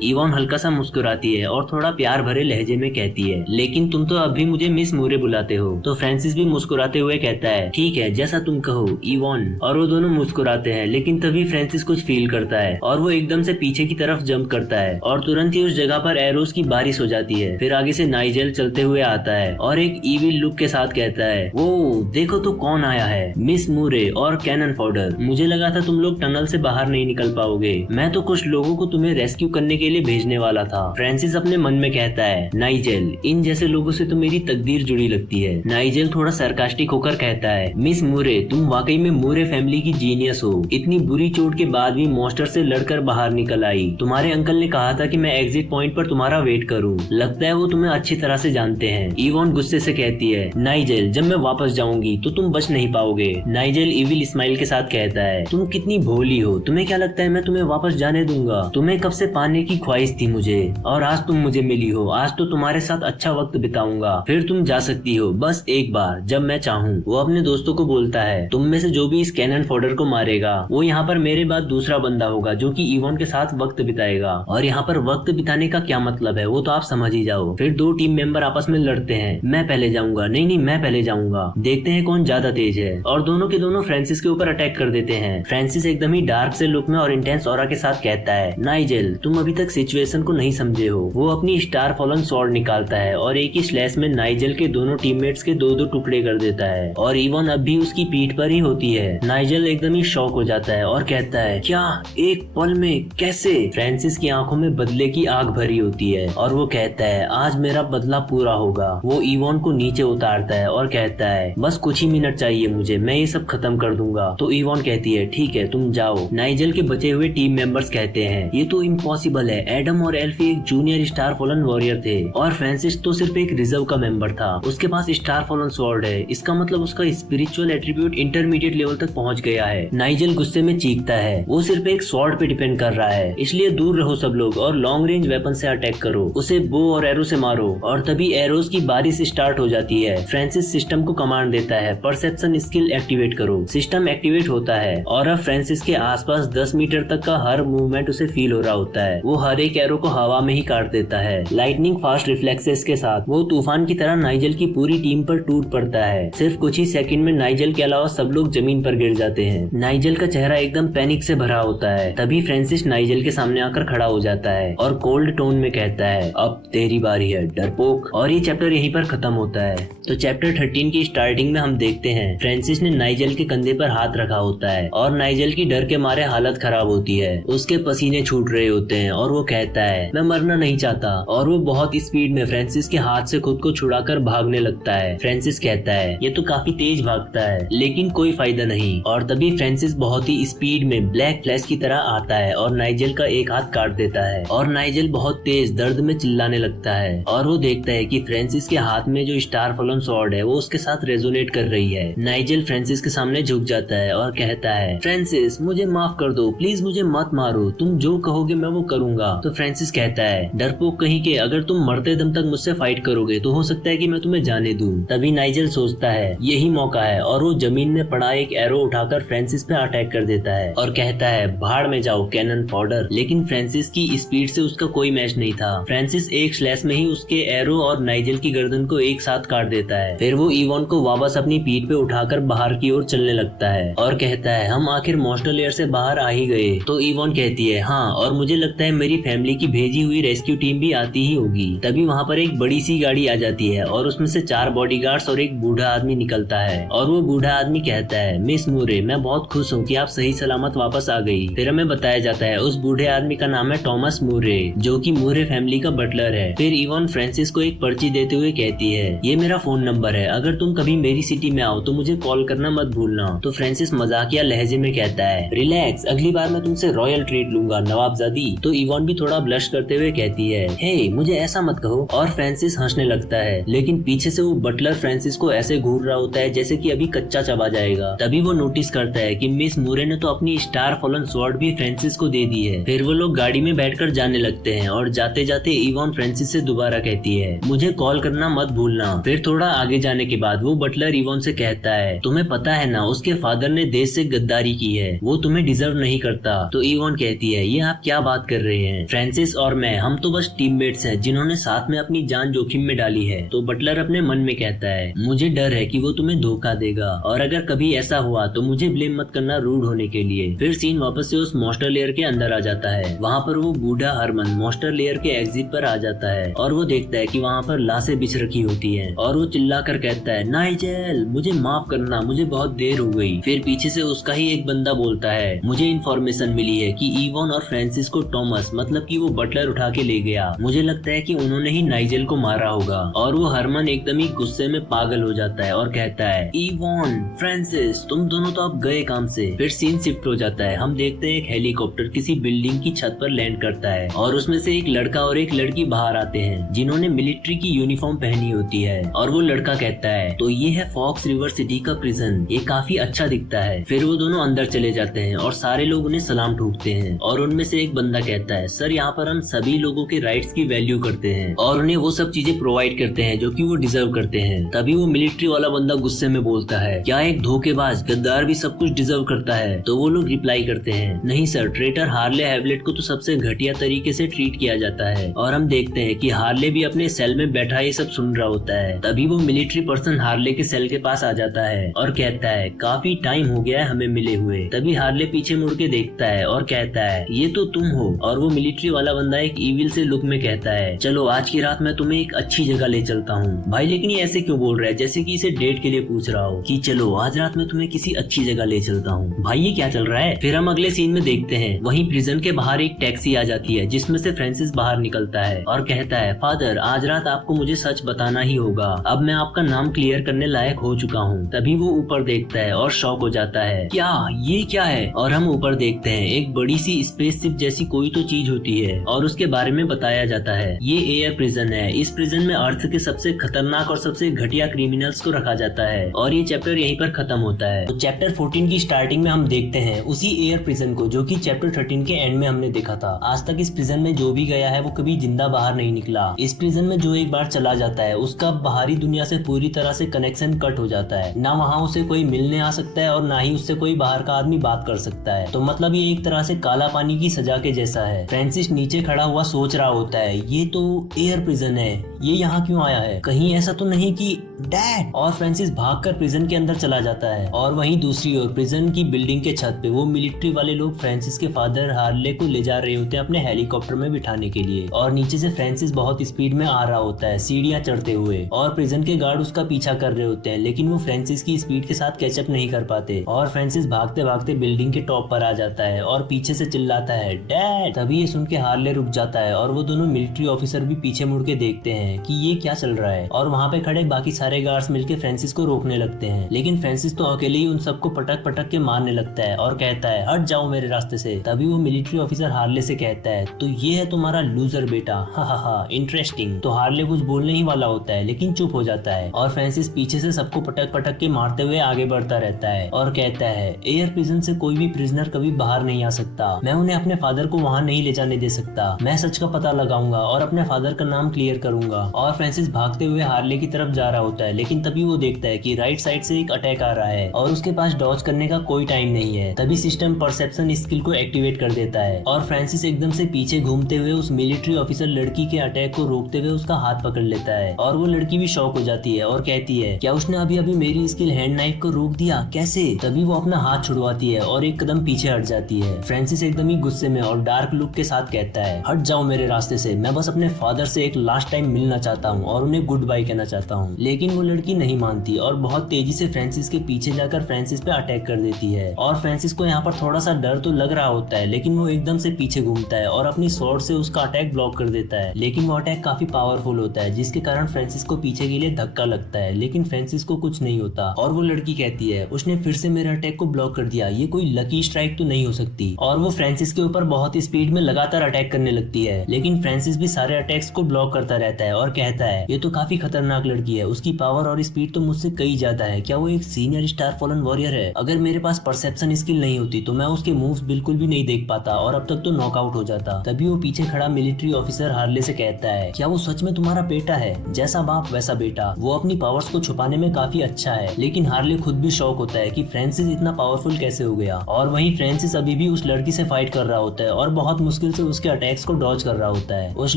इवॉन हल्का सा मुस्कुराती है और थोड़ा प्यार भरे लहजे में कहती है, लेकिन तुम तो अब भी मुझे मिस मूरे बुलाते हो। तो फ्रांसिस भी मुस्कुराते हुए कहता है, ठीक है जैसा तुम कहो इवॉन। और वो दोनों मुस्कुराते हैं, लेकिन तभी फ्रांसिस कुछ फील करता है और वो एकदम से पीछे की तरफ जंप करता है और तुरंत ही उस जगह पर एरोस की बारिश हो जाती है। फिर आगे से नाइजेल चलते हुए आता है और एक ईविल लुक के साथ कहता है, वो देखो तो कौन आया है, मिस मूरे और कैनन फॉडर। मुझे लगा था तुम लोग टनल से बाहर नहीं निकल पाओगे, मैं तो कुछ लोगों को तुम्हें रेस्क्यू करने के लिए भेजने वाला था। फ्रांसिस अपने मन में कहता है, नाइजेल, इन जैसे लोगों से तो मेरी तकदीर जुड़ी लगती है। नाइजेल थोड़ा सरकास्टिक होकर कहता है, मिस मूरे, तुम वाकई में मूरे फैमिली की जीनियस हो। इतनी बुरी चोट के बाद भी मॉन्स्टर से लड़कर बाहर निकल आई। तुम्हारे अंकल ने कहा था कि मैं एग्जिट पॉइंट पर तुम्हारा वेट करूं। लगता है वो तुम्हें अच्छी तरह से जानते हैं। इवॉन गुस्से से कहती है, नाइजेल, जब मैं वापस जाऊंगी तो तुम बच नहीं पाओगे। नाइजेल इविल स्माइल के साथ कहता है, तुम कितनी भोली हो, तुम्हें क्या लगता है मैं तुम्हें वापस जाने दूंगा? तुम्हें कब से पाने की ख्वाहिश थी मुझे और आज तुम मुझे मिली हो। आज तो तुम्हारे साथ अच्छा वक्त बिताऊंगा, फिर तुम जा सकती हो बस एक बार, जब मैं चाहूँ। वो अपने दोस्तों को बोलता है, तुम में से जो भी इस कैनन फॉडर को मारेगा वो यहाँ पर मेरे बाद दूसरा बंदा होगा जो कि इवॉन के साथ वक्त बिताएगा। और यहाँ पर वक्त बिताने का क्या मतलब है वो तो आप समझ ही जाओ। फिर दो टीम मेंबर आपस में लड़ते हैं, मैं पहले जाऊंगा, नहीं मैं पहले जाऊंगा, देखते हैं कौन ज्यादा तेज है। और दोनों के दोनों फ्रांसिस के ऊपर अटैक कर देते हैं। फ्रांसिस एकदम ही डार्क से लुक में और इंटेंस ऑरा के साथ कहता है, नाइजेल, तुम अभी तक सिचुएशन को नहीं समझे हो। वो अपनी स्टार फॉलन स्वॉर्ड निकालता है और एक ही स्लैश में नाइजेल के दोनों टीममेट्स के दो दो टुकड़े कर देता है और इवॉन अब भी उसकी पीठ पर ही होती है। नाइजेल एकदम ही शॉक हो जाता है और कहता है, क्या एक पल में, कैसे? फ्रांसिस की आंखों में बदले की आग भरी होती है और वो कहता है, आज मेरा बदला पूरा होगा। वो इवॉन को नीचे उतारता है और कहता है, बस कुछ ही मिनट चाहिए मुझे, मैं ये सब खत्म कर दूंगा। तो इवॉन कहती है, ठीक है तुम जाओ। नाइजेल के बचे हुए टीम मेंबर्स कहते हैं, ये तो इम्पॉसिबल है। एडम और एल्फी एक जूनियर स्टार फॉलन वॉरियर थे और फ्रांसिस तो सिर्फ एक रिजर्व का मेंबर था। उसके पास स्टार फॉलन स्वॉर्ड है, इसका मतलब उसका स्पिरिचुअल एट्रीब्यूट इंटरमीडिएट लेवल तक पहुंच गया है। नाइजेल गुस्से में चीखता है, वो सिर्फ एक स्वॉर्ड पे डिपेंड कर रहा है, इसलिए दूर रहो सब लोग और लॉन्ग रेंज वेपन से अटैक करो, उसे बो और एरो से मारो। और तभी एरोस की बारिश स्टार्ट हो जाती है। फ्रांसिस सिस्टम को कमांड देता है, परसेप्शन स्किल एक्टिवेट करो। सिस्टम एक्टिवेट होता है और अब फ्रांसिस के आसपास 10 मीटर तक का हर मूवमेंट उसे फील हो रहा होता है। वो हर एक एरो को हवा में ही काट देता है। लाइटनिंग फास्ट रिफ्लेक्सेस के साथ वो तूफान की तरह नाइजेल की पूरी टीम पर टूट पड़ता है। सिर्फ कुछ ही सेकंड में नाइजेल के अलावा सब लोग जमीन पर गिर जाते हैं। नाइजेल का चेहरा एकदम पैनिक से भरा होता है। तभी फ्रांसिस नाइजेल के सामने आकर खड़ा हो जाता है और कोल्ड टोन में कहता है, अब तेरी बारी है डरपोक। और ये चैप्टर यहीं पर खत्म होता है। तो चैप्टर 13 की स्टार्टिंग में हम देखते हैं फ्रांसिस ने नाइजेल के कंधे पर हाथ रखा होता है और नाइजेल की डर के मारे हालत खराब होती है। उसके पसीने छूट रहे होते हैं और वो कहता है, मैं मरना नहीं चाहता। और वो बहुत स्पीड में फ्रांसिस के हाथ से खुद को छुड़ाकर भागने लगता है। फ्रांसिस कहता है, ये तो काफी तेज भागता है लेकिन कोई फायदा नहीं। और तभी फ्रांसिस बहुत ही स्पीड में ब्लैक फ्लैश की तरह आता है और नाइजेल का एक हाथ काट देता है और नाइजेल बहुत तेज दर्द में चिल्लाने लगता है। और वो देखता है कि फ्रांसिस के हाथ में जो स्टार फॉलन स्वॉर्ड है वो उसके साथ रेजोनेट कर रही है। नाइजेल फ्रांसिस के सामने झुक जाता है और कहता है, फ्रांसिस मुझे माफ कर दो, प्लीज मुझे मत मारो, तुम जो कहोगे मैं वो करूंगा। तो फ्रांसिस कहता है, डरपोक कहीं के, अगर तुम मरते दम तक मुझसे फाइट करोगे तो हो सकता है कि मैं तुम्हें जाने दूं। तभी नाइजेल सोचता है यही मौका है और वो जमीन में पड़ा एक एरो उठाकर फ्रांसिस पे अटैक कर देता है और कहता है, भाड़ में जाओ कैनन फॉडर। लेकिन फ्रांसिस की स्पीड से उसका कोई मैच नहीं था। फ्रांसिस एक स्लैश में ही उसके एरो और नाइजेल की गर्दन को एक साथ काट देता है। फिर वो इवॉन को वापस अपनी पीठ पे उठाकर बाहर की ओर चलने लगता है और कहता है, हम आखिर मॉन्स्टर लेयर से बाहर आ ही गए। तो इवॉन कहती है, हाँ, और मुझे लगता है मेरी फैमिली की भेजी हुई रेस्क्यू टीम भी आती ही होगी। तभी वहाँ पर एक बड़ी सी गाड़ी आ जाती है और उसमें से 4 बॉडीगार्ड्स और एक बूढ़ा आदमी निकलता है। और वो बूढ़ा आदमी कहता है, मिस मूरे, मैं बहुत खुश हूँ कि आप सही सलामत वापस आ गई। फिर हमें बताया जाता है उस बूढ़े आदमी का नाम है टॉमस मूरे, जो कि मूरे फैमिली का बटलर है। फिर इवॉन फ्रांसिस को एक पर्ची देते हुए कहती है, ये मेरा फोन नंबर है, अगर तुम कभी मेरी सिटी में आओ तो मुझे कॉल करना मत भूलना। तो फ्रांसिस मजाकिया लहजे में कहता है, रिलैक्स, अगली बार मैं तुमसे रॉयल ट्रीट लूंगा नवाबजादी। तो इवॉन भी थोड़ा ब्लश करते हुए कहती है, हे मुझे ऐसा मत कहो। और फ्रांसिस हंसने लगता है, लेकिन पीछे से वो बटलर फ्रांसिस को ऐसे घूर रहा होता है जैसे कि अभी कच्चा चबा जाएगा। तभी वो नोटिस करता है कि मिस मूरे ने तो अपनी स्टार फॉलन स्वॉर्ड भी फ्रांसिस को दे दी है। फिर वो लोग गाड़ी में बैठकर जाने लगते हैं और जाते जाते जाते इवॉन फ्रांसिस से दोबारा कहती है, मुझे कॉल करना मत भूलना। फिर थोड़ा आगे जाने के बाद वो बटलर इवॉन से कहता है, तुम्हें पता है ना उसके फादर ने देश से गद्दारी की है, वो तुम्हें डिजर्व नहीं करता। तो इवॉन कहती है, ये आप क्या बात कर रहे हैं? फ्रांसिस और मैं, हम तो बस टीममेट्स हैं जिन्होंने साथ में अपनी जान जोखिम में डाली है। तो बटलर अपने मन में कहता है, मुझे डर है कि वो तुम्हें धोखा देगा, और अगर कभी ऐसा हुआ तो मुझे ब्लेम मत करना रूड होने के लिए। फिर सीन वापस से उस मॉन्स्टर लेयर के अंदर आ जाता है। वहाँ पर वो बूढ़ा हरमन मॉन्स्टर लेयर के एग्जिट पर आ जाता है और वो देखता है कि वहाँ पर लाशें बिछ रखी होती हैं, और वो चिल्लाकर कहता है, नाइजेल मुझे माफ करना, मुझे बहुत देर हो गई। फिर पीछे से उसका ही एक बंदा बोलता है, मुझे इन्फॉर्मेशन मिली है कि इवॉन और फ्रांसिस को टॉमस मतलब कि वो बटलर उठा के ले गया। मुझे लगता है कि उन्होंने ही नाइजेल को मारा होगा। और वो हरमन एकदम ही गुस्से में पागल हो जाता है और कहता है, इवॉन फ्रांसिस तुम दोनों तो अब गए काम से। फिर सीन शिफ्ट हो जाता है। हम देखते हैं एक हेलीकॉप्टर किसी बिल्डिंग की छत पर लैंड करता है और उसमें से एक लड़का और एक लड़की बाहर आते हैं जिन्होंने मिलिट्री की यूनिफॉर्म पहनी होती है। और वो लड़का कहता है, तो ये है फॉक्स रिवर सिटी का प्रिजन, ये काफी अच्छा दिखता है। फिर वो दोनों अंदर चले जाते हैं और सारे लोग उन्हें सलाम ठोकते हैं। और उनमें से एक बंदा कहता है, सर यहाँ पर हम सभी लोगों के राइट्स की वैल्यू करते हैं और उन्हें वो सब चीजें प्रोवाइड करते हैं जो कि वो डिजर्व करते हैं। तभी वो मिलिट्री वाला बंदा गुस्से में बोलता है, क्या एक धोखेबाज गद्दार भी सब कुछ डिजर्व करता है? तो वो लोग रिप्लाई करते हैं, नहीं सर, ट्रेटर हार्ले हैवलेट को तो सबसे घटिया तरीके से ट्रीट किया जाता है। और हम देखते हैं कि हार्ले भी अपने सेल में बैठा ये सब सुन रहा होता है। तभी वो मिलिट्री पर्सन हार्ले के सेल के पास आ जाता है और कहता है, काफी टाइम हो गया है हमें मिले हुए। तभी हार्ले पीछे मुड़ के देखता है और कहता है, ये तो तुम हो। और वो मिलिट्री वाला बंदा एक ईविल से लुक में कहता है, चलो आज की रात मैं तुम्हें एक अच्छी जगह ले चलता हूँ। भाई लेकिन ये ऐसे क्यों बोल रहा है, जैसे कि इसे डेट के लिए पूछ रहा हो कि चलो आज रात मैं तुम्हें किसी अच्छी जगह ले चलता हूँ। भाई ये क्या चल रहा है? फिर हम अगले सीन में देखते हैं, वहीं प्रिजन के बाहर एक टैक्सी आ जाती है जिसमें से फ्रांसिस बाहर निकलता है और कहता है, फादर आज रात आपको मुझे सच बताना ही होगा, अब मैं आपका नाम क्लियर करने लायक हो चुका हूँ। तभी वो ऊपर देखता है और शॉक हो जाता है, क्या ये क्या है? और हम ऊपर देखते हैं एक बड़ी सी स्पेसशिप जैसी कोई तो चीज होती है और उसके बारे में बताया जाता है, ये एयर प्रिजन है। इस प्रिजन में अर्थ के सबसे खतरनाक और सबसे घटिया क्रिमिनल्स को रखा जाता है। और ये चैप्टर यहीं पर खत्म होता है। तो चैप्टर 14 की स्टार्टिंग में हम देखते हैं उसी एयर प्रिजन को जो कि चैप्टर 13 के एंड में हमने देखा था। आज तक इस प्रिजन में जो भी गया है वो कभी जिंदा बाहर नहीं निकला। इस प्रिजन में जो एक बार चला जाता है उसका बाहरी दुनिया से पूरी तरह से कनेक्शन कट हो जाता है। ना वहाँ उसे कोई मिलने आ सकता है और ना ही उससे कोई बाहर का आदमी बात कर सकता है। तो मतलब ये एक तरह से काला पानी की सजा के जैसा है। फ्रांसिस नीचे खड़ा हुआ सोच रहा होता है, ये तो एयर प्रिजन है, ये यहाँ क्यों आया है? कहीं ऐसा तो नहीं कि डैड? और फ्रांसिस भागकर प्रिजन के अंदर चला जाता है। और वहीं दूसरी ओर प्रिजन की बिल्डिंग के छत पे वो मिलिट्री वाले लोग फ्रांसिस के फादर हार्ले को ले जा रहे होते हैं अपने हेलीकॉप्टर में बिठाने के लिए। और नीचे से फ्रांसिस बहुत स्पीड में आ रहा होता है सीढ़ियां चढ़ते हुए, और प्रिजन के गार्ड उसका पीछा कर रहे होते हैं, लेकिन वो फ्रांसिस की स्पीड के साथ कैचअप नहीं कर पाते। और फ्रांसिस भागते भागते बिल्डिंग के टॉप पर आ जाता है और पीछे से चिल्लाता है, डैड। तभी ये सुन के हार्ले रुक जाता है और वो दोनों मिलिट्री ऑफिसर भी पीछे मुड़ के देखते हैं कि ये क्या चल रहा है। और वहाँ पे खड़े बाकी सारे गार्ड्स मिलके फ्रांसिस को रोकने लगते हैं, लेकिन फ्रांसिस तो अकेले ही उन सबको पटक पटक के मारने लगता है और कहता है, हट जाओ मेरे रास्ते से। तभी वो मिलिट्री ऑफिसर हार्ले से कहता है, तो ये है तुम्हारा लूजर बेटा, हा हा हा, इंटरेस्टिंग। तो हार्ले कुछ बोलने ही वाला होता है लेकिन चुप हो जाता है और फ्रांसिस पीछे से सबको पटक पटक के मारते हुए आगे बढ़ता रहता है और कहता है, एयर प्रिजन से कोई भी प्रिजनर कभी बाहर नहीं आ सकता। मैं उन्हें अपने फादर को वहाँ नहीं ले जाने दे सकता। मैं सच का पता लगाऊंगा और अपने फादर का नाम क्लियर करूंगा। और फ्रांसिस भागते हुए हार्ले की तरफ जा रहा होता है, लेकिन तभी वो देखता है कि राइट साइड से एक अटैक आ रहा है और उसके पास डॉज करने का कोई टाइम नहीं है। तभी सिस्टम परसेप्शन स्किल को एक्टिवेट कर देता है और फ्रांसिस एकदम से पीछे घूमते हुए उस मिलिट्री ऑफिसर लड़की के अटैक को रोकते हुए उसका हाथ पकड़ लेता है। और वो लड़की भी शॉक हो जाती है और कहती है, क्या उसने अभी अभी मेरी स्किल हैंड नाइफ को रोक दिया? कैसे? तभी वो अपना हाथ छुड़वाती है और एक कदम पीछे हट जाती है। फ्रांसिस एकदम ही गुस्से में और डार्क लुक के साथ कहता है, हट जाओ मेरे रास्ते से, मैं बस अपने फादर से एक लास्ट टाइम मिलना चाहता हूँ और उन्हें गुड बाय कहना चाहता हूँ। लेकिन वो लड़की नहीं मानती और बहुत तेजी से फ्रांसिस के पीछे जाकर फ्रांसिस पे अटैक कर देती है। और फ्रांसिस को यहाँ पर थोड़ा सा डर तो लग रहा होता है, लेकिन वो एकदम से पीछे घूमता है और अपनी स्वॉर्ड से उसका अटैक ब्लॉक कर देता है। लेकिन वो अटैक काफी पावरफुल होता है जिसके कारण फ्रांसिस को पीछे के लिए धक्का लगता है, लेकिन फ्रांसिस को कुछ नहीं होता। और वो लड़की कहती है, उसने फिर से मेरे अटैक को ब्लॉक कर दिया, ये कोई लकी स्ट्राइक तो नहीं हो सकती। और वो फ्रांसिस के ऊपर बहुत स्पीड में लगातार अटैक करने लगती है, लेकिन फ्रांसिस भी सारे अटैक्स को ब्लॉक करता रहता है और कहता है, ये तो काफी खतरनाक लड़की है, उसकी पावर और स्पीड तो मुझसे कई ज्यादा है। क्या वो एक सीनियर स्टार फॉलन वॉरियर है? अगर मेरे पास परसेप्शन स्किल नहीं होती तो मैं उसके मूव्स बिल्कुल भी नहीं देख पाता और अब तक तो नॉकआउट हो जाता। तभी वो पीछे खड़ा मिलिट्री मिलिट्री ऑफिसर हार्ले से कहता है, क्या वो सच में तुम्हारा बेटा है? जैसा बाप वैसा बेटा। वो अपनी पावर्स को छुपाने में काफी अच्छा है, लेकिन हार्ले खुद भी शॉक होता है कि फ्रांसिस इतना पावरफुल कैसे हो गया। और वहीं फ्रांसिस अभी भी उस लड़की से फाइट कर रहा होता है और बहुत मुश्किल से उसके अटैक्स को डॉज कर रहा होता है। उस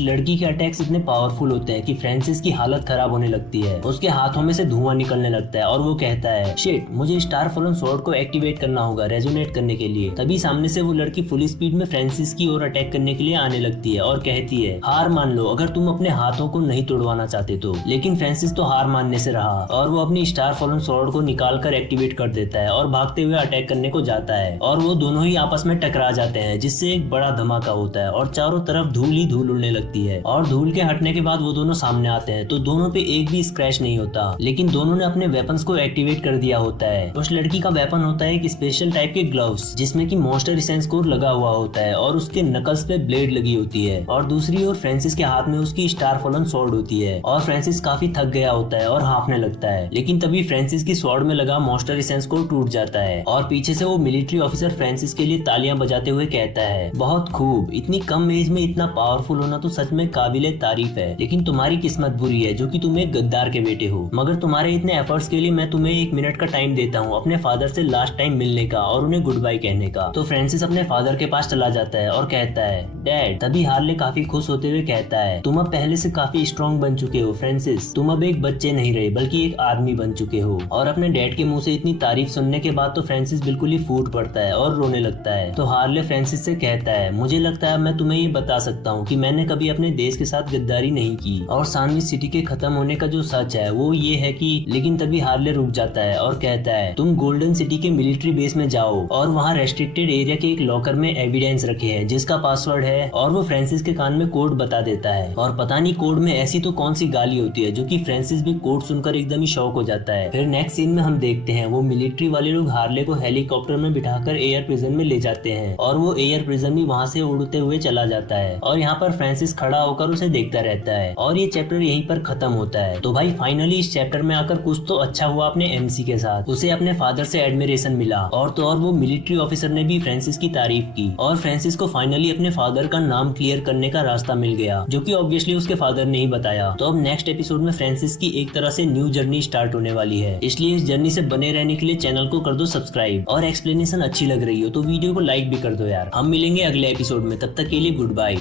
लड़की के अटैक्स इतने पावरफुल होते हैं कि फ्रांसिस की हालत खराब होने लगती है। उसके हाथों में से धुआं निकलने लगता है और वो कहता है, शिट, मुझे स्टार फॉलन स्वॉर्ड को एक्टिवेट करना होगा रेजोनेट करने के लिए। तभी सामने से वो लड़की फुल स्पीड में फ्रांसिस की ओर अटैक करने के लिए आने लगती है और कहती है, हार मान लो अगर तुम अपने हाथों को नहीं तोड़वाना चाहते तो। लेकिन फ्रांसिस तो हार मानने से रहा और वो अपनी स्टार फॉलन स्वॉर्ड को निकाल कर एक्टिवेट कर देता है और भागते हुए अटैक करने को जाता है और वो दोनों ही आपस में टकरा जाते हैं, जिससे एक बड़ा धमाका होता है और चारों तरफ धूल ही धूल उड़ने लगती है। और धूल के हटने के बाद वो दोनों सामने आते हैं तो दोनों पे एक भी स्क्रैच नहीं होता, लेकिन दोनों ने अपने वेपन्स को एक्टिवेट कर दिया होता है। उस लड़की का वेपन होता है एक स्पेशल टाइप के ग्लव्स, जिसमें कि मॉन्स्टर एसेंस कोर लगा हुआ होता है और उसके नकल्स पे ब्लेड लगी होती है। और दूसरी ओर फ्रांसिस के हाथ में उसकी स्टार फॉलन स्वॉर्ड होती है और फ्रांसिस काफी थक गया होता है और हांफने लगता है। लेकिन तभी फ्रांसिस की स्वॉर्ड में लगा मॉन्स्टर एसेंस कोर टूट जाता है और पीछे से वो मिलिट्री ऑफिसर फ्रांसिस के लिए तालियां बजाते हुए कहता है, बहुत खूब, इतनी कम एज में इतना पावरफुल होना तो सच में काबिले तारीफ है। लेकिन तुम्हारी किस्मत बुरी है जो कि तुम एक गद्दार के बेटे हो। मगर तुम्हारे इतने एफर्ट्स के लिए मैं तुम्हें 1 मिनट का टाइम देता हूँ अपने फादर से लास्ट टाइम मिलने का और उन्हें गुड बाय कहने का। तो फ्रांसिस अपने फादर के पास चला जाता है और कहता है, डैड। तभी हार्ले काफी खुश होते हुए कहता है, तुम अब पहले से काफी स्ट्रॉन्ग बन चुके हो फ्रांसिस। तुम अब एक बच्चे नहीं रहे बल्कि एक आदमी बन चुके हो। और अपने डैड के मुंह से इतनी तारीफ सुनने के बाद तो फ्रांसिस बिल्कुल ही फूट पड़ता है और रोने लगता है। तो हार्ले फ्रांसिस से कहता है, मुझे लगता है मैं तुम्हें ये बता सकता हूँ कि मैंने कभी अपने देश के साथ गद्दारी नहीं की और सैंडविच सिटी के खत्म होने का जो सच है वो ये है कि। लेकिन तभी हार्ले रुक जाता है और कहता है, तुम गोल्डन सिटी के मिलिट्री बेस में जाओ और वहाँ रेस्ट्रिक्टेड एरिया के एक लॉकर में एविडेंस रखे हैं जिसका पासवर्ड है। और वो फ्रांसिस के कान में कोड बता देता है और पता नहीं कोड में ऐसी तो कौन सी गाली होती है जो कि फ्रांसिस भी कोड सुनकर एकदम ही शॉक हो जाता है। फिर नेक्स्ट सीन में हम देखते हैं वो मिलिट्री वाले लोग हार्ले को हेलीकॉप्टर में बिठाकर एयर प्रिजन में ले जाते हैं और वो एयर प्रिजन भी वहाँ से उड़ते हुए चला जाता है और यहाँ पर फ्रांसिस खड़ा होकर उसे देखता रहता है और ये चैप्टर यहीं पर खत्म होता है। तो भाई फाइनली इस चैप्टर में आकर कुछ तो अच्छा हुआ अपने एमसी के साथ। उसे अपने फादर से एडमिरेशन मिला और तो और वो मिलिट्री ऑफिसर ने भी फ्रांसिस की तारीफ की और फ्रांसिस को फाइनली अपने फादर का नाम क्लियर करने का रास्ता मिल गया, जो कि ऑब्वियसली उसके फादर ने ही बताया। तो अब नेक्स्ट एपिसोड में फ्रांसिस की एक तरह से न्यू जर्नी स्टार्ट होने वाली है, इसलिए इस जर्नी से बने रहने के लिए चैनल को कर दो सब्सक्राइब और एक्सप्लेनेशन अच्छी लग रही हो तो वीडियो को लाइक भी कर दो यार। हम मिलेंगे अगले एपिसोड में, तब तक के लिए गुड बाय।